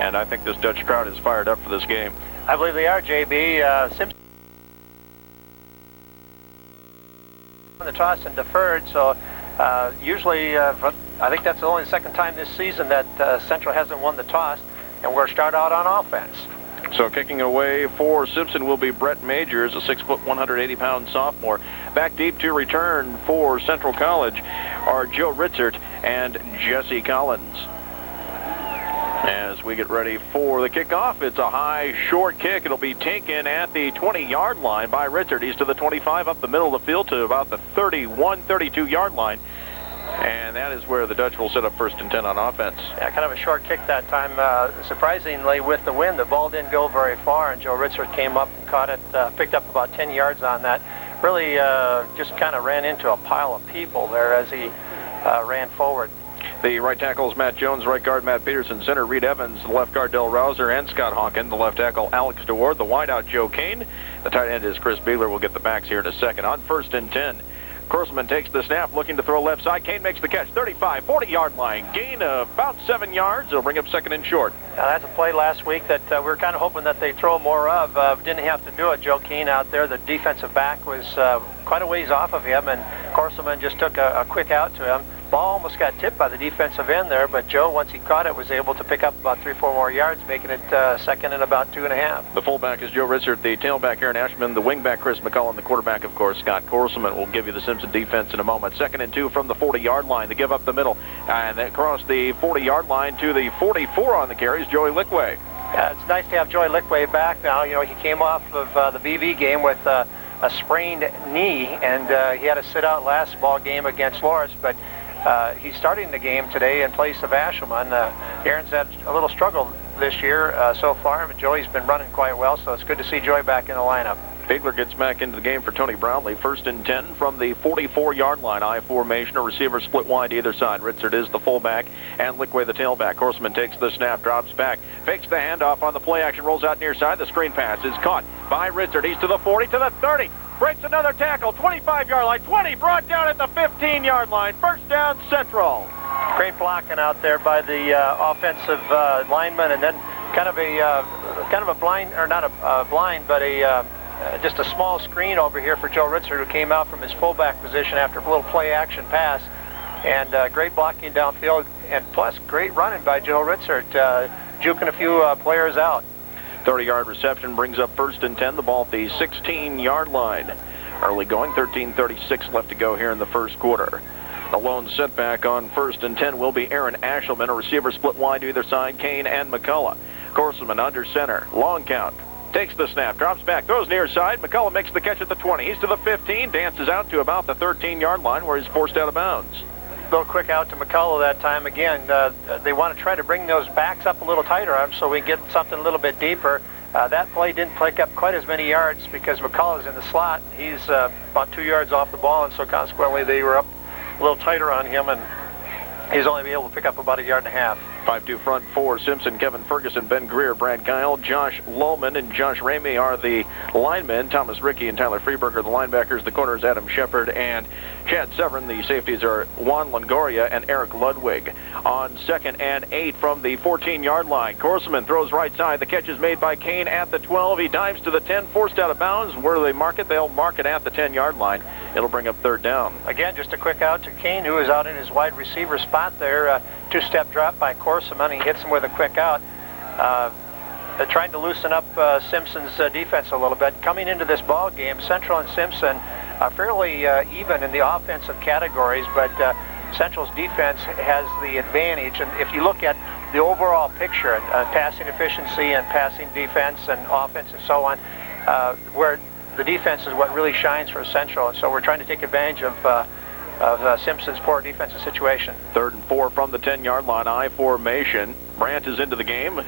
And I think this Dutch crowd is fired up for this game. I believe they are, JB. Simpson won the toss and deferred, so usually I think that's only the second time this season that Central hasn't won the toss, and we're start out on offense. So kicking away for Simpson will be Brett Majors, a 6-foot, 180-pound sophomore. Back deep to return for Central College are Joe Ritzert and Jesse Collins. As we get ready for the kickoff, it's a high, short kick. It'll be taken at the 20-yard line by Ritzert. He's to the 25, up the middle of the field to about the 31, 32-yard line. And that is where the Dutch will set up 1st and 10 on offense. Yeah, kind of a short kick that time. Surprisingly, with the wind, the ball didn't go very far, and Joe Ritzert came up and caught it, picked up about 10 yards on that. Really just kind of ran into a pile of people there as he ran forward. The right tackle is Matt Jones, right guard Matt Peterson, center Reed Evans, the left guard Del Rouser and Scott Honkin, the left tackle Alex DeWard, the wideout Joe Kane. The tight end is Chris Beegler. We'll get the backs here in a second. On 1st and 10. Korselman takes the snap, looking to throw left side. Kane makes the catch, 35, 40-yard line. Gain of about 7 yards. They'll bring up 2nd and short. That's a play last week that we were kind of hoping that they throw more of. Didn't have to do it. Joe Kane out there, the defensive back, was quite a ways off of him, and Korselman just took a quick out to him. Ball almost got tipped by the defensive end there, but Joe, once he caught it, was able to pick up about 3 or 4 more yards, making it 2nd and about 2.5. The fullback is Joe Ritzert, the tailback Aaron Ashman, the wingback Chris McCullough, the quarterback, of course, Scott Korselman. Will give you the Simpson defense in a moment. 2nd and 2 from the 40-yard line. They give up the middle, and across the 40-yard line to the 44 on the carries, Joey Lickway. Yeah, it's nice to have Joey Lickway back now. You know, he came off of the BV game with a sprained knee, and he had to sit out last ball game against Loris, but he's starting the game today in place of Ashelman. Aaron's had a little struggle this year so far, but Joey's been running quite well, so it's good to see Joey back in the lineup. Beegler gets back into the game for Tony Brownlee. 1st and 10 from the 44-yard line. I formation, a receiver split wide either side. Ritzert is the fullback, and Lickway the tailback. Korselman takes the snap, drops back, fakes the handoff on the play action, rolls out near side. The screen pass is caught by Ritzert. He's to the 40, to the 30. Breaks another tackle, 25-yard line, 20, brought down at the 15-yard line. 1st down, Central. Great blocking out there by the offensive lineman, and then kind of a blind, or not a blind, but just a small screen over here for Joe Ritzert, who came out from his fullback position after a little play-action pass. And great blocking downfield, and plus great running by Joe Ritzert, juking a few players out. 30-yard reception brings up 1st and 10, the ball at the 16-yard line. Early going, 13:36 left to go here in the 1st quarter. The lone setback on 1st and 10 will be Aaron Ashelman, a receiver split wide to either side, Kane and McCullough. Korselman under center, long count. Takes the snap, drops back, throws near side. McCullough makes the catch at the 20. He's to the 15, dances out to about the 13-yard line where he's forced out of bounds. Little quick out to McCullough that time. Again, they want to try to bring those backs up a little tighter on so we can get something a little bit deeper. That play didn't pick up quite as many yards because McCullough's in the slot. He's about 2 yards off the ball, and so consequently they were up a little tighter on him, and he's only able to pick up about 1.5 yards. 5-2 front for Simpson, Kevin Ferguson, Ben Greer, Brad Kyle, Josh Lullman, and Josh Ramey are the linemen. Thomas Rickey and Tyler Freeberger, the linebackers. The corners, Adam Shepard and Chad Severin. The safeties are Juan Longoria and Eric Ludwig. On 2nd and 8 from the 14-yard line, Korselman throws right side. The catch is made by Kane at the 12. He dives to the 10, forced out of bounds. Where do they mark it? They'll mark it at the 10-yard line. It'll bring up 3rd down. Again, just a quick out to Kane, who is out in his wide receiver spot there. Two-step drop by Korselman. He hits him with a quick out. Trying to loosen up Simpson's defense a little bit. Coming into this ball game, Central and Simpson are fairly even in the offensive categories, but Central's defense has the advantage. And if you look at the overall picture, passing efficiency and passing defense and offense and so on, where the defense is what really shines for Central. And so we're trying to take advantage of Simpson's poor defensive situation. 3rd and 4 from the 10-yard line. I formation. Brandt is into the game.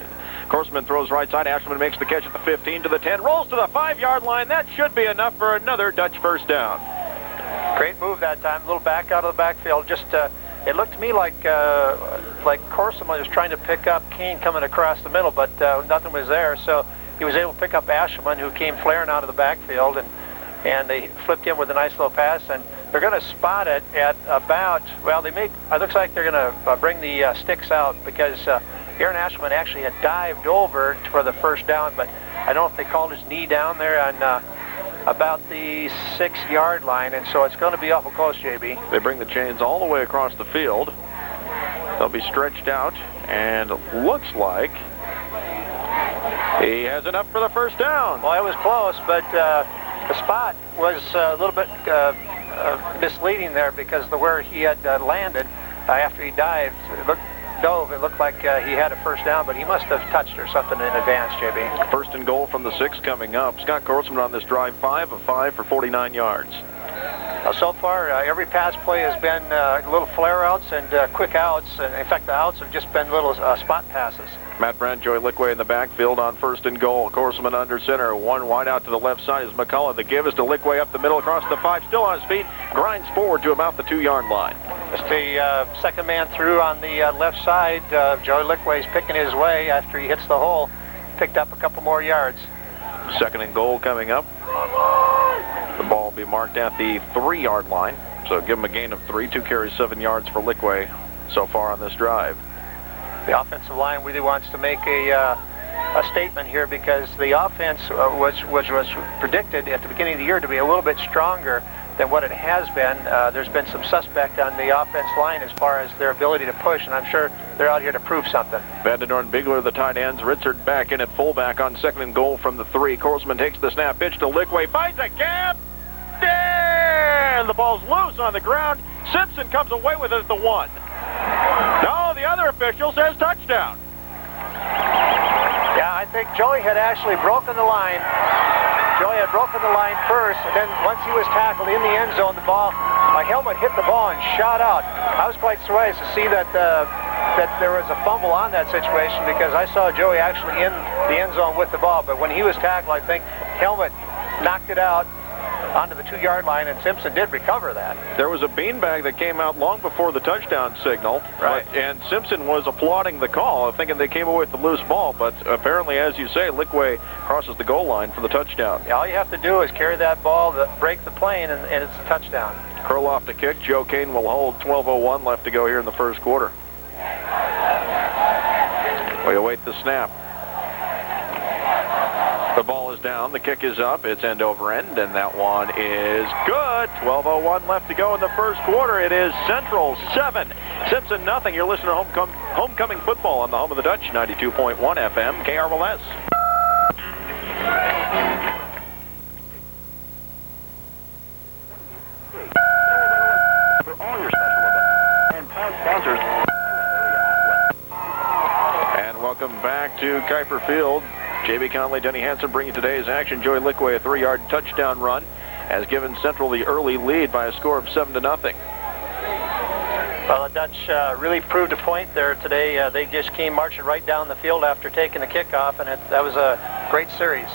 Korselman throws right side. Ashelman makes the catch at the 15 to the 10. Rolls to the 5-yard line. That should be enough for another Dutch 1st down. Great move that time. A little back out of the backfield. Just it looked to me like Korselman was trying to pick up Kane coming across the middle, but nothing was there. So he was able to pick up Ashelman, who came flaring out of the backfield, and they flipped him with a nice little pass. And they're going to spot it at about, well, it looks like they're going to bring the sticks out because Aaron Ashman actually had dived over for the first down, but I don't know if they called his knee down there on about the 6-yard line, and so it's going to be awful close, JB. They bring the chains all the way across the field. They'll be stretched out, and looks like he has enough for the first down. Well, it was close, but the spot was a little bit misleading there because of where he had landed after he dived. It looked like he had a first down, but he must have touched or something in advance, JB. First and goal from the 6 coming up. Scott Korsman on this drive, 5 of 5 for 49 yards. So far, every pass play has been little flare-outs and quick outs. And in fact, the outs have just been little spot passes. Matt Brandt, Joey Lickway in the backfield on first and goal. Korsman under center. One wide out to the left side is McCullough. The give is to Lickway up the middle across the 5. Still on his feet. Grinds forward to about the 2-yard line. It's the second man through on the left side. Joey Lickway's picking his way after he hits the hole. Picked up a couple more yards. Second and goal coming up. The ball will be marked at the 3-yard line. So give him a gain of 3. 2 carries, 7 yards for Lickway so far on this drive. The offensive line really wants to make a statement here because the offense was predicted at the beginning of the year to be a little bit stronger than what it has been. There's been some suspect on the offense line as far as their ability to push, and I'm sure they're out here to prove something. Vandendorn, Bigler, the tight ends. Ritzert back in at fullback on second and goal from the 3. Korsman takes the snap, pitch to Lickway, finds a gap, and the ball's loose on the ground. Simpson comes away with it at the 1. No, the other official says touchdown. Yeah, I think Joey had actually broken the line. Joey had broken the line first, and then once he was tackled in the end zone, the ball, my helmet hit the ball and shot out. I was quite surprised to see that there was a fumble on that situation because I saw Joey actually in the end zone with the ball, but when he was tackled, I think helmet knocked it out onto the 2-yard line, and Simpson did recover that. There was a beanbag that came out long before the touchdown signal, right? And Simpson was applauding the call, thinking they came away with the loose ball, but apparently, as you say, Lickway crosses the goal line for the touchdown. Yeah, all you have to do is carry that ball, break the plane, and it's a touchdown. Curl off the kick. Joe Kane will hold. 12:01 left to go here in the first quarter. We await the snap. The ball is down, the kick is up, it's end over end, and that one is good. 12:01 left to go in the first quarter. It is Central 7, Simpson nothing. You're listening to Homecoming Football on the home of the Dutch, 92.1 FM, KRLS. For all your special events and proud sponsors. And welcome back to Kuyper Field. J.B. Conley, Denny Hansen bringing today's action. Joey Lickway, a 3-yard touchdown run, has given Central the early lead by a score of 7-0. Well, the Dutch really proved a point there today. They just came marching right down the field after taking the kickoff, and that was a great series.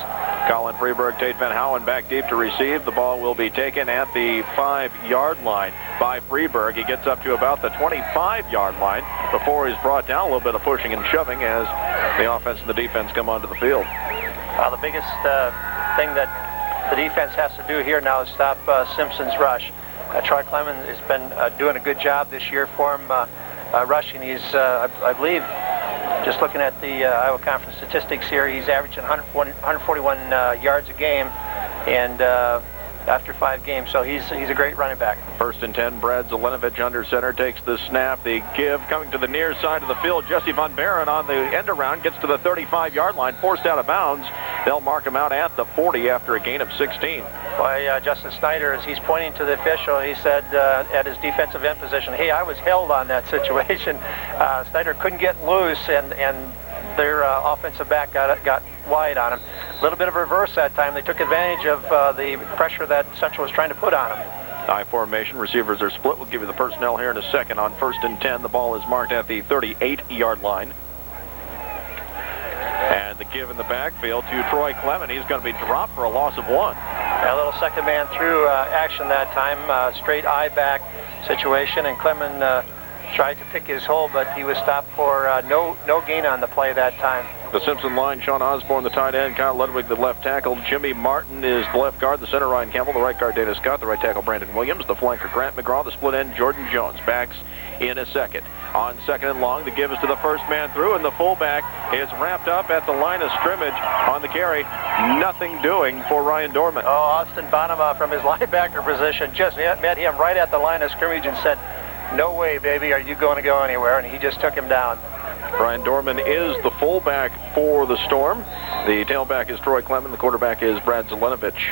Colin Freeberg, Tate Van Howen back deep to receive. The ball will be taken at the 5-yard line by Freeberg. He gets up to about the 25-yard line before he's brought down. A little bit of pushing and shoving as the offense and the defense come onto the field. The biggest thing that the defense has to do here now is stop Simpson's rush. Troy Clemens has been doing a good job this year for him rushing. He's, I believe, just looking at the Iowa Conference statistics here, he's averaging 141 yards a game, and after 5 games, so he's a great running back. First and 10, Brad Zelenovich under center takes the snap. The give coming to the near side of the field. Jesse Von Barren on the end around gets to the 35-yard line, forced out of bounds. They'll mark him out at the 40 after a gain of 16. Boy, Justin Snyder, as he's pointing to the official, he said at his defensive end position, hey, I was held on that situation. Snyder couldn't get loose, and their offensive back got wide on him. A little bit of a reverse that time. They took advantage of the pressure that Central was trying to put on him. I formation. Receivers are split. We'll give you the personnel here in a second. On first and 10, the ball is marked at the 38-yard line. And the give in the backfield to Troy Clement. He's going to be dropped for a loss of 1. A little second man through action that time. Straight eye back situation, and Clement tried to pick his hole, but he was stopped for no gain on the play that time. The Simpson line, Sean Osborne, the tight end, Kyle Ludwig, the left tackle, Jimmy Martin is the left guard, the center, Ryan Campbell, the right guard, Dana Scott, the right tackle, Brandon Williams, the flanker, Grant McGraw, the split end, Jordan Jones. Backs in a second. On second and long, the give is to the first man through, and the fullback is wrapped up at the line of scrimmage on the carry. Nothing doing for Ryan Dorman. Oh, Austin Bonema from his linebacker position just met him right at the line of scrimmage and said, "No way, baby, are you going to go anywhere?" And he just took him down. Ryan Dorman is the fullback for the Storm. The tailback is Troy Clement. The quarterback is Brad Zelenovich.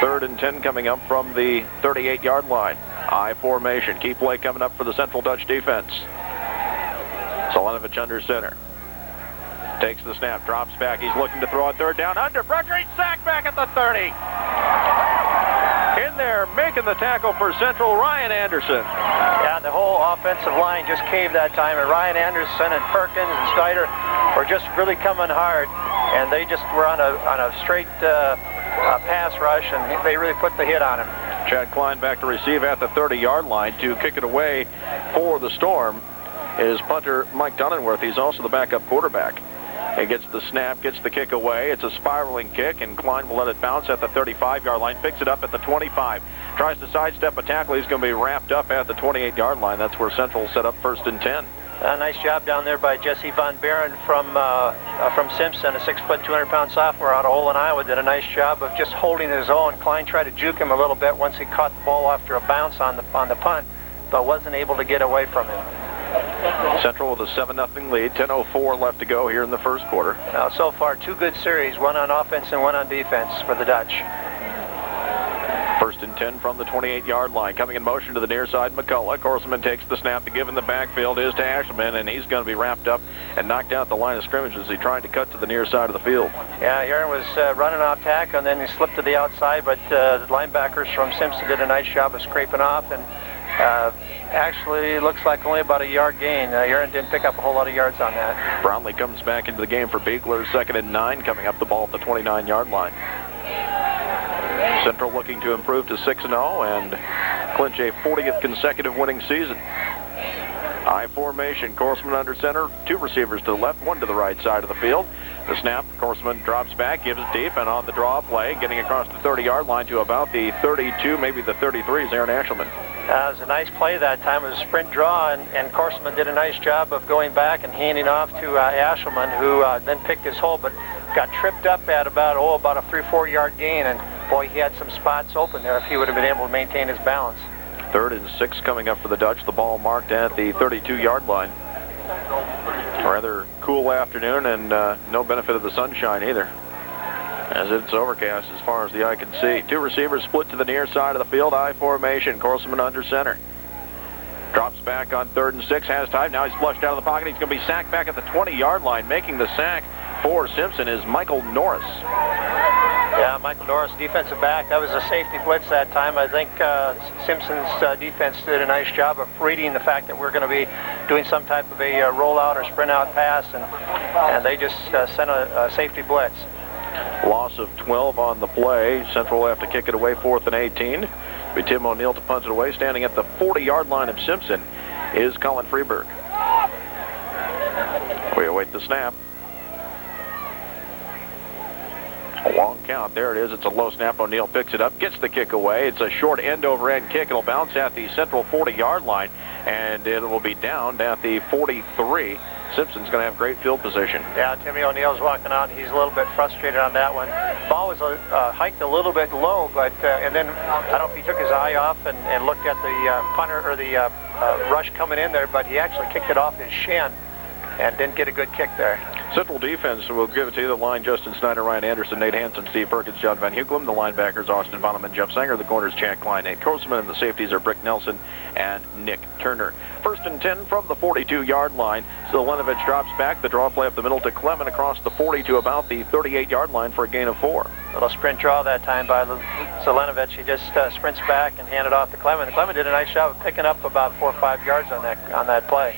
3rd and 10 coming up from the 38-yard line. I formation. Key play coming up for the Central Dutch defense. Zelenovich under center. Takes the snap, drops back. He's looking to throw on third down. Under pressure, he's sacked back at the 30. In there, making the tackle for Central, Ryan Anderson. Yeah, the whole offensive line just caved that time, and Ryan Anderson and Perkins and Snyder were just really coming hard, and they just were on a straight pass rush, and they really put the hit on him. Chad Klein back to receive at the 30-yard line to kick it away for the Storm is punter Mike Dunnenworth. He's also the backup quarterback. He gets the snap, gets the kick away. It's a spiraling kick, and Klein will let it bounce at the 35-yard line. Picks it up at the 25. Tries to sidestep a tackle. He's going to be wrapped up at the 28-yard line. That's where Central set up 1st and 10. Nice job down there by Jesse Von Barron from Simpson, a 6', 200-pound sophomore out of Olin, Iowa. Did a nice job of just holding his own. Klein tried to juke him a little bit once he caught the ball after a bounce on the punt, but wasn't able to get away from him. Central with a 7-0 lead. 10:04 left to go here in the first quarter. So far, 2 good series, one on offense and one on defense for the Dutch. 1st and 10 from the 28-yard line. Coming in motion to the near side, McCullough. Corseman takes the snap. The give in the backfield is to Ashelman, and he's going to be wrapped up and knocked out the line of scrimmage as he tried to cut to the near side of the field. Yeah, Aaron was running off tackle, and then he slipped to the outside, but the linebackers from Simpson did a nice job of scraping off, and actually looks like only about a yard gain. Aaron didn't pick up a whole lot of yards on that. Brownlee comes back into the game for Beagler. 2nd and 9 coming up the ball at the 29-yard line. Central looking to improve to 6-0 and clinch a 40th consecutive winning season. I formation, Corseman under center, 2 receivers to the left, 1 to the right side of the field. The snap, Corseman drops back, gives it deep, and on the draw play, getting across the 30-yard line to about the 32, maybe the 33 is Aaron Ashelman. It was a nice play that time. It was a sprint draw, and Corseman did a nice job of going back and handing off to Ashelman, who then picked his hole, but got tripped up at about a 3-4 yard gain, and boy, he had some spots open there if he would have been able to maintain his balance. 3rd and 6 coming up for the Dutch. The ball marked at the 32-yard line. A rather cool afternoon, and no benefit of the sunshine either, as it's overcast as far as the eye can see. 2 receivers split to the near side of the field. I formation, Corseman under center. Drops back on 3rd and 6, has time. Now he's flushed out of the pocket. He's going to be sacked back at the 20-yard line. Making the sack for Simpson is Michael Norris. Yeah, Michael Norris, defensive back. That was a safety blitz that time. I think Simpson's defense did a nice job of reading the fact that we're going to be doing some type of a rollout or sprint out pass, and they just sent a safety blitz. Loss of 12 on the play. Central will have to kick it away, 4th and 18. Be Tim O'Neill to punt it away. Standing at the 40-yard line of Simpson is Colin Freeberg. We await the snap. A long count. There it is. It's a low snap. O'Neill picks it up, gets the kick away. It's a short end-over-end kick. It'll bounce at the Central 40-yard line, and it will be down at the 43. Simpson's going to have great field position. Yeah, Timmy O'Neill's walking out. He's a little bit frustrated on that one. Ball was hiked a little bit low, but and then I don't know if he took his eye off and looked at the punter or the rush coming in there, but he actually kicked it off his shin and didn't get a good kick there. Central defense will give it to you. The line, Justin Snyder, Ryan Anderson, Nate Hansen, Steve Perkins, John Van Huglem. The linebackers, Austin Bonham and Jeff Sanger. The corners, Chad Klein, Nate Corseman. And the safeties are Brick Nelson and Nick Turner. 1st and 10 from the 42-yard line. Zelenovich drops back. The draw play up the middle to Clement across the 40 to about the 38-yard line for a gain of 4. Little sprint draw that time by Zelenovich. He just sprints back and handed off to Clement. And Clement did a nice job of picking up about 4 or 5 yards on that play.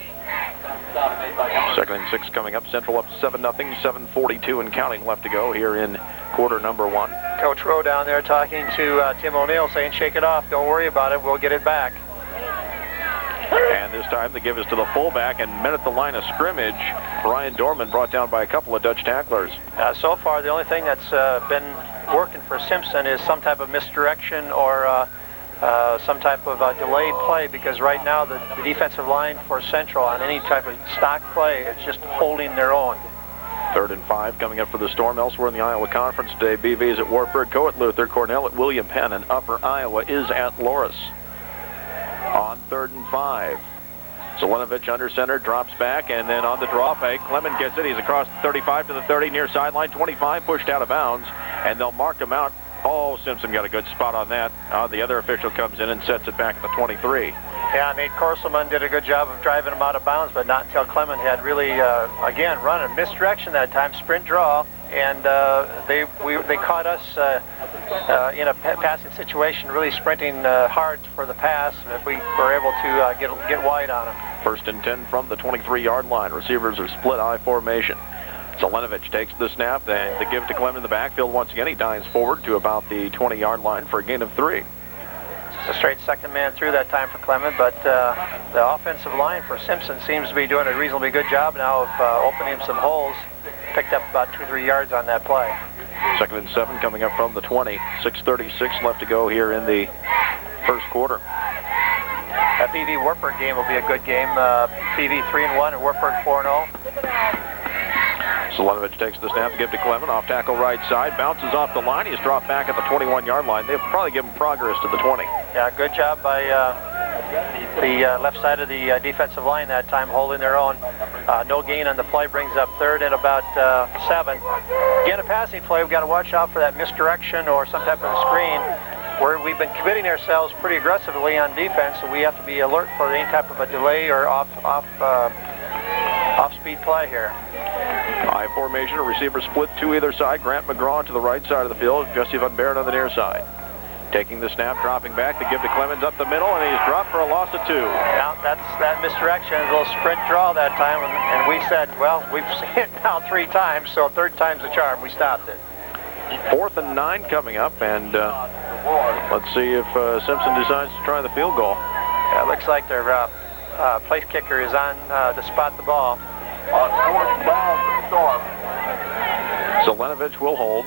2nd and 6 coming up. Central up 7-0, 7:42 and counting left to go here in quarter number 1. Coach Rowe down there talking to Tim O'Neill, saying, "Shake it off. Don't worry about it. We'll get it back." And this time the give is to the fullback, and met at the line of scrimmage, Ryan Dorman brought down by a couple of Dutch tacklers. So far, the only thing that's been working for Simpson is some type of misdirection or some type of delayed play, because right now the defensive line for Central on any type of stock play is just holding their own. 3rd and 5 coming up for the Storm. Elsewhere in the Iowa Conference today, BV is at Wartburg, Co at Luther, Cornell at William Penn, and Upper Iowa is at Loris. On 3rd and 5. Zelenovich under center, drops back, and then on the draw fake, Clement gets it. He's across the 35 to the 30, near sideline, 25, pushed out of bounds, and they'll mark him out. Oh, Simpson got a good spot on that. The other official comes in and sets it back at the 23. Yeah, Nate Korselman did a good job of driving him out of bounds, but not until Clement had really, again, run a misdirection that time, sprint draw, and they caught us in a passing situation, really sprinting hard for the pass. If we were able to get wide on him. 1st and 10 from the 23-yard line. Receivers are split I formation. Zelenovich takes the snap, and the give to Clement in the backfield once again. He dives forward to about the 20-yard line for a gain of 3. A straight second man through that time for Clement, but the offensive line for Simpson seems to be doing a reasonably good job now of opening some holes. Picked up about 2-3 yards on that play. 2nd and 7 coming up from the 20. 6:36 left to go here in the first quarter. That BV Wartburg game will be a good game. BV 3-1 and Wartburg 4-0. Zelenovich takes the snap, give to Clement, off tackle right side, bounces off the line. He's dropped back at the 21-yard line. They'll probably give him progress to the 20. Yeah, good job by the left side of the defensive line that time, holding their own. No gain on the play, brings up 3rd and about 7. Again, a passing play, we've got to watch out for that misdirection or some type of a screen. We've been committing ourselves pretty aggressively on defense, so we have to be alert for any type of a delay or off-speed play here. I formation, a receiver split to either side. Grant McGraw to the right side of the field. Jesse Van Barren on the near side. Taking the snap, dropping back. The give to Clemens up the middle, and he's dropped for a loss of 2. Now, that's that misdirection, a little sprint draw that time, and we said, well, we've seen it now 3 times, so 3rd time's the charm. We stopped it. 4th and 9 coming up, and let's see if Simpson decides to try the field goal. Yeah, it looks like their place kicker is on to spot the ball. Zelenovich will hold.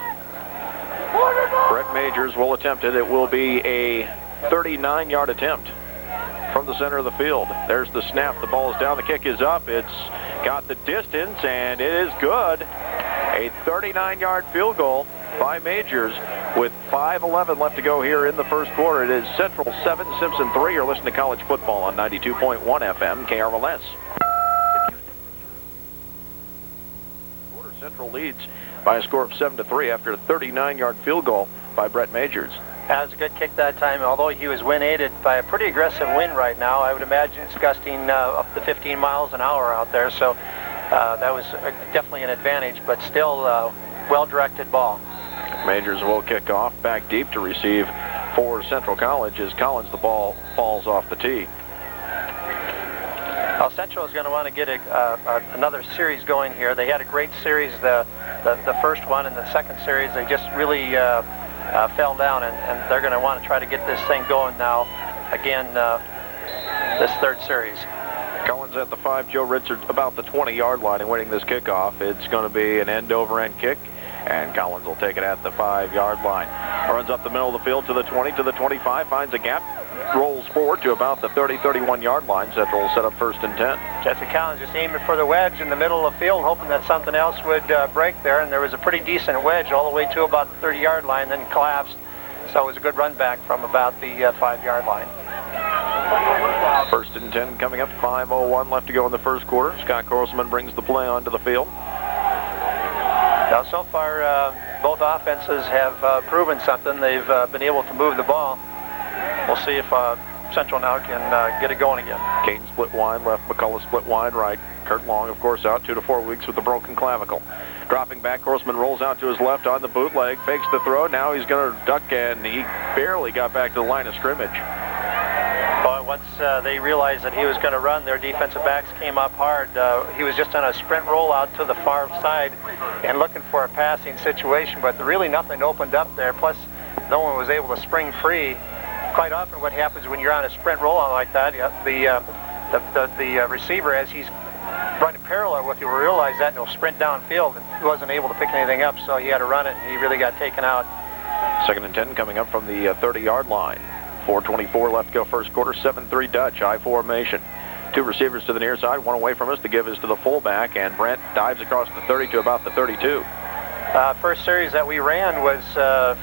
Brett Majors will attempt it. It will be a 39-yard attempt from the center of the field. There's the snap. The ball is down. The kick is up. It's got the distance, and it is good. A 39-yard field goal by Majors with 5:11 left to go here in the first quarter. It is Central 7, Simpson 3. You're listening to college football on 92.1 FM KRLS. Central leads by a score of 7-3 after a 39-yard field goal by Brett Majors. That was a good kick that time, although he was wind-aided by a pretty aggressive wind right now. I would imagine it's gusting up to 15 miles an hour out there, so that was definitely an advantage, but still well-directed ball. Majors will kick off back deep to receive for Central College as Collins, the ball falls off the tee. Well, Central is going to want to get another series going here. They had a great series, the first one, and the second series they just really fell down, and they're going to want to try to get this thing going now, again, this 3rd series. Collins at the 5, Joe Ritzert about the 20-yard line and winning this kickoff. It's going to be an end-over-end kick, and Collins will take it at the 5-yard line. Runs up the middle of the field to the 20, to the 25, finds a gap, rolls forward to about the 30-31-yard line. Central will set up 1st and 10. Jesse Collins just aiming for the wedge in the middle of the field, hoping that something else would break there, and there was a pretty decent wedge all the way to about the 30-yard line, then collapsed. So it was a good run back from about the 5-yard line. 1st and 10 coming up, 5:01 left to go in the first quarter. Scott Korselman brings the play onto the field. Now, so far, both offenses have proven something. They've been able to move the ball. We'll see if Central now can get it going again. Kane split wide left, McCullough split wide right. Kurt Long, of course, out 2 to 4 weeks with a broken clavicle. Dropping back, Korselman rolls out to his left on the bootleg, fakes the throw. Now he's going to duck, and he barely got back to the line of scrimmage. Well, once they realized that he was going to run, their defensive backs came up hard. He was just on a sprint rollout to the far side and looking for a passing situation, but really nothing opened up there. Plus, no one was able to spring free. Quite often what happens when you're on a sprint rollout like that, the receiver, as he's running parallel with you, will realize that and he'll sprint downfield, and he wasn't able to pick anything up, so he had to run it, and he really got taken out. 2nd and 10 coming up from the 30-yard line. 4:24 left to go first quarter. 7-3 Dutch. I formation. Two receivers to the near side. One away from us. The give is to the fullback. And Brent dives across the 30 to about the 32. First series that we ran was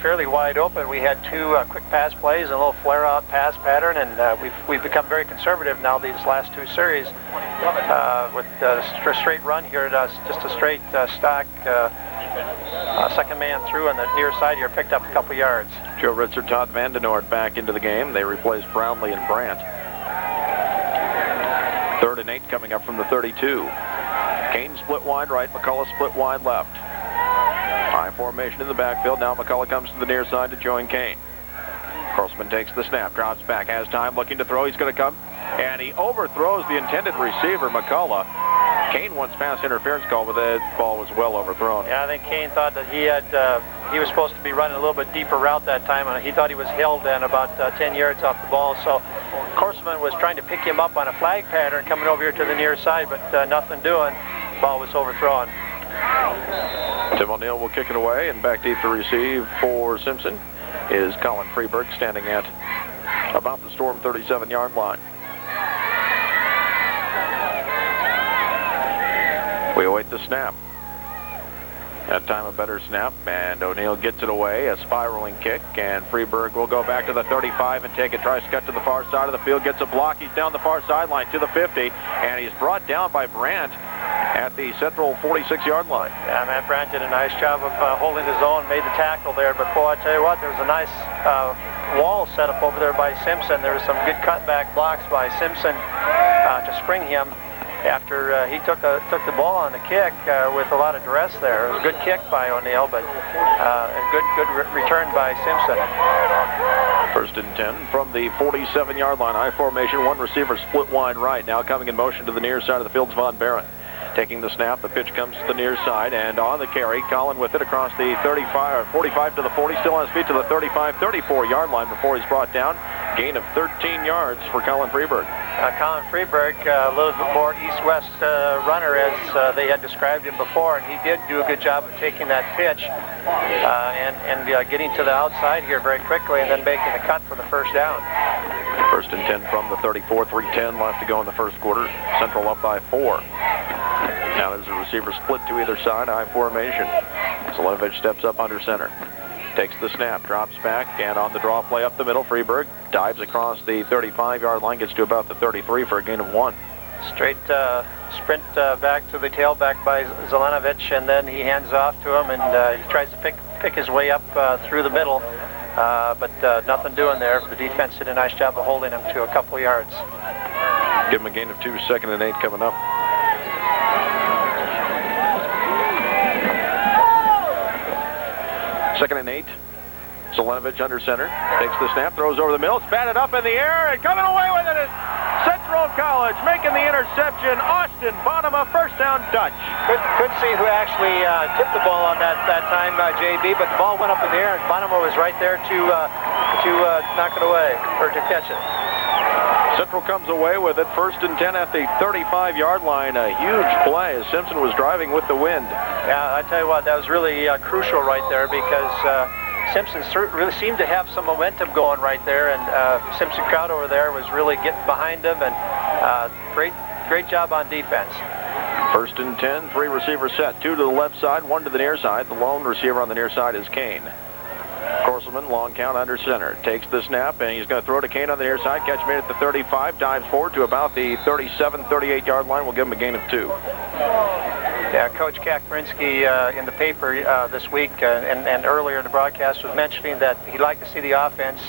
fairly wide open. We had two quick pass plays and a little flare-out pass pattern, and we've become very conservative now these last two series with a straight run here. Just a straight stock second man through on the near side here, picked up a couple yards. Joe Ritzer, Todd Vandenoord back into the game. They replaced Brownlee and Brandt. 3rd and 8 coming up from the 32. Kane split wide right, McCullough split wide left. I formation in the backfield. Now McCullough comes to the near side to join Kane. Grossman takes the snap, drops back, has time, looking to throw. He's going to come, and he overthrows the intended receiver, McCullough. Kane wants pass interference call, but the ball was well overthrown. Yeah, I think Kane thought that he was supposed to be running a little bit deeper route that time, and he thought he was held in about 10 yards off the ball. So Grossman was trying to pick him up on a flag pattern coming over here to the near side, but nothing doing. Ball was overthrown. Tim O'Neill will kick it away, and back deep to receive for Simpson is Colin Freeberg, standing at about the Storm 37-yard line. We await the snap. That time a better snap, and O'Neill gets it away, a spiraling kick, and Freeberg will go back to the 35 and take it, tries to cut to the far side of the field, gets a block, he's down the far sideline to the 50, and he's brought down by Brandt at the central 46-yard line. Yeah, Matt Brandt did a nice job of holding his own, made the tackle there, but boy, I tell you what, there was a nice wall set up over there by Simpson. There was some good cutback blocks by Simpson to spring him after he took the ball on the kick with a lot of duress there. It was a good kick by O'Neill, but a good return by Simpson. 1st and 10 from the 47-yard line. I formation, one receiver split wide right. Now coming in motion to the near side of the field is Von Barron. Taking the snap, the pitch comes to the near side, and on the carry, Colin with it across the 45 to the 40, still on his feet to the 35, 34-yard line before he's brought down. Gain of 13 yards for Colin Freeberg. Colin Freeberg, a little bit more east-west runner as they had described him before, and he did do a good job of taking that pitch and getting to the outside here very quickly and then making the cut for the first down. 1st and 10 from the 34, 3:10 left to go in the first quarter. Central up by 4. Now there's a receiver split to either side, I formation. Zelenovic steps up under center. Takes the snap, drops back, and on the draw play up the middle, Freeberg dives across the 35-yard line, gets to about the 33 for a gain of 1. Straight sprint back to the tailback by Zelenovic, and then he hands off to him, and he tries to pick his way up through the middle, but nothing doing there. The defense did a nice job of holding him to a couple yards. Give him a gain of 2, 2nd and 8 coming up. Second and 8. Zelenovic under center. Takes the snap, throws over the middle. It's batted up in the air, and coming away with it is Central College, making the interception. Austin Bonema, first down, Dutch. Couldn't see who actually tipped the ball on that time, JB, but the ball went up in the air, and Bonema was right there to knock it away, or to catch it. Central comes away with it, 1st and 10 at the 35-yard line. A huge play as Simpson was driving with the wind. Yeah, I tell you what, that was really crucial right there because Simpson really seemed to have some momentum going right there, and Simpson crowd over there was really getting behind him, and great job on defense. 1st and 10, 3 receivers set, 2 to the left side, 1 to the near side. The lone receiver on the near side is Kane. Corselman, long count under center, takes the snap, and he's going to throw to Kane on the near side. Catch made at the 35, dives forward to about the 37, 38-yard line. We'll give him a gain of 2. Yeah, Coach Kakmarinsky in the paper this week and earlier in the broadcast was mentioning that he'd like to see the offense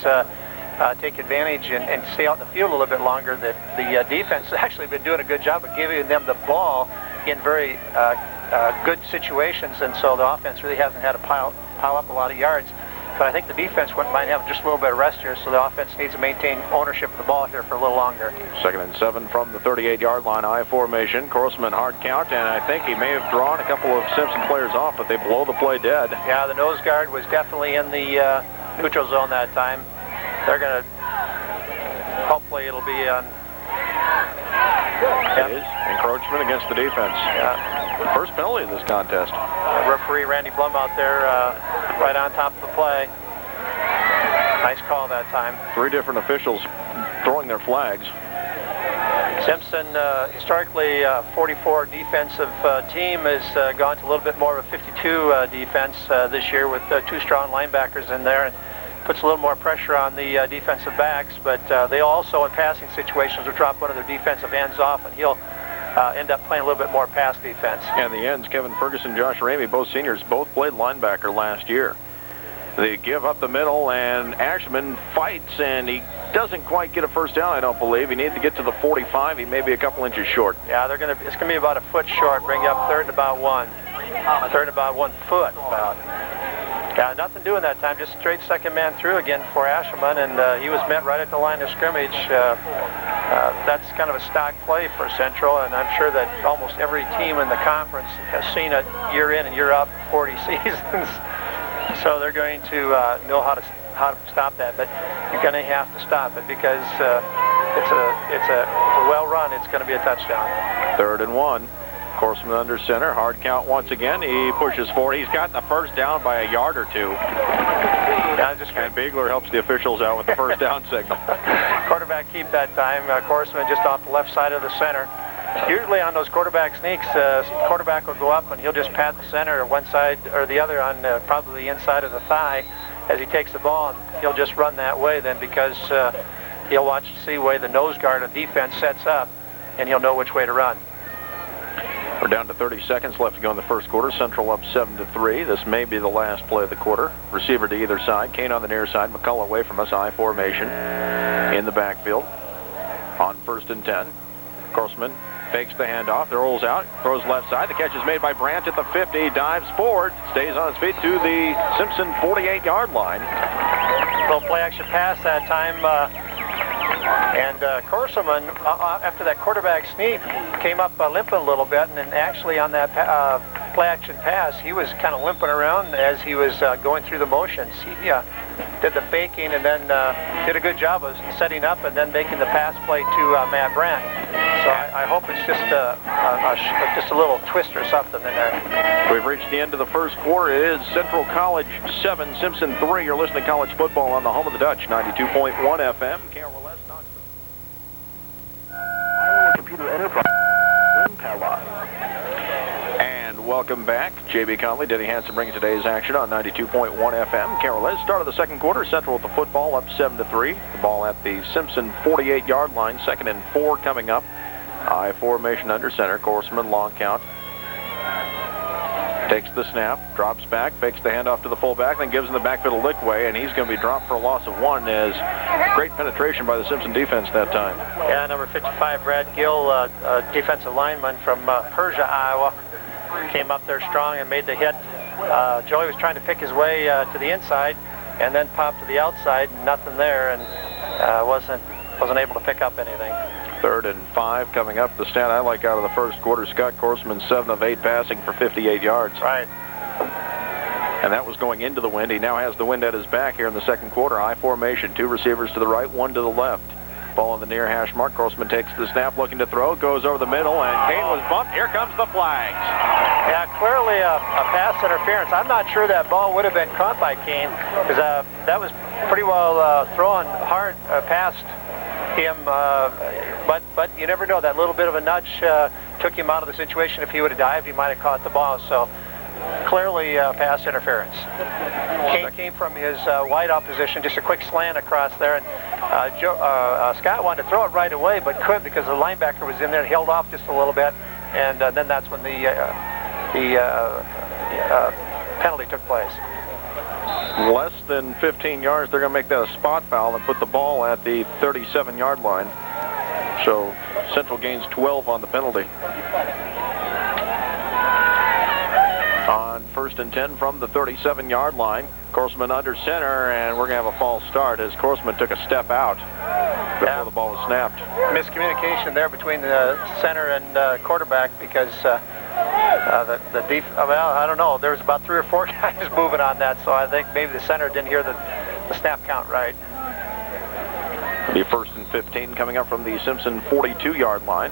take advantage and stay out in the field a little bit longer. That the defense has actually been doing a good job of giving them the ball in very good situations, and so the offense really hasn't had to pile up a lot of yards. But I think the defense wouldn't mind having just a little bit of rest here, so the offense needs to maintain ownership of the ball here for a little longer. 2nd and 7 from the 38-yard line, I formation. Corselman hard count, and I think he may have drawn a couple of Simpson players off, but they blow the play dead. Yeah, the nose guard was definitely in the neutral zone that time. They're going to, hopefully it'll be on. It is encroachment against the defense. Yeah. First penalty of this contest. Referee Randy Blum out there right on top of the play. Nice call that time. 3 different officials throwing their flags. Simpson, historically 44 defensive team, has gone to a little bit more of a 52 defense this year with 2 strong linebackers in there, and puts a little more pressure on the defensive backs, but they also in passing situations will drop one of their defensive ends off, and he'll end up playing a little bit more pass defense. And the ends, Kevin Ferguson, Josh Ramey, both seniors, both played linebacker last year. They give up the middle, and Ashman fights, and he doesn't quite get a first down, I don't believe. He needs to get to the 45. He may be a couple inches short. Yeah, it's going to be about a foot short, bring you up 3rd and about 1. 3rd and about 1 foot. Yeah, nothing doing that time, just straight second man through again for Ashman, and he was met right at the line of scrimmage. That's kind of a stock play for Central, and I'm sure that almost every team in the conference has seen it year in and year out for 40 seasons. So they're going to know how to stop that, but you're going to have to stop it because it's a well run. It's going to be a touchdown. 3rd and 1. Corseman under center. Hard count once again. He pushes forward. He's got the first down by a yard or 2. Yeah, and Biegler helps the officials out with the first down signal. Quarterback keep that time. Corseman just off the left side of the center. Usually on those quarterback sneaks, quarterback will go up and he'll just pat the center or one side or the other on probably the inside of the thigh as he takes the ball, and he'll just run that way then because he'll watch to see the way the nose guard of defense sets up, and he'll know which way to run. We're down to 30 seconds left to go in the first quarter. Central up 7-3. This may be the last play of the quarter. Receiver to either side. Kane on the near side. McCullough away from us. I formation in the backfield. On 1st and 10. Corseman fakes the handoff, rolls out, throws left side. The catch is made by Brandt at the 50, dives forward, stays on his feet to the Simpson 48-yard line. Little play action pass that time, and Corseman, after that quarterback sneak, came up limping a little bit, and then actually on that play action pass, he was kind of limping around as he was going through the motions. He did the faking and then did a good job of setting up and then making the pass play to Matt Brandt. So I hope it's just a little twist or something in there. We've reached the end of the first quarter. It is Central College 7, Simpson 3. You're listening to College Football on the home of the Dutch, 92.1 FM. KRLS Iowa Computer Enterprise in Pella. And welcome back. J.B. Conley, Denny Hansen bringing today's action on 92.1 FM. KRLS, start of the second quarter. Central with the football up 7-3. The ball at the Simpson 48-yard line. 2nd and 4 coming up. I formation under center. Corseman, long count. Takes the snap, drops back, fakes the handoff to the fullback, then gives him the backfield a lick way, and he's going to be dropped for a loss of 1 as great penetration by the Simpson defense that time. Yeah, number 55, Brad Gill, defensive lineman from Persia, Iowa, came up there strong and made the hit. Joey was trying to pick his way to the inside and then popped to the outside, nothing there, and wasn't able to pick up anything. 3rd and 5 coming up. The stat I like out of the first quarter, Scott Corseman 7 of 8 passing for 58 yards. Right. And that was going into the wind. He now has the wind at his back here in the second quarter. I formation, 2 receivers to the right, 1 to the left. Ball on the near hash mark. Corseman takes the snap, looking to throw, goes over the middle, and Kane was bumped. Here comes the flags. Yeah, clearly a pass interference. I'm not sure that ball would have been caught by Kane because that was pretty well thrown hard past him, but you never know. That little bit of a nudge took him out of the situation. If he would have dived, he might have caught the ball. So clearly pass interference. Kane came from his wide out position, just a quick slant across there, and Scott wanted to throw it right away, but couldn't because the linebacker was in there and held off just a little bit, and then that's when the penalty took place. Less than 15 yards, they're going to make that a spot foul and put the ball at the 37-yard line. So Central gains 12 on the penalty. On 1st and 10 from the 37-yard line, Corseman under center, and we're going to have a false start as Corseman took a step out before the ball was snapped. Miscommunication there between the center and quarterback because well, I don't know. There was about 3 or 4 guys moving on that, so I think maybe the center didn't hear the snap count right. The 1st and 15 coming up from the Simpson 42-yard line.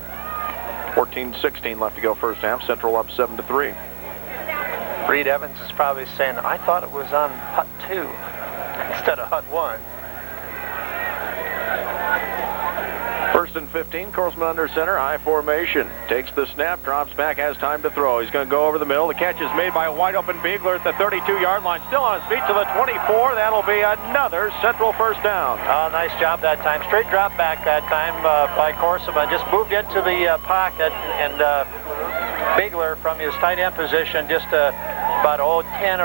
14-16 left to go first half. Central up 7-3. Reed Evans is probably saying, I thought it was on hut 2 instead of hut 1. First and 15, Korsman under center, I formation. Takes the snap, drops back, has time to throw. He's going to go over the middle. The catch is made by a wide-open Beagler at the 32-yard line. Still on his feet to the 24. That'll be another Central first down. Oh, nice job that time. Straight drop back that time by Korsman. Just moved into the pocket, and Beagler from his tight end position just about 10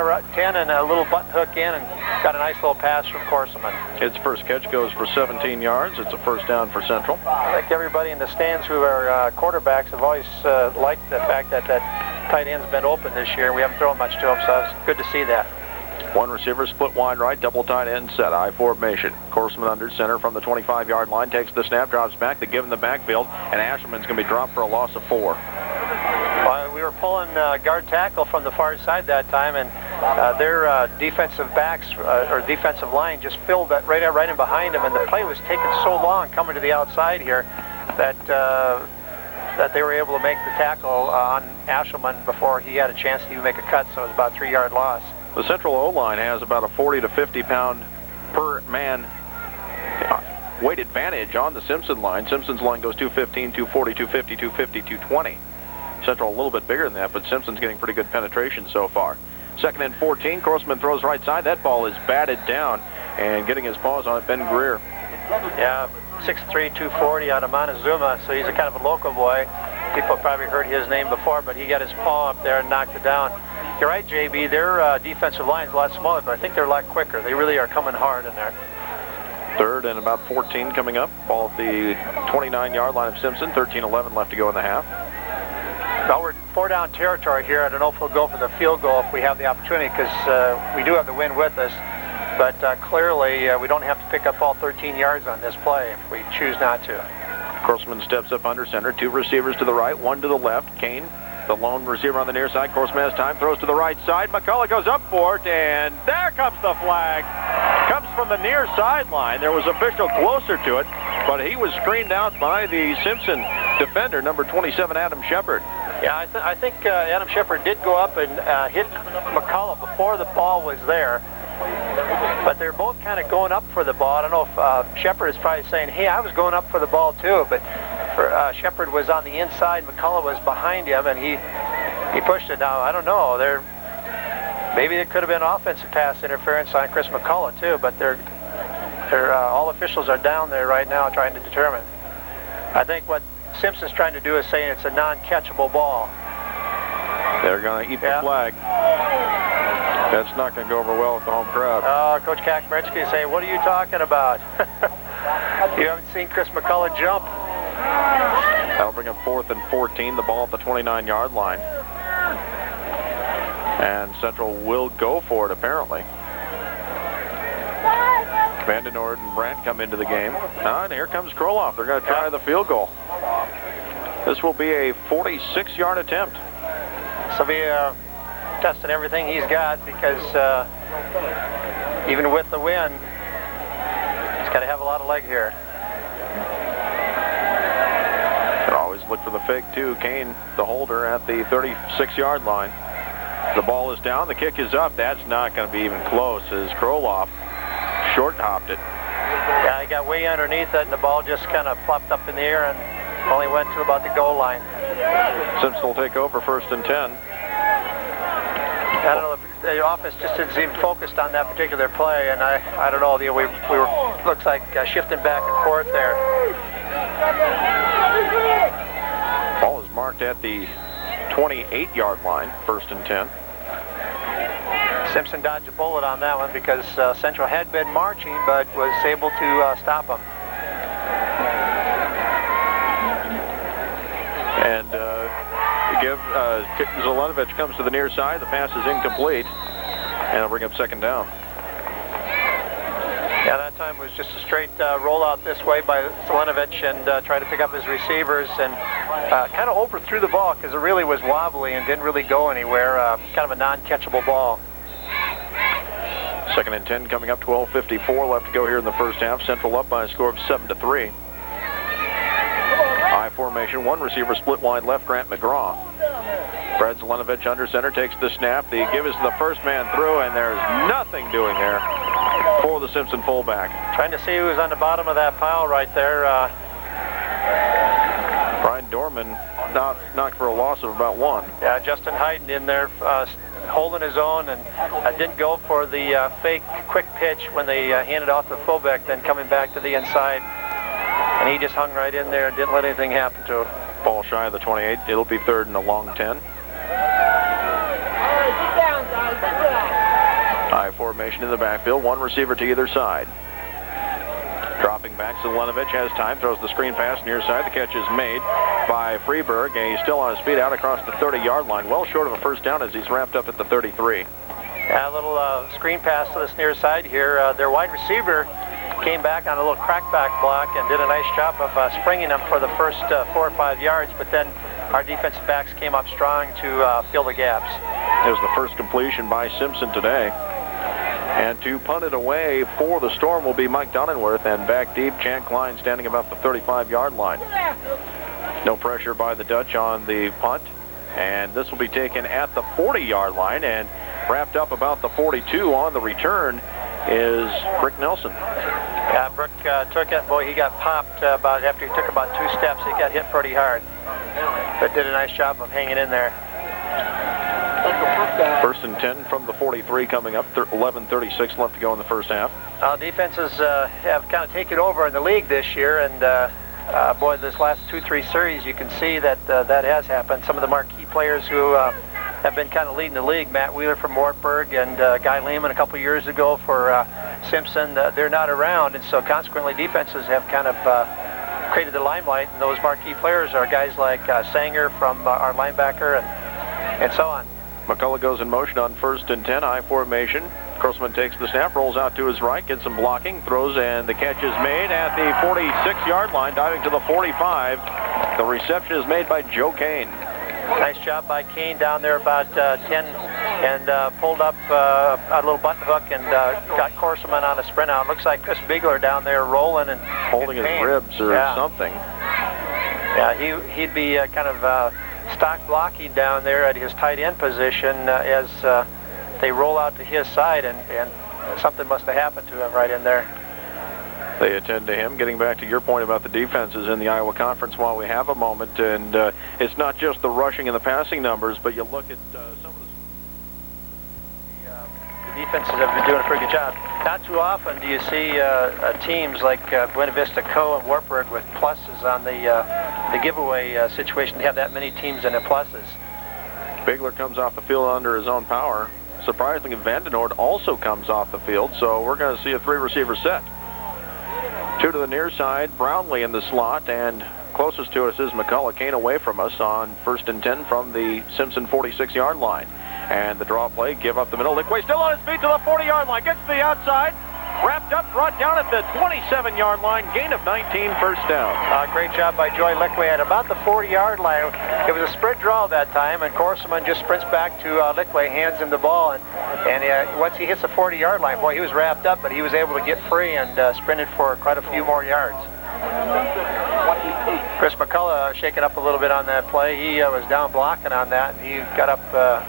and a little button hook in, and got a nice little pass from Korsman. His first catch goes for 17 yards. It's a first down for Central. I think everybody in the stands who are quarterbacks have always liked the fact that tight end's been open this year. We haven't thrown much to him, so it's good to see that. One receiver split wide right, double tight end set, I formation. Korsman under center from the 25-yard line, takes the snap, drops back, they give him the backfield, and Asherman's going to be dropped for a loss of 4. We were pulling guard tackle from the far side that time, and their defensive backs or defensive line just filled that right in behind them, and the play was taking so long coming to the outside here that that they were able to make the tackle on Asherman before he had a chance to even make a cut, so it was about a 3-yard loss. The Central O-line has about a 40 to 50 pound per man weight advantage on the Simpson line. Simpson's line goes 215, 240, 250, 250, 220. Central a little bit bigger than that, but Simpson's getting pretty good penetration so far. Second and 14, Korsman throws right side. That ball is batted down, and getting his paws on it, Ben Greer. Yeah, 6'3", 240 out of Montezuma, so he's a kind of a local boy. People have probably heard his name before, but he got his paw up there and knocked it down. You're right, JB, their defensive line is a lot smaller, but I think they're a lot quicker. They really are coming hard in there. Third and about 14 coming up. Ball at the 29-yard line of Simpson, 13-11 left to go in the half. Well, we're 4-down territory here. I don't know if we'll go for the field goal if we have the opportunity, because we do have the wind with us. But clearly, we don't have to pick up all 13 yards on this play if we choose not to. Korsman steps up under center. 2 receivers to the right, 1 to the left. Kane, the lone receiver on the near side. Korsman has time, throws to the right side. McCullough goes up for it, and there comes the flag. Comes from the near sideline. There was an official closer to it, but he was screened out by the Simpson defender, number 27, Adam Schipper. Yeah, I think Adam Schipper did go up and hit McCullough before the ball was there. But they're both kind of going up for the ball. I don't know if Shepard is probably saying, hey, I was going up for the ball too, but Shepard was on the inside, McCullough was behind him, and he pushed it. Now, I don't know. Maybe it could have been offensive pass interference on Chris McCullough too, but all officials are down there right now trying to determine. I think what Simpson's trying to do is saying it's a non-catchable ball. They're going to eat the flag. That's not going to go over well with the home crowd. Coach Kakmeretsky is saying, what are you talking about? You haven't seen Chris McCullough jump. That'll bring up 4th and 14, the ball at the 29-yard line. And Central will go for it, apparently. Vandenord and Brandt come into the game. And here comes Kroloff. They're going to try the field goal. This will be a 46-yard attempt. This will be testing everything he's got, because even with the wind, he's got to have a lot of leg here. Can always look for the fake too. Kane, the holder, at the 36-yard line. The ball is down. The kick is up. That's not going to be even close, as Kroloff short-hopped it. Yeah, he got way underneath it, and the ball just kind of plopped up in the air and only went to about the goal line. Simpson will take over 1st and 10. I don't know if the offense just didn't seem focused on that particular play, and I don't know. We were looks like shifting back and forth there. Ball is marked at the 28-yard line, 1st and 10. Simpson dodged a bullet on that one because Central had been marching, but was able to stop them. And Zelenovic comes to the near side. The pass is incomplete, and it'll bring up 2nd down. Yeah, that time was just a straight rollout this way by Zelenovic, and tried to pick up his receivers, and kind of overthrew the ball because it really was wobbly and didn't really go anywhere. Kind of a non-catchable ball. 2nd and 10 coming up, 12:54 left to go here in the first half. Central up by a score of 7-3. I formation, 1 receiver split wide left, Grant McGraw. Brad Zelenovic under center, takes the snap. The give is the first man through, and there's nothing doing there for the Simpson fullback. Trying to see who's on the bottom of that pile right there. Brian Dorman knocked for a loss of about 1. Yeah, Justin Hayden in there holding his own, and didn't go for the fake quick pitch when they handed off the fullback, then coming back to the inside. And he just hung right in there and didn't let anything happen to him. Ball shy of the 28. It'll be third and a long 10. High formation in the backfield. One receiver to either side. Dropping back, Zelenovich has time, throws the screen pass near side. The catch is made by Freeberg, and he's still on his feet out across the 30-yard line. Well short of a first down as he's wrapped up at the 33. Yeah, a little screen pass to this near side here. Their wide receiver came back on a little crackback block and did a nice job of springing them for the first 4 or 5 yards, but then our defensive backs came up strong to fill the gaps. It was the first completion by Simpson today. And to punt it away for the Storm will be Mike Donenworth, and back deep, Chad Klein standing about the 35-yard line. No pressure by the Dutch on the punt, and this will be taken at the 40-yard line, and wrapped up about the 42 on the return is Brick Nelson. Yeah, Brick took it. Boy, he got popped after he took about 2 steps. He got hit pretty hard, but did a nice job of hanging in there. First and 10 from the 43 coming up. 11:36 left to go in the first half. Defenses have kind of taken over in the league this year, and boy, this last 2-3 series, you can see that that has happened. Some of the marquee players who have been kind of leading the league, Matt Wheeler from Wartburg and Guy Lehman a couple years ago for Simpson, they're not around, and so consequently defenses have kind of created the limelight, and those marquee players are guys like Sanger from our linebacker and so on. McCullough goes in motion on first and 10, high formation. Grossman takes the snap, rolls out to his right, gets some blocking, throws, and the catch is made at the 46-yard line, diving to the 45. The reception is made by Joe Kane. Nice job by Kane down there about 10 and pulled up a little button hook and got Corseman on a sprint out. Looks like Chris Bigler down there rolling and holding his ribs or something. Yeah, he'd be kind of stock blocking down there at his tight end position as they roll out to his side, and something must have happened to him right in there. They attend to him. Getting back to your point about the defenses in the Iowa Conference while we have a moment, and it's not just the rushing and the passing numbers, but you look at some of the defenses have been doing a pretty good job. Not too often do you see teams like Buena Vista Co. and Wartburg with pluses on the giveaway situation. They have that many teams in the pluses. Bigler comes off the field under his own power. Surprisingly, Vandenoord also comes off the field, so we're going to see a 3-receiver set. 2 to the near side, Brownlee in the slot, and closest to us is McCullough. Kane away from us on first and 10 from the Simpson 46-yard line. And the draw play, give up the middle. Liquay still on his feet to the 40-yard line, gets to the outside, wrapped up, brought down at the 27-yard line, gain of 19, first down. Great job by Joy Liquay at about the 40-yard line. It was a sprint draw that time, and Corseman just sprints back to Liquay, hands him the ball, and once he hits the 40-yard line, boy, he was wrapped up, but he was able to get free and sprinted for quite a few more yards. Chris McCullough shaking up a little bit on that play. He was down blocking on that, and he got up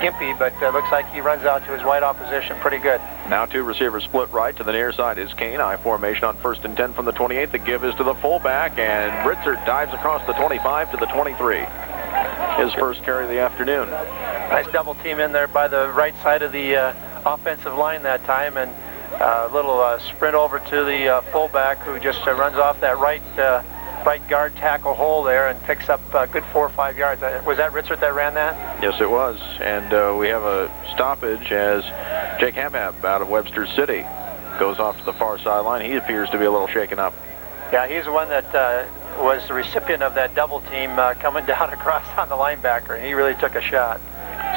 gimpy, but looks like he runs out to his wide opposition pretty good. Now 2 receivers split right. To the near side is Kane. High formation on first and 10 from the 28. The give is to the fullback, and Ritzert dives across the 25 to the 23. His first carry of the afternoon. Nice double team in there by the right side of the offensive line that time, and a little sprint over to the fullback who just runs off that right guard tackle hole there and picks up a good 4 or 5 yards. Was that Ritzert that ran that? Yes, it was. And we have a stoppage as Jake Hamab out of Webster City goes off to the far sideline. He appears to be a little shaken up. Yeah, he's the one that was the recipient of that double team coming down across on the linebacker. He really took a shot.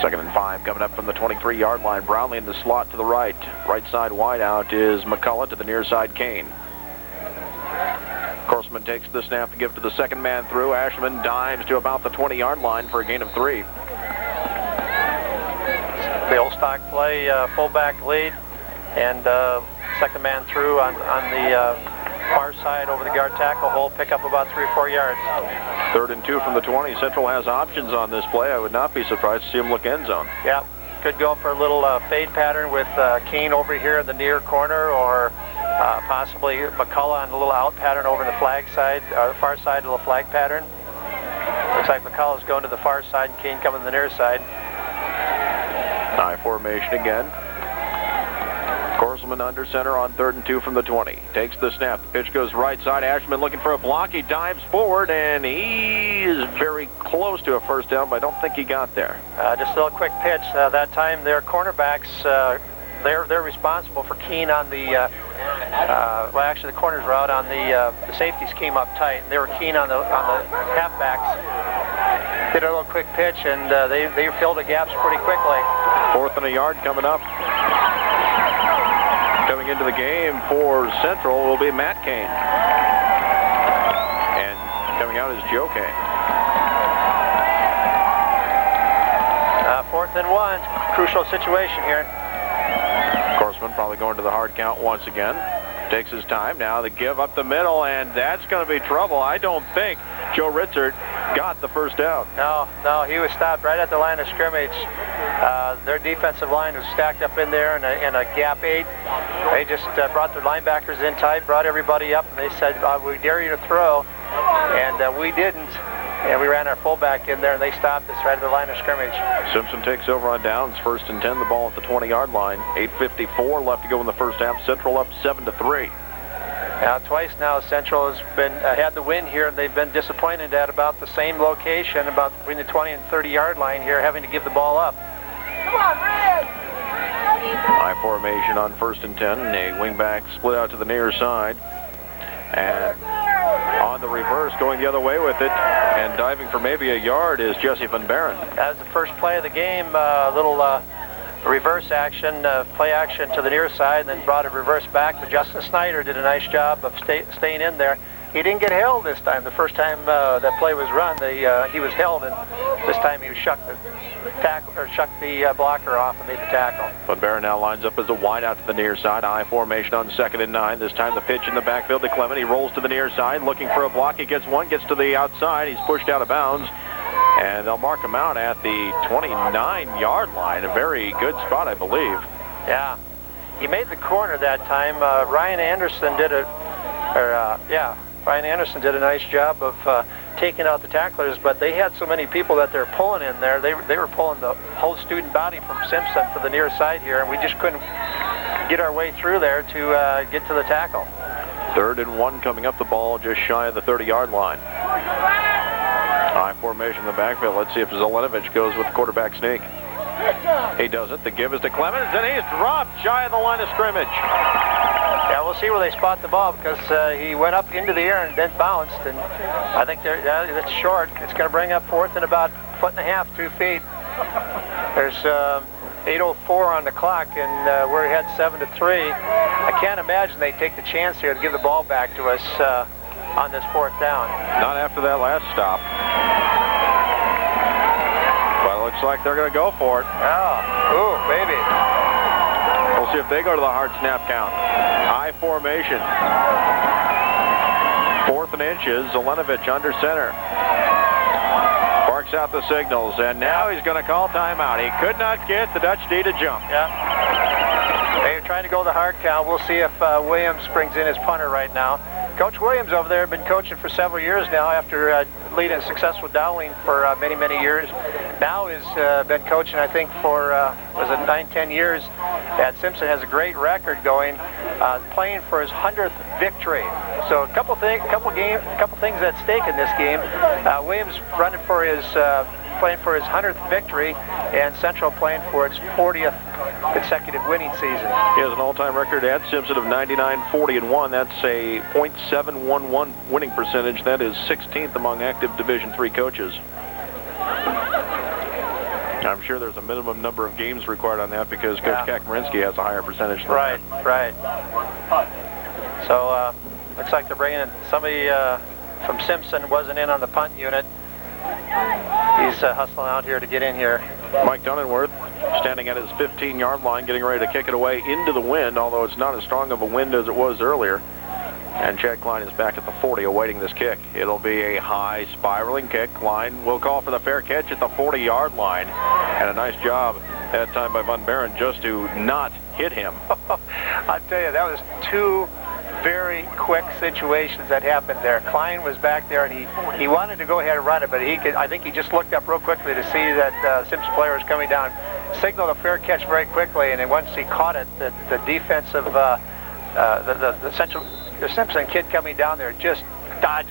2nd and 5 coming up from the 23-yard line. Brownlee in the slot to the right. Right side wide out is McCullough, to the near side Kane. Corseman takes the snap to give to the second man through. Ashman dives to about the 20-yard line for a gain of 3. The old stock play, fullback lead, and second man through on the far side over the guard tackle hole, pick up about 3 or 4 yards. 3rd and 2 from the 20. Central has options on this play. I would not be surprised to see him look end zone. Yeah, could go for a little fade pattern with Kane over here in the near corner, or Possibly McCullough on a little out pattern over in the flag side, or the far side of the flag pattern. Looks like McCullough's going to the far side and Kane coming to the near side. I formation again. Corselman under center on 3rd and 2 from the 20. Takes the snap. The pitch goes right side. Ashman looking for a block. He dives forward, and he is very close to a first down, but I don't think he got there. Just a little quick pitch. That time their cornerbacks, they're responsible for Keene on the, well, actually the corners were out on the safeties came up tight, and they were Keene on the halfbacks. Did a little quick pitch, and they filled the gaps pretty quickly. 4th and a yard coming up. Coming into the game for Central will be Matt Kane. And coming out is Joe Kane. 4th and 1, crucial situation here. Corselman probably going to the hard count once again. Takes his time. Now the give up the middle, and that's going to be trouble. I don't think Joe Ritzert got the first down. No, he was stopped right at the line of scrimmage. Their defensive line was stacked up in there in a gap 8. They just brought their linebackers in tight, brought everybody up, and they said, we dare you to throw. And we didn't. And we ran our fullback in there, and they stopped us right at the line of scrimmage. Simpson takes over on downs. 1st and 10, the ball at the 20-yard line. 8:54 left to go in the first half. Central up 7-3. Now, twice now, Central has been had the win here, and they've been disappointed at about the same location, about between the 20 and 30-yard line here, having to give the ball up. High formation on 1st and 10. A wingback split out to the near side. And on the reverse, going the other way with it, and diving for maybe a yard is Jesse Van Baren. That was the first play of the game, little reverse action, play action to the near side, and then brought it reverse back. But Justin Snyder did a nice job of staying in there. He didn't get held this time. The first time that play was run, he was held, and this time he shucked the blocker off and made the tackle. Van Baren now lines up as a wide out to the near side. I formation on 2nd and 9. This time the pitch in the backfield to Clement. He rolls to the near side, looking for a block. He gets one, gets to the outside. He's pushed out of bounds, and they'll mark him out at the 29-yard line. A very good spot, I believe. Yeah, he made the corner that time. Ryan Anderson did a nice job of taking out the tacklers, but they had so many people that they're pulling in there. They were pulling the whole student body from Simpson for the near side here, and we just couldn't get our way through there to get to the tackle. 3rd and 1 coming up, the ball just shy of the 30-yard line. High formation in the backfield. Let's see if Zelenovic goes with the quarterback sneak. He doesn't. The give is to Clemens, and he's dropped shy of the line of scrimmage. Yeah, we'll see where they spot the ball, because he went up into the air and then bounced, and I think that's short. It's going to bring up 4th and about 1.5 feet, 2 feet. There's 8:04 on the clock, and we're ahead 7-3. I can't imagine they take the chance here to give the ball back to us on this 4th down. Not after that last stop. But it looks like they're going to go for it. Oh, ooh, baby. We'll see if they go to the hard snap count. High formation. 4th and inches. Zelenovic under center. Barks out the signals, and now he's going to call timeout. He could not get the Dutch D to jump. Yeah. They're trying to go the hard count. We'll see if Williams brings in his punter right now. Coach Williams over there has been coaching for several years now after leading a successful Dowling for many, many years. Now has been coaching, I think, for 9-10 years. And Simpson has a great record going, playing for his 100th victory. So a couple things at stake in this game. Williams running for his playing for his 100th victory, and Central playing for its 40th consecutive winning season. He has an all-time record at Simpson of 99-40-1. That's a .711 winning percentage. That is 16th among active Division III coaches. I'm sure there's a minimum number of games required on that because Coach Kakmarinsky has a higher percentage than that. Right. So looks like they're bringing in somebody from Simpson. Wasn't in on the punt unit. He's hustling out here to get in here. Mike Dunnenworth standing at his 15-yard line, getting ready to kick it away into the wind, although it's not as strong of a wind as it was earlier. And Chad Klein is back at the 40 awaiting this kick. It'll be a high spiraling kick. Klein will call for the fair catch at the 40-yard line. And a nice job that time by Van Baren just to not hit him. I'll tell you, that was two very quick situations that happened there. Klein was back there, and he wanted to go ahead and run it, but I think he just looked up real quickly to see that Simpson player was coming down, signaled a fair catch very quickly, and then once he caught it, the defensive, the Simpson kid coming down there just dodged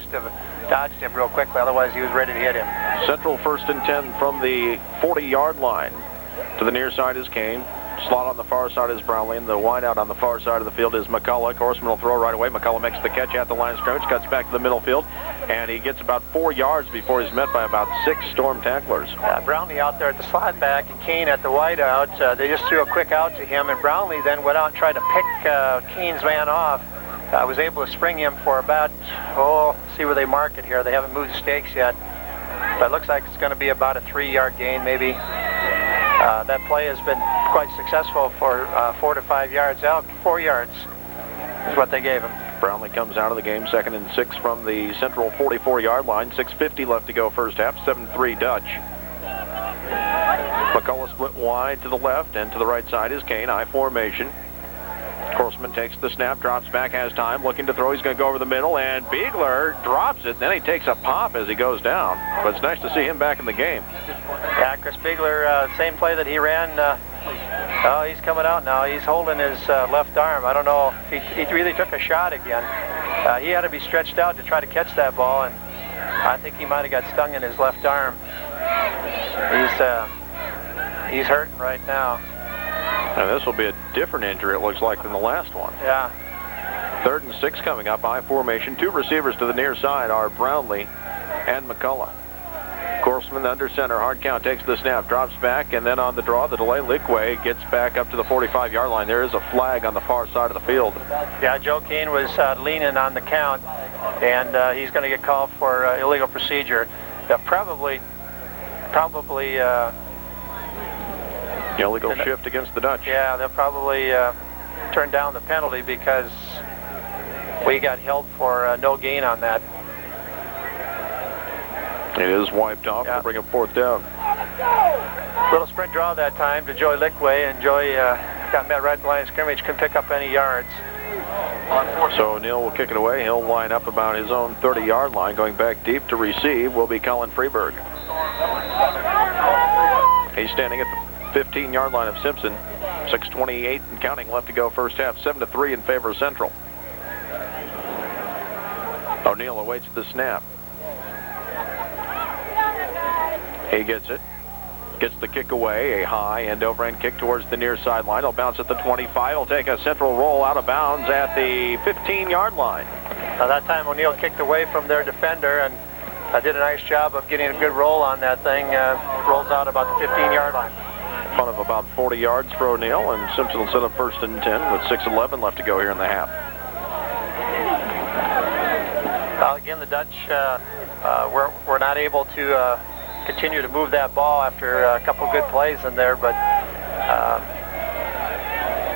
him real quickly, otherwise he was ready to hit him. Central 1st and 10 from the 40-yard line. To the near side is Kane. Slot on the far side is Brownlee, and the wideout on the far side of the field is McCullough. Corseman will throw right away. McCullough makes the catch at the line of scrimmage, cuts back to the middle field, and he gets about 4 yards before he's met by about 6 Storm tacklers. Brownlee out there at the slot back, and Kane at the wideout. They just threw a quick out to him, and Brownlee then went out and tried to pick Kane's man off. Was able to spring him for about, see where they mark it here. They haven't moved the stakes yet, but it looks like it's going to be about a 3-yard gain maybe. That play has been quite successful for 4 to 5 yards out. 4 yards is what they gave him. Brownlee comes out of the game, 2nd and 6 from the Central 44-yard line. 6:50 left to go first half, 7-3 Dutch. McCullough split wide to the left, and to the right side is Kane, I formation. Corseman takes the snap, drops back, has time, looking to throw. He's going to go over the middle, and Beegler drops it. Then he takes a pop as he goes down. But it's nice to see him back in the game. Yeah, Chris Beegler, same play that he ran. He's coming out now. He's holding his left arm. I don't know if he really took a shot again. He had to be stretched out to try to catch that ball, and I think he might have got stung in his left arm. He's hurting right now. And this will be a different injury, it looks like, than the last one. Yeah. 3rd and 6 coming up, I formation. 2 receivers to the near side are Brownlee and McCullough. Corseman under center, hard count, takes the snap, drops back, and then on the draw, the delay, Liquay gets back up to the 45-yard line. There is a flag on the far side of the field. Yeah, Joe Kane was leaning on the count, and he's going to get called for illegal procedure. Probably illegal shift against the Dutch. Yeah, they'll probably turn down the penalty because we got held for no gain on that. It is wiped off. Yeah. We'll bring up 4th down. Little sprint draw that time to Joy Liquay, and Joy got met right at the line of scrimmage, couldn't pick up any yards. So O'Neill will kick it away. He'll line up about his own 30-yard line. Going back deep to receive will be Colin Freeberg. He's standing at the 15-yard line of Simpson. 6:28 and counting left to go first half. 7-3 in favor of Central. O'Neill awaits the snap. He gets it. Gets the kick away. A high end overhand kick towards the near sideline. He'll bounce at the 25. He'll take a Central roll out of bounds at the 15-yard line. That time O'Neill kicked away from their defender and did a nice job of getting a good roll on that thing. Rolls out about the 15-yard line. Fun of about 40 yards for O'Neill, and Simpson will set up 1st and 10 with 6:11 left to go here in the half. Again, the Dutch were not able to continue to move that ball after a couple good plays in there, but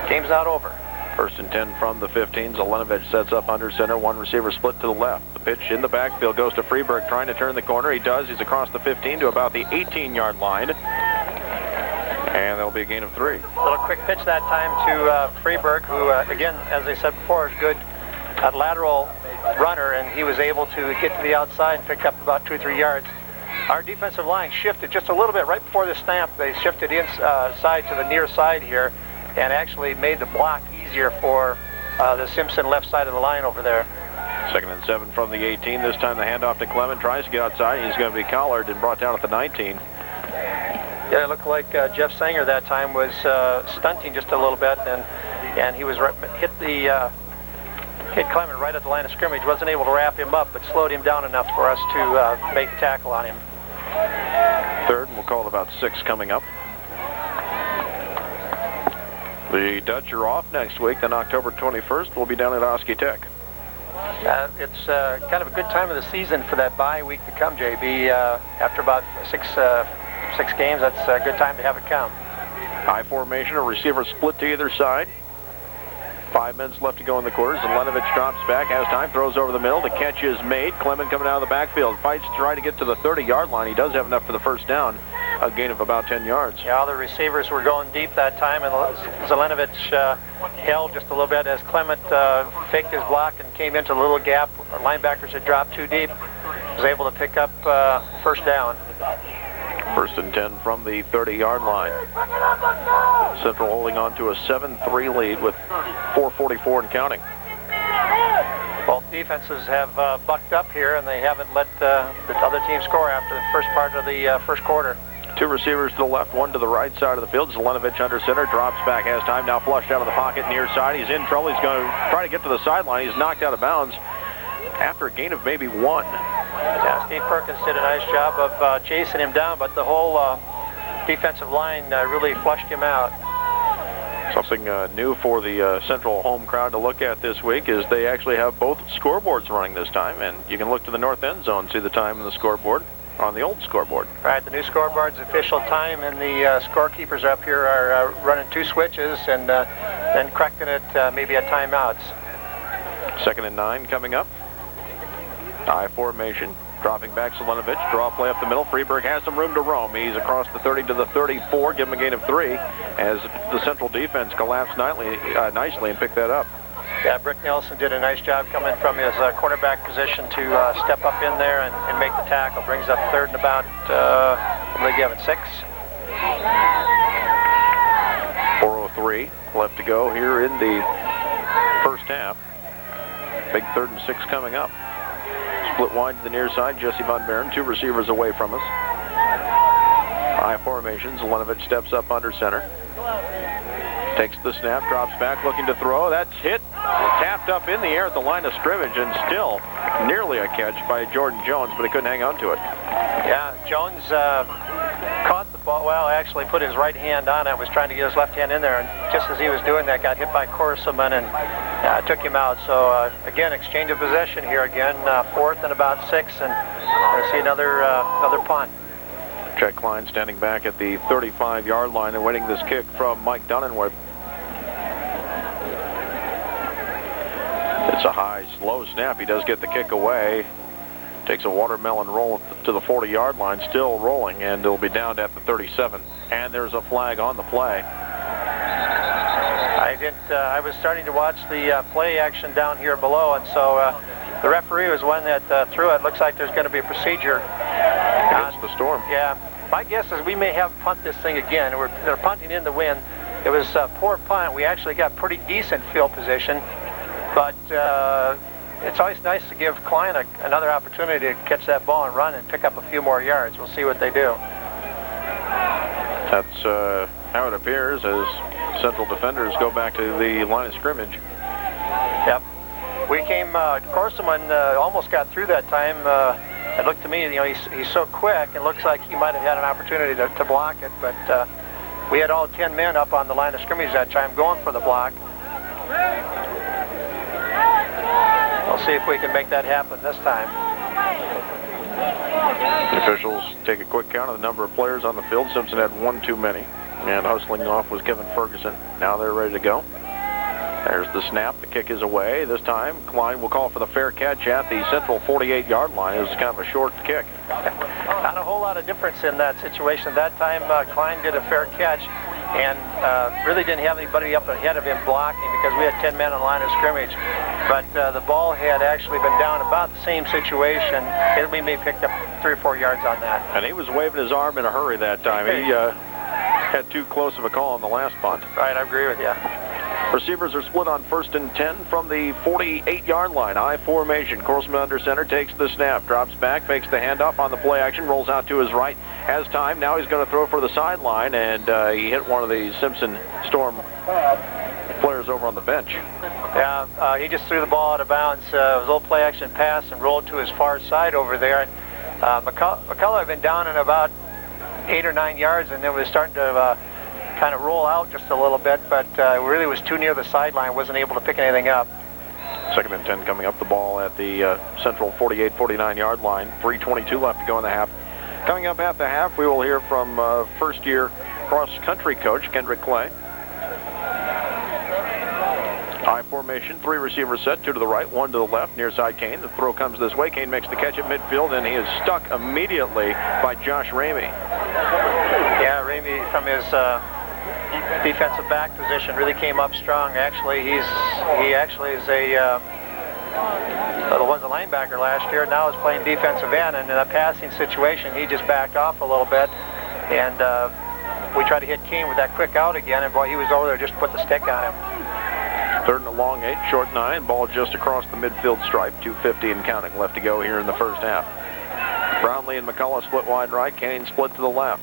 game's not over. 1st and 10 from the 15. Zelenovich sets up under center. 1 receiver split to the left. The pitch in the backfield goes to Freeberg, trying to turn the corner. He does. He's across the 15 to about the 18-yard line. And there'll be a gain of 3. A little quick pitch that time to Freeberg, who, again, as I said before, is good lateral runner, and he was able to get to the outside and pick up about 2 or 3 yards. Our defensive line shifted just a little bit right before the snap. They shifted inside to the near side here and actually made the block easier for the Simpson left side of the line over there. 2nd and 7 from the 18. This time the handoff to Clement. Tries to get outside. He's going to be collared and brought down at the 19. Yeah, it looked like Jeff Sanger that time was stunting just a little bit, and he was hit Clement right at the line of scrimmage. Wasn't able to wrap him up, but slowed him down enough for us to make a tackle on him. 3rd, and we'll call it about 6 coming up. The Dutch are off next week. Then October 21st, we'll be down at Oskee Tech. It's kind of a good time of the season for that bye week to come, JB. After about six games, that's a good time to have it come. High formation, a receiver split to either side. 5 minutes left to go in the quarters. Zelenovich drops back, has time, throws over the middle. The catch is made. Clement coming out of the backfield. Fights to try to get to the 30-yard line. He does have enough for the first down. a gain of about 10 yards. Yeah, all the receivers were going deep that time, and Zelenovic held just a little bit as Clement faked his block and came into the little gap. Our linebackers had dropped too deep. Was able to pick up first down. 1st and 10 from the 30-yard line. Central holding on to a 7-3 lead with 4:44 and counting. Both defenses have bucked up here, and they haven't let the other team score after the first part of the first quarter. 2 receivers to the left, 1 to the right side of the field. Zelenovic under center, drops back, has time, now flushed out of the pocket near side. He's in trouble. He's going to try to get to the sideline. He's knocked out of bounds after a gain of maybe 1. Yeah, Steve Perkins did a nice job of chasing him down, but the whole defensive line really flushed him out. Something new for the Central home crowd to look at this week is they actually have both scoreboards running this time, and you can look to the north end zone, see the time in the scoreboard on the old scoreboard. Right, the new scoreboard's official time, and the scorekeepers up here are running 2 switches and then correcting it maybe at timeouts. 2nd and 9 coming up. I formation, dropping back Zelenovic, draw play up the middle. Freeburg has some room to roam. He's across the 30 to the 34, give him a gain of 3 as the Central defense collapsed nicely and picked that up. Yeah, Brick Nelson did a nice job coming from his cornerback position to step up in there and make the tackle. Brings up 3rd and about, what do they give it, 6? 4:03 left to go here in the first half. Big 3rd and 6 coming up. Split wide to the near side, Jesse Von Baron, 2 receivers away from us. I formation, Zelenovic steps up under center. Takes the snap, drops back, looking to throw. That's hit, tapped up in the air at the line of scrimmage, and still nearly a catch by Jordan Jones, but he couldn't hang on to it. Yeah, Jones caught the ball, well, actually put his right hand on it, was trying to get his left hand in there, and just as he was doing that, got hit by Corseman and took him out. So, again, exchange of possession here again, 4th and about 6, and we're going to see another punt. Chet Klein standing back at the 35-yard line and waiting this kick from Mike Dunenworth. It's a high, slow snap. He does get the kick away. Takes a watermelon roll to the 40-yard line, still rolling, and it'll be down at the 37. And there's a flag on the play. I was starting to watch the play action down here below, and so the referee was one that threw it. Looks like there's going to be a procedure. Against the Storm. Yeah. My guess is we may have punt this thing again. They're punting in the wind. It was a poor punt. We actually got pretty decent field position, but it's always nice to give Klein another opportunity to catch that ball and run and pick up a few more yards. We'll see what they do. That's how it appears as Central defenders go back to the line of scrimmage. Yep. We came, Corseman almost got through that time. It looked to me, he's so quick, it looks like he might have had an opportunity to block it, but we had all 10 men up on the line of scrimmage that time going for the block. We'll see if we can make that happen this time. The officials take a quick count of the number of players on the field. Simpson had 1 too many, and hustling off was Kevin Ferguson. Now they're ready to go. There's the snap. The kick is away. This time, Klein will call for the fair catch at the Central 48-yard line. It was kind of a short kick. Not a whole lot of difference in that situation. That time, Klein did a fair catch and really didn't have anybody up ahead of him blocking because we had 10 men on the line of scrimmage. But the ball had actually been down about the same situation. We may have picked up 3 or 4 yards on that. And he was waving his arm in a hurry that time. He had too close of a call on the last punt. Right, I agree with you. Receivers are split on 1st and 10 from the 48-yard line. I formation. Corseman under center, takes the snap, drops back, fakes the handoff on the play action, rolls out to his right, has time. Now he's going to throw for the sideline, and he hit one of the Simpson Storm players over on the bench. Yeah, he just threw the ball out of bounds. It was a little play action pass and rolled to his far side over there. McCullough had been down in about 8 or 9 yards, and then was starting to kind of roll out just a little bit, but really was too near the sideline, wasn't able to pick anything up. 2nd and 10 coming up, the ball at the Central 48, 49-yard line. 3:22 left to go in the half. Coming up at the half, we will hear from first-year cross-country coach Kendrick Clay. I formation, 3 receivers set, 2 to the right, 1 to the left, near side Kane. The throw comes this way. Kane makes the catch at midfield, and he is stuck immediately by Josh Ramey. Yeah, Ramey from his defensive back position really came up strong. Actually, he actually is was a linebacker last year. Now is playing defensive end, and in a passing situation, he just backed off a little bit, and we tried to hit Kane with that quick out again, and boy, he was over there just to put the stick on him. 3rd and a long 8, short 9, ball just across the midfield stripe, 2:50 and counting left to go here in the first half. Brownlee and McCullough split wide right, Kane split to the left.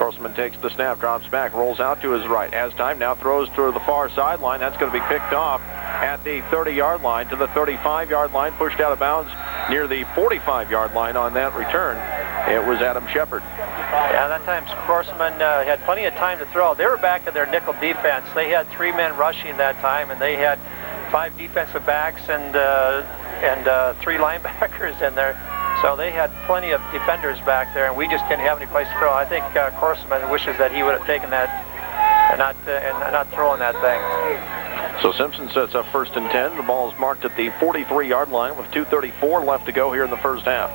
Corseman takes the snap, drops back, rolls out to his right, has time, now throws to the far sideline. That's going to be picked off at the 30-yard line to the 35-yard line, pushed out of bounds near the 45-yard line on that return. It was Adam Shepard. Yeah, that time Corseman had plenty of time to throw. They were back in their nickel defense. They had 3 men rushing that time, and they had 5 defensive backs and 3 linebackers in there. So they had plenty of defenders back there, and we just didn't have any place to throw. I think Corseman wishes that he would have taken that and not thrown that thing. So Simpson sets up 1st and 10. The ball is marked at the 43-yard line with 2:34 left to go here in the first half.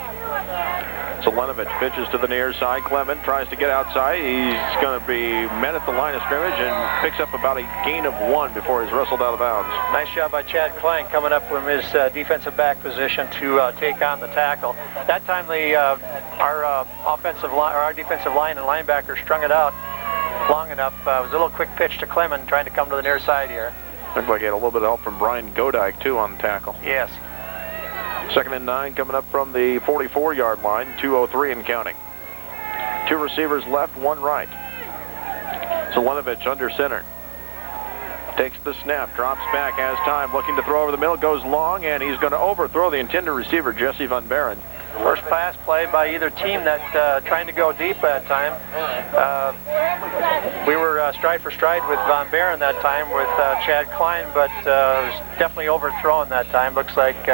Zelenovich pitches to the near side. Clement tries to get outside. He's going to be met at the line of scrimmage and picks up about a gain of 1 before he's wrestled out of bounds. Nice job by Chad Klein coming up from his defensive back position to take on the tackle. That time our defensive line and linebacker strung it out long enough. It was a little quick pitch to Clement trying to come to the near side here. Looked like he had a little bit of help from Brian Godike, too, on the tackle. Yes. 2nd and 9 coming up from the 44-yard line, 2:03 and counting. 2 receivers left, 1 right. Zelenovich under center. Takes the snap, drops back, has time, looking to throw over the middle, goes long, and he's going to overthrow the intended receiver, Jesse Van Baren. First pass play by either team that trying to go deep that time. We were stride for stride with Van Baren that time with Chad Klein, but was definitely overthrown that time. Looks like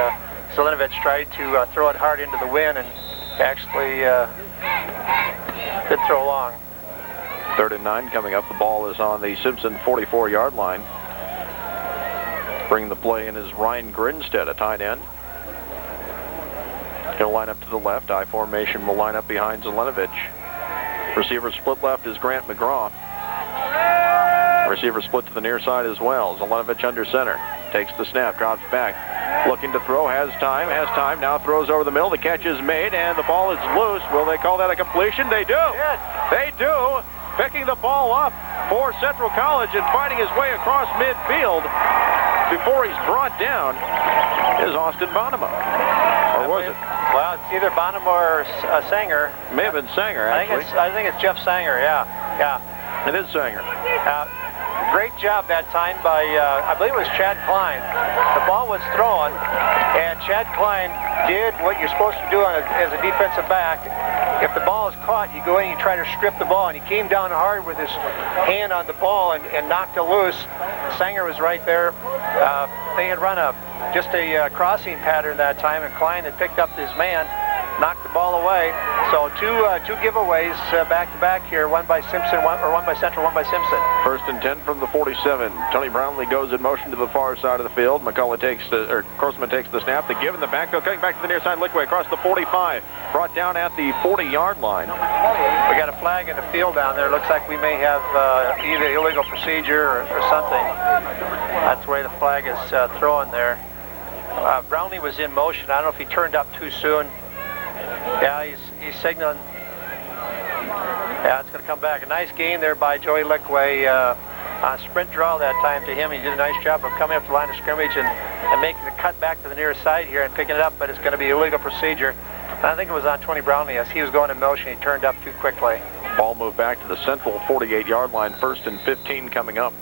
Zelenovich tried to throw it hard into the wind and actually did throw long. 3rd and 9 coming up. The ball is on the Simpson 44-yard line. Bringing the play in is Ryan Grinstead, a tight end. He'll line up to the left. I formation will line up behind Zelenovich. Receiver split left is Grant McGraw. Receiver split to the near side as well. Zelenovich under center. Takes the snap, drops back. Looking to throw, has time, now throws over the middle. The catch is made, and the ball is loose. Will they call that a completion? They do. Yes. They do. Picking the ball up for Central College and fighting his way across midfield before he's brought down is Austin Bonema. Or was it? Well, it's either Bonema or Sanger. May have been Sanger, actually. I think it's Jeff Sanger, yeah. It is Sanger. Great job that time by, I believe it was Chad Klein. The ball was thrown, and Chad Klein did what you're supposed to do as a defensive back. If the ball is caught, you go in and you try to strip the ball, and he came down hard with his hand on the ball and knocked it loose. Sanger was right there. They had run just a crossing pattern that time, and Klein had picked up his man, knocked the ball away. So two giveaways back-to-back here, one by Simpson, one by Central, one by Simpson. 1st and 10 from the 47. Tony Brownlee goes in motion to the far side of the field. Corseman takes the snap. The give in the backfield, cutting back to the near side, Liquid across the 45. Brought down at the 40-yard line. We got a flag in the field down there. Looks like we may have either illegal procedure or something. That's the way the flag is thrown there. Brownlee was in motion. I don't know if he turned up too soon. Yeah, he's signaling. Yeah, it's going to come back. A nice gain there by Joey Lickway. Sprint draw that time to him. He did a nice job of coming up the line of scrimmage and making the cut back to the near side here and picking it up, but it's going to be illegal procedure. And I think it was on Tony Brownlee. As he was going in motion, he turned up too quickly. Ball moved back to the Central 48-yard line. 1st and 15 coming up.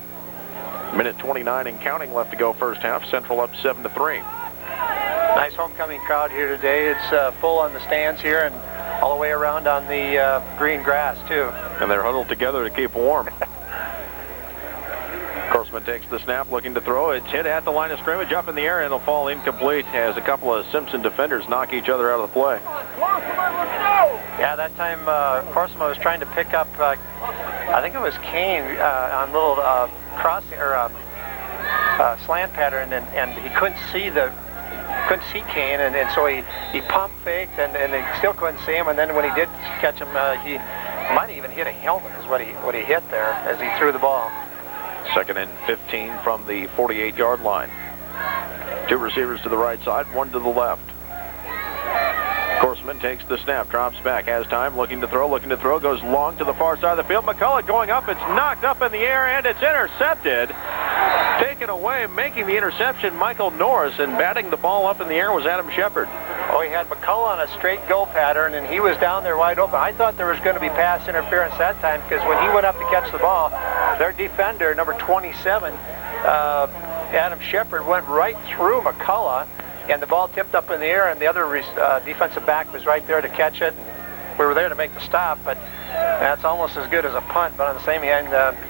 Minute 29 and counting left to go first half. Central up 7-3. Nice homecoming crowd here today. It's full on the stands here and all the way around on the green grass, too. And they're huddled together to keep warm. Corseman takes the snap, looking to throw. It's hit at the line of scrimmage, up in the air, and it'll fall incomplete as a couple of Simpson defenders knock each other out of the play. Yeah, that time Corseman was trying to pick up, I think it was Kane on little crossing, or slant pattern, and he couldn't see Kane, and so he pump faked, and they still couldn't see him. And then when he did catch him, he might have even hit a helmet, is what he hit there as he threw the ball. 2nd and 15 from the 48-yard line. 2 receivers to the right side, 1 to the left. Corseman takes the snap, drops back, has time, looking to throw, goes long to the far side of the field. McCullough going up, it's knocked up in the air, and it's intercepted. Taken away, making the interception, Michael Norris, and batting the ball up in the air was Adam Shepard. Oh, he had McCullough on a straight go pattern, and he was down there wide open. I thought there was going to be pass interference that time, because when he went up to catch the ball, their defender, number 27, Adam Shepard, went right through McCullough, and the ball tipped up in the air, and the other defensive back was right there to catch it. We were there to make the stop, but that's almost as good as a punt. But on the same hand,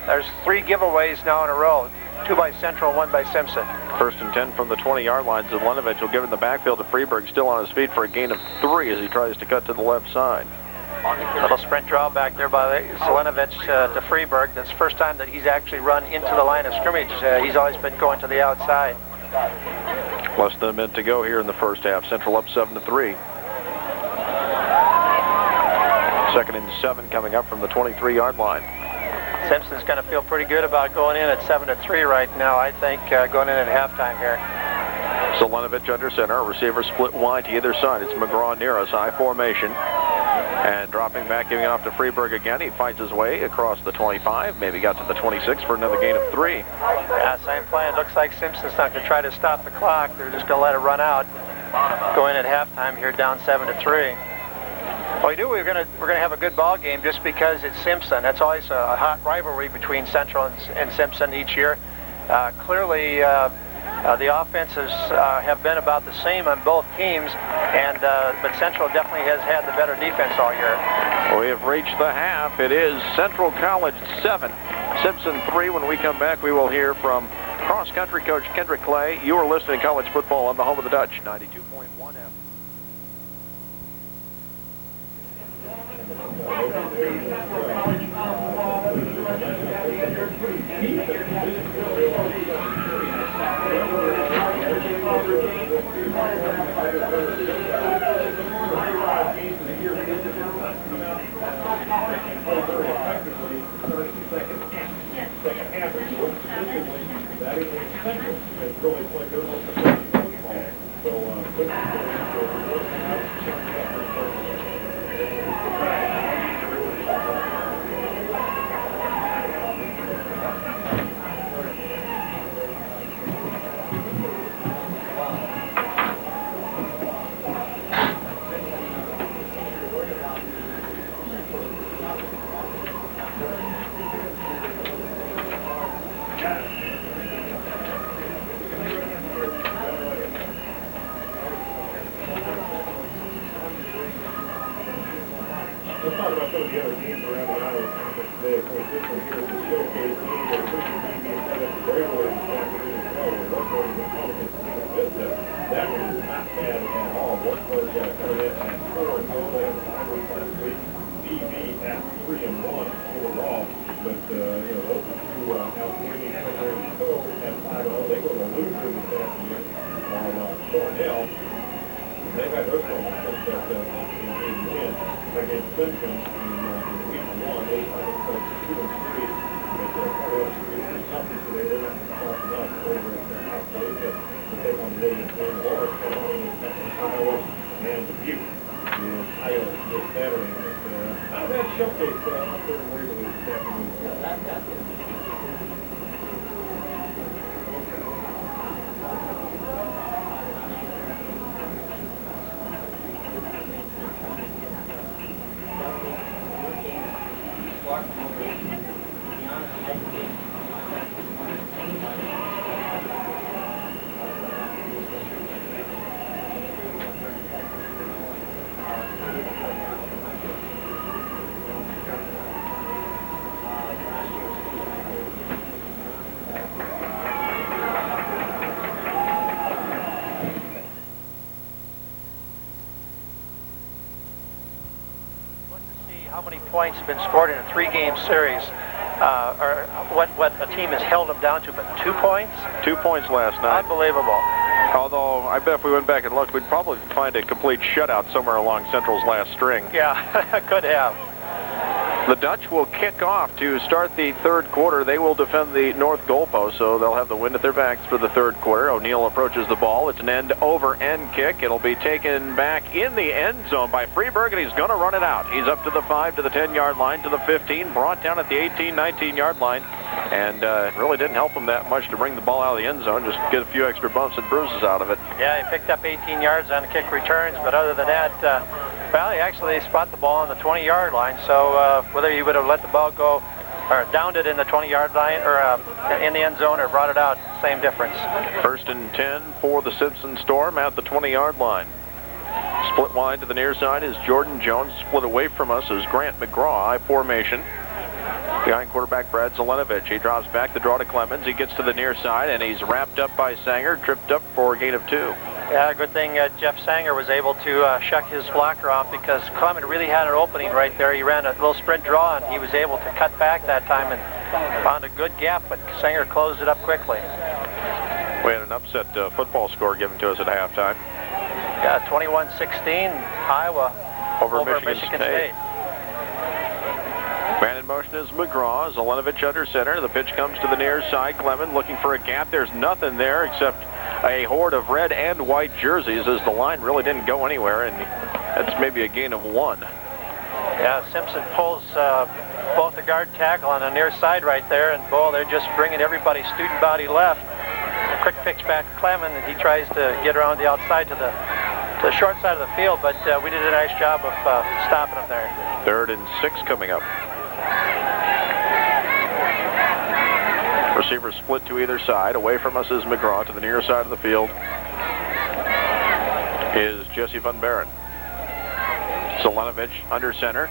there's 3 giveaways now in a row. 2 by Central, 1 by Simpson. 1st and 10 from the 20-yard line. Zelenovich will give it in the backfield to Freeberg, still on his feet for a gain of 3 as he tries to cut to the left side. Little sprint draw back there by Zelenovich to Freeberg. That's the first time that he's actually run into the line of scrimmage. He's always been going to the outside. Less than a minute to go here in the first half. Central up 7-3. 2nd and 7 coming up from the 23-yard line. Simpson's going to feel pretty good about going in at 7-3 right now, I think, going in at halftime here. Zelenovich under center, receiver split wide to either side. It's McGraw near us, high formation. And dropping back, giving off to Freeberg again. He finds his way across the 25, maybe got to the 26 for another gain of 3. Yeah, same plan. Looks like Simpson's not going to try to stop the clock. They're just going to let it run out. Going at halftime here, down 7-3. Well, we knew we're going to have a good ball game just because it's Simpson. That's always a hot rivalry between Central and Simpson each year. Clearly, the offenses have been about the same on both teams, but Central definitely has had the better defense all year. We have reached the half. It is Central College 7, Simpson 3. When we come back, we will hear from cross-country coach Kendrick Clay. You are listening to College Football on the home of the Dutch, 92.1 FM. Let's talk about some of the other games around the island today. Of course, this one here is the showcase game that originally being set up for Braylor this afternoon as well. One was the Republicans team of Vista. That one was not bad at all. One was coming in at 4-0. They had the finals last week. DB at 3-1 overall. But, those are 2 outstanding players. So at 5-0, they go to a loser this afternoon. While Cornell, they got their problems that in win against Simpson in week 1. They finally played 2-3. But Cornell should be pretty tough today. They're not sharp enough over at Appalachia to take on the Williams game. Or Iowa and Dubuque in Iowa this Saturday. But not a bad showcase up there in Waverly this afternoon as well. How many points have been scored in a 3-game series. or what a team has held them down to, but 2 points? 2 points last night. Unbelievable. Although, I bet if we went back and looked, we'd probably find a complete shutout somewhere along Central's last string. Yeah, could have. The Dutch will kick off to start the third quarter. They will defend the north goalpost, so they'll have the wind at their backs for the third quarter. O'Neill approaches the ball. It's an end-over-end kick. It'll be taken back in the end zone by Freeberg, and he's going to run it out. He's up to the 5, to the 10-yard line, to the 15, brought down at the 18, 19-yard line, and really didn't help him that much to bring the ball out of the end zone, just get a few extra bumps and bruises out of it. Yeah, he picked up 18 yards on the kick returns, but other than that, well, he actually spot the ball on the 20-yard line, so whether he would have let the ball go or downed it in the 20-yard line or in the end zone or brought it out, same difference. 1st and 10 for the Simpson Storm at the 20-yard line. Split wide to the near side is Jordan Jones. Split away from us is Grant McGraw, I formation. Behind quarterback Brad Zelenovich. He drops back the draw to Clemens. He gets to the near side, and he's wrapped up by Sanger, tripped up for a gain of 2. Yeah, good thing Jeff Sanger was able to shuck his blocker off because Clement really had an opening right there. He ran a little sprint draw, and he was able to cut back that time and found a good gap, but Sanger closed it up quickly. We had an upset football score given to us at halftime. Yeah, 21-16, Iowa over Michigan State. Man in motion is McGraw. Zelenovich under center. The pitch comes to the near side. Clement looking for a gap. There's nothing there except a horde of red and white jerseys as the line really didn't go anywhere, and that's maybe a gain of 1. Yeah, Simpson pulls both the guard tackle on the near side right there, and boy, they're just bringing everybody student body left. Quick pitch back to Clement, and he tries to get around the outside to the short side of the field, but we did a nice job of stopping him there. 3rd and 6 coming up. Receivers split to either side. Away from us is McGraw. To the near side of the field is Jesse Van Baren. Zelenovich under center.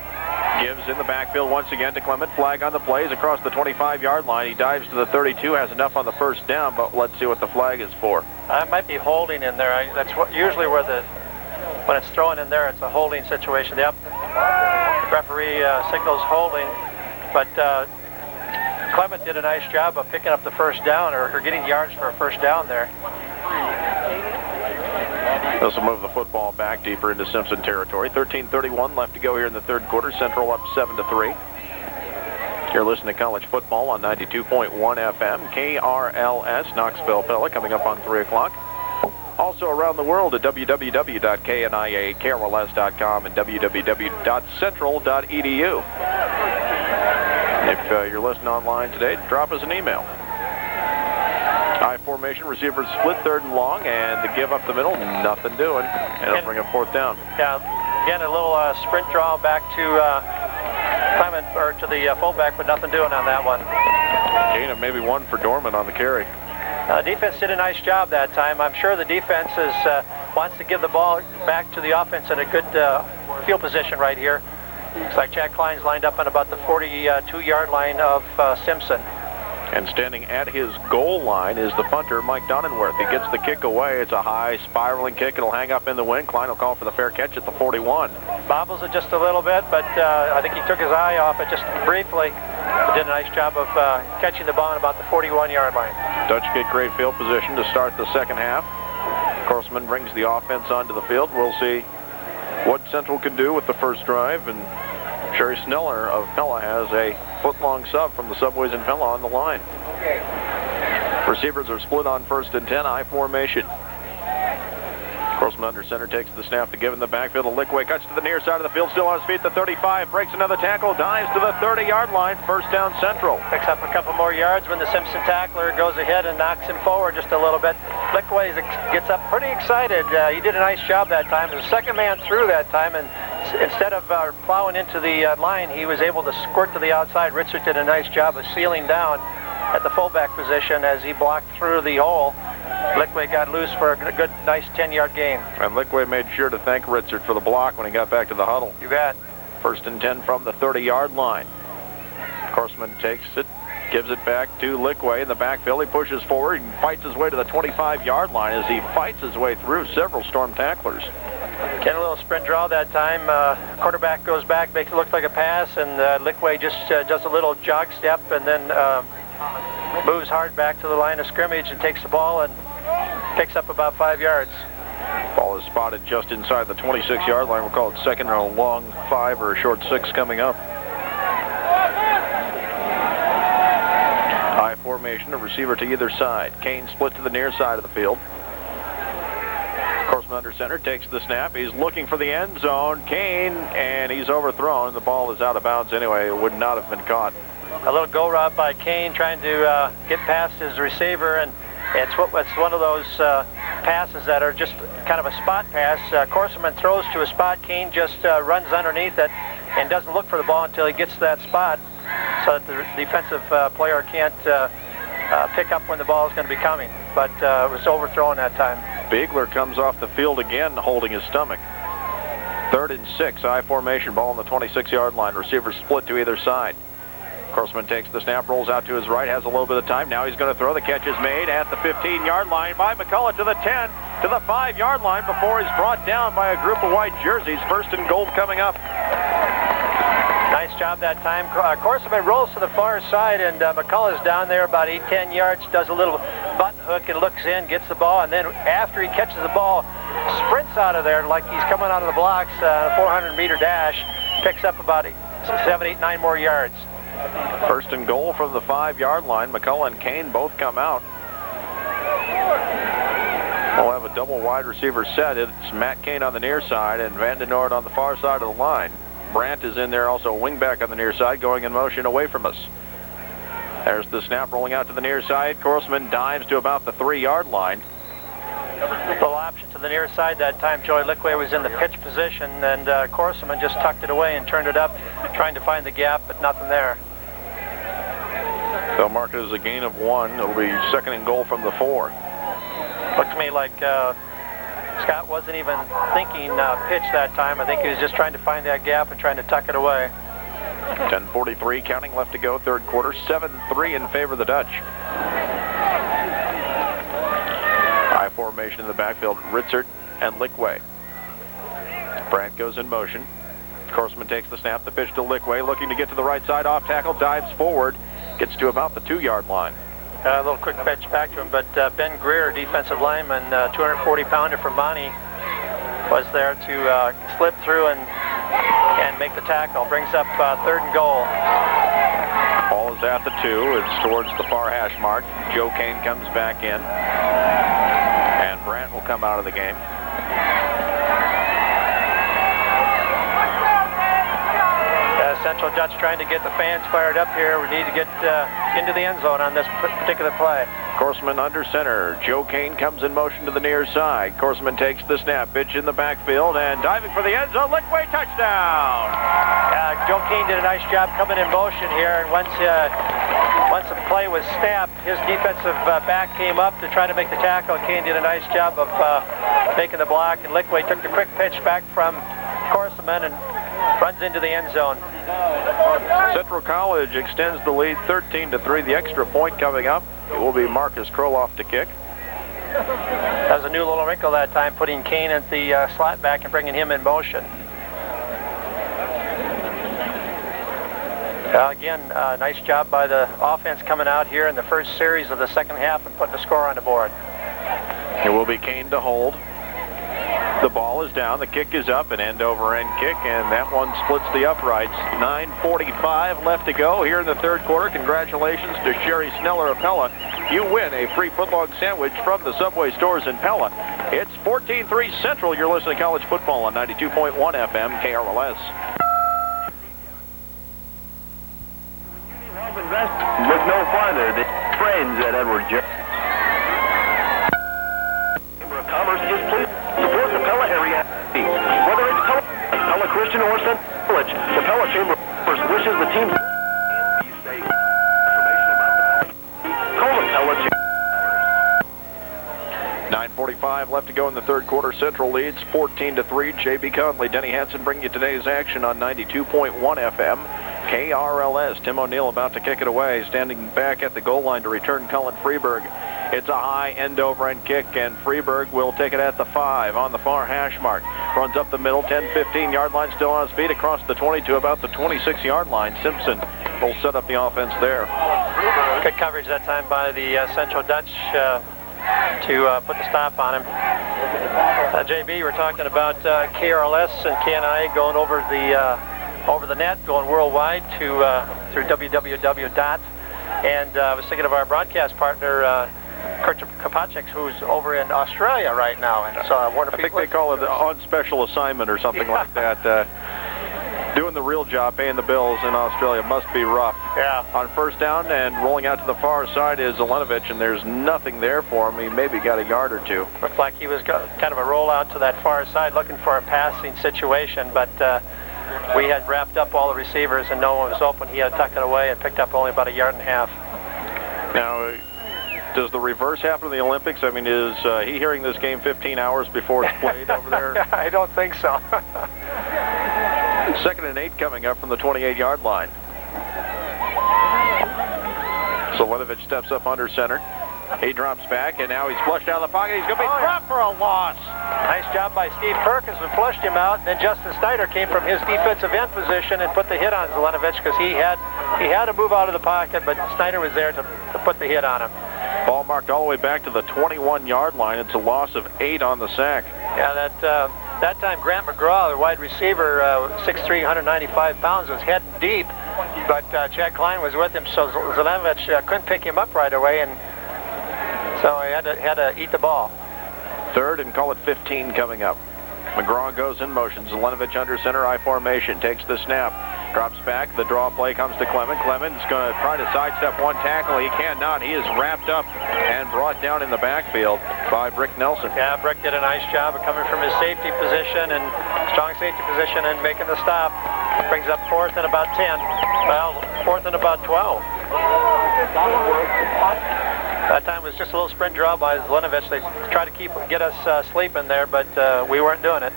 Gives in the backfield once again to Clement. Flag on the plays across the 25-yard line. He dives to the 32. Has enough on the first down, but let's see what the flag is for. I might be holding in there. That's what usually when it's thrown in there, it's a holding situation. Yep. The referee signals holding, but Clement did a nice job of picking up the first down or getting yards for a first down there. This will move the football back deeper into Simpson territory. 13:31 left to go here in the third quarter. Central up 7-3. You're listening to college football on 92.1 FM. KRLS, Knoxville Pella, coming up on 3 o'clock. Also around the world at www.kniakrls.com and www.central.edu. If you're listening online today, drop us an email. I formation, receivers split 3rd and long, and the give up the middle, nothing doing. And it'll bring up 4th down. Yeah, again, a little sprint draw back to Clement, or to the fullback, but nothing doing on that one. Gain of maybe 1 for Dorman on the carry. Defense did a nice job that time. I'm sure the defense wants to give the ball back to the offense in a good field position right here. Looks like Chad Klein's lined up on about the 42-yard line of Simpson. And standing at his goal line is the punter, Mike Donenworth. He gets the kick away. It's a high spiraling kick. It'll hang up in the wind. Klein will call for the fair catch at the 41. Bobbles it just a little bit, but I think he took his eye off it just briefly. But did a nice job of catching the ball at about the 41-yard line. Dutch get great field position to start the second half. Korsman brings the offense onto the field. We'll see what Central can do with the first drive, and Sherry Sneller of Pella has a foot-long sub from the Subways in Pella on the line. Receivers are split on 1st and 10, I formation. Korsman under center takes the snap to give in the backfield. Liquay cuts to the near side of the field, still on his feet. The 35 breaks another tackle, dives to the 30-yard line. First down, Central. Picks up a couple more yards when the Simpson tackler goes ahead and knocks him forward just a little bit. Liquay gets up pretty excited. He did a nice job that time. The second man through that time, and instead of plowing into the line, he was able to squirt to the outside. Richard did a nice job of sealing down at the fullback position as he blocked through the hole. Liquay got loose for a good, nice 10-yard gain. And Liquay made sure to thank Richard for the block when he got back to the huddle. You bet. 1st and 10 from the 30-yard line. Korsman takes it, gives it back to Liquay in the backfield. He pushes forward and fights his way to the 25-yard line as he fights his way through several Storm tacklers. Getting a little sprint draw that time. Quarterback goes back, makes it look like a pass, and Lickway just does a little jog step and then moves hard back to the line of scrimmage and takes the ball and picks up about 5 yards. Ball is spotted just inside the 26-yard line. We'll call it second and a long 5 or a short 6 coming up. High formation, a receiver to either side. Kane split to the near side of the field. Korsman under center, takes the snap. He's looking for the end zone. Kane, and he's overthrown. The ball is out of bounds anyway. It would not have been caught. A little go route by Kane trying to get past his receiver, and it's one of those passes that are just kind of a spot pass. Korsman throws to a spot. Kane just runs underneath it and doesn't look for the ball until he gets to that spot so that the defensive player can't pick up when the ball is going to be coming. But it was overthrown that time. Biegler comes off the field again holding his stomach. 3rd and 6, I formation, ball on the 26-yard line. Receivers split to either side. Korsman takes the snap, rolls out to his right, has a little bit of time. Now he's going to throw. The catch is made at the 15-yard line by McCullough to the 10, to the 5-yard line before he's brought down by a group of white jerseys. 1st and goal coming up. Nice job that time. Korsman rolls to the far side, and McCullough's down there about 8-10 yards, does a little button hook and looks in, gets the ball, and then after he catches the ball, sprints out of there like he's coming out of the blocks, a 400-meter dash, picks up about 7, 8, 9 more yards. 1st and goal from the 5-yard line. McCullough and Kane both come out. We'll have a double wide receiver set. It's Matt Kane on the near side and Van den Noord on the far side of the line. Brandt is in there, also wingback on the near side, going in motion away from us. There's the snap rolling out to the near side. Korsman dives to about the 3-yard line. Little option to the near side that time. Joey Lickway was in the pitch position, and Korsman just tucked it away and turned it up, trying to find the gap, but nothing there. They'll mark it as a gain of 1. It'll be 2nd and goal from the 4. Looked to me like Scott wasn't even thinking pitch that time. I think he was just trying to find that gap and trying to tuck it away. 10:43 counting left to go, 3rd quarter. 7-3 in favor of the Dutch. High formation in the backfield, Ritzert and Lickway. Brandt goes in motion. Korsman takes the snap, the pitch to Lickway, looking to get to the right side, off tackle, dives forward, gets to about the 2-yard line. A little quick pitch back to him, but Ben Greer, defensive lineman, 240-pounder from Monty, was there to slip through and make the tackle. Brings up 3rd and goal. Ball is at the 2. It's towards the far hash mark. Joe Kane comes back in, and Brandt will come out of the game. Central Dutch trying to get the fans fired up here. We need to get into the end zone on this particular play. Korsman under center. Joe Kane comes in motion to the near side. Korsman takes the snap, pitch in the backfield, and diving for the end zone. Lickway, touchdown! Joe Kane did a nice job coming in motion here, and once the play was snapped, his defensive back came up to try to make the tackle. Kane did a nice job of making the block, and Lickway took the quick pitch back from Korsman and runs into the end zone. Central College extends the lead 13-3. The extra point coming up. It will be Marcus Kroloff to kick. That was a new little wrinkle that time, putting Kane at the slot back and bringing him in motion. Again, nice job by the offense coming out here in the first series of the second half and putting a score on the board. It will be Kane to hold. The ball is down, the kick is up, an end-over-end kick, and that one splits the uprights. 9:45 left to go here in the 3rd quarter. Congratulations to Sherry Sneller of Pella. You win a free footlong sandwich from the Subway stores in Pella. It's 14-3 Central. You're listening to College Football on 92.1 FM KRLS. Look no farther than friends at Edward J. Chamber of Commerce is pleased to support the Pella area. Whether it's Pella Christian or Central College, the Pella Chamber of Commerce wishes the team and be safe. Information about the Pella, call the Pella Chamber. 9:45 left to go in the 3rd quarter. Central leads 14-3. J.B. Conley, Denny Hansen bring you today's action on 92.1 FM. KRLS. Tim O'Neill about to kick it away, standing back at the goal line to return Colin Freeberg. It's a high end-over-end kick, and Freeburg will take it at the 5 on the far hash mark. Runs up the middle, 10, 15-yard line, still on his feet across the 20 to about the 26-yard line. Simpson will set up the offense there. Good coverage that time by the Central Dutch to put the stop on him. JB, we're talking about KRLS and KNI going over the net, going worldwide to through www. And I was thinking of our broadcast partner, Kurt Kapacek, who's over in Australia right now. And so I wonder if I think they call it on special assignment or something like that. Doing the real job, paying the bills in Australia must be rough. Yeah. On first down and rolling out to the far side is Zelenovich, and there's nothing there for him. He maybe got a yard or two. Looked like he was kind of a rollout to that far side looking for a passing situation, but we had wrapped up all the receivers and no one was open. He had tucked it away and picked up only about a yard and a half. Now, does the reverse happen in the Olympics? I mean, is he hearing this game 15 hours before it's played over there? I don't think so. 2nd and 8 coming up from the 28-yard line. Zelenovich steps up under center. He drops back, and now he's flushed out of the pocket. He's going to be dropped for a loss. Nice job by Steve Perkins who flushed him out, and then Justin Snyder came from his defensive end position and put the hit on Zelenovich because he had to move out of the pocket, but Snyder was there to put the hit on him. Ball marked all the way back to the 21-yard line. It's a loss of 8 on the sack. Yeah, that time Grant McGraw, the wide receiver, 6'3", 195 pounds, was heading deep, but Chad Klein was with him, so Zelenovich couldn't pick him up right away, and so he had to eat the ball. 3rd and call it 15 coming up. McGraw goes in motion. Zelenovich under center, I formation, takes the snap, drops back. The draw play comes to Clement. Clement's going to try to sidestep one tackle. He cannot. He is wrapped up and brought down in the backfield by Brick Nelson. Yeah, Brick did a nice job of coming from his safety position and strong safety position and making the stop. Brings up 4th and about 10. Well, 4th and about 12. That time was just a little sprint draw by Zelenovich. They tried to get us sleeping there, but we weren't doing it.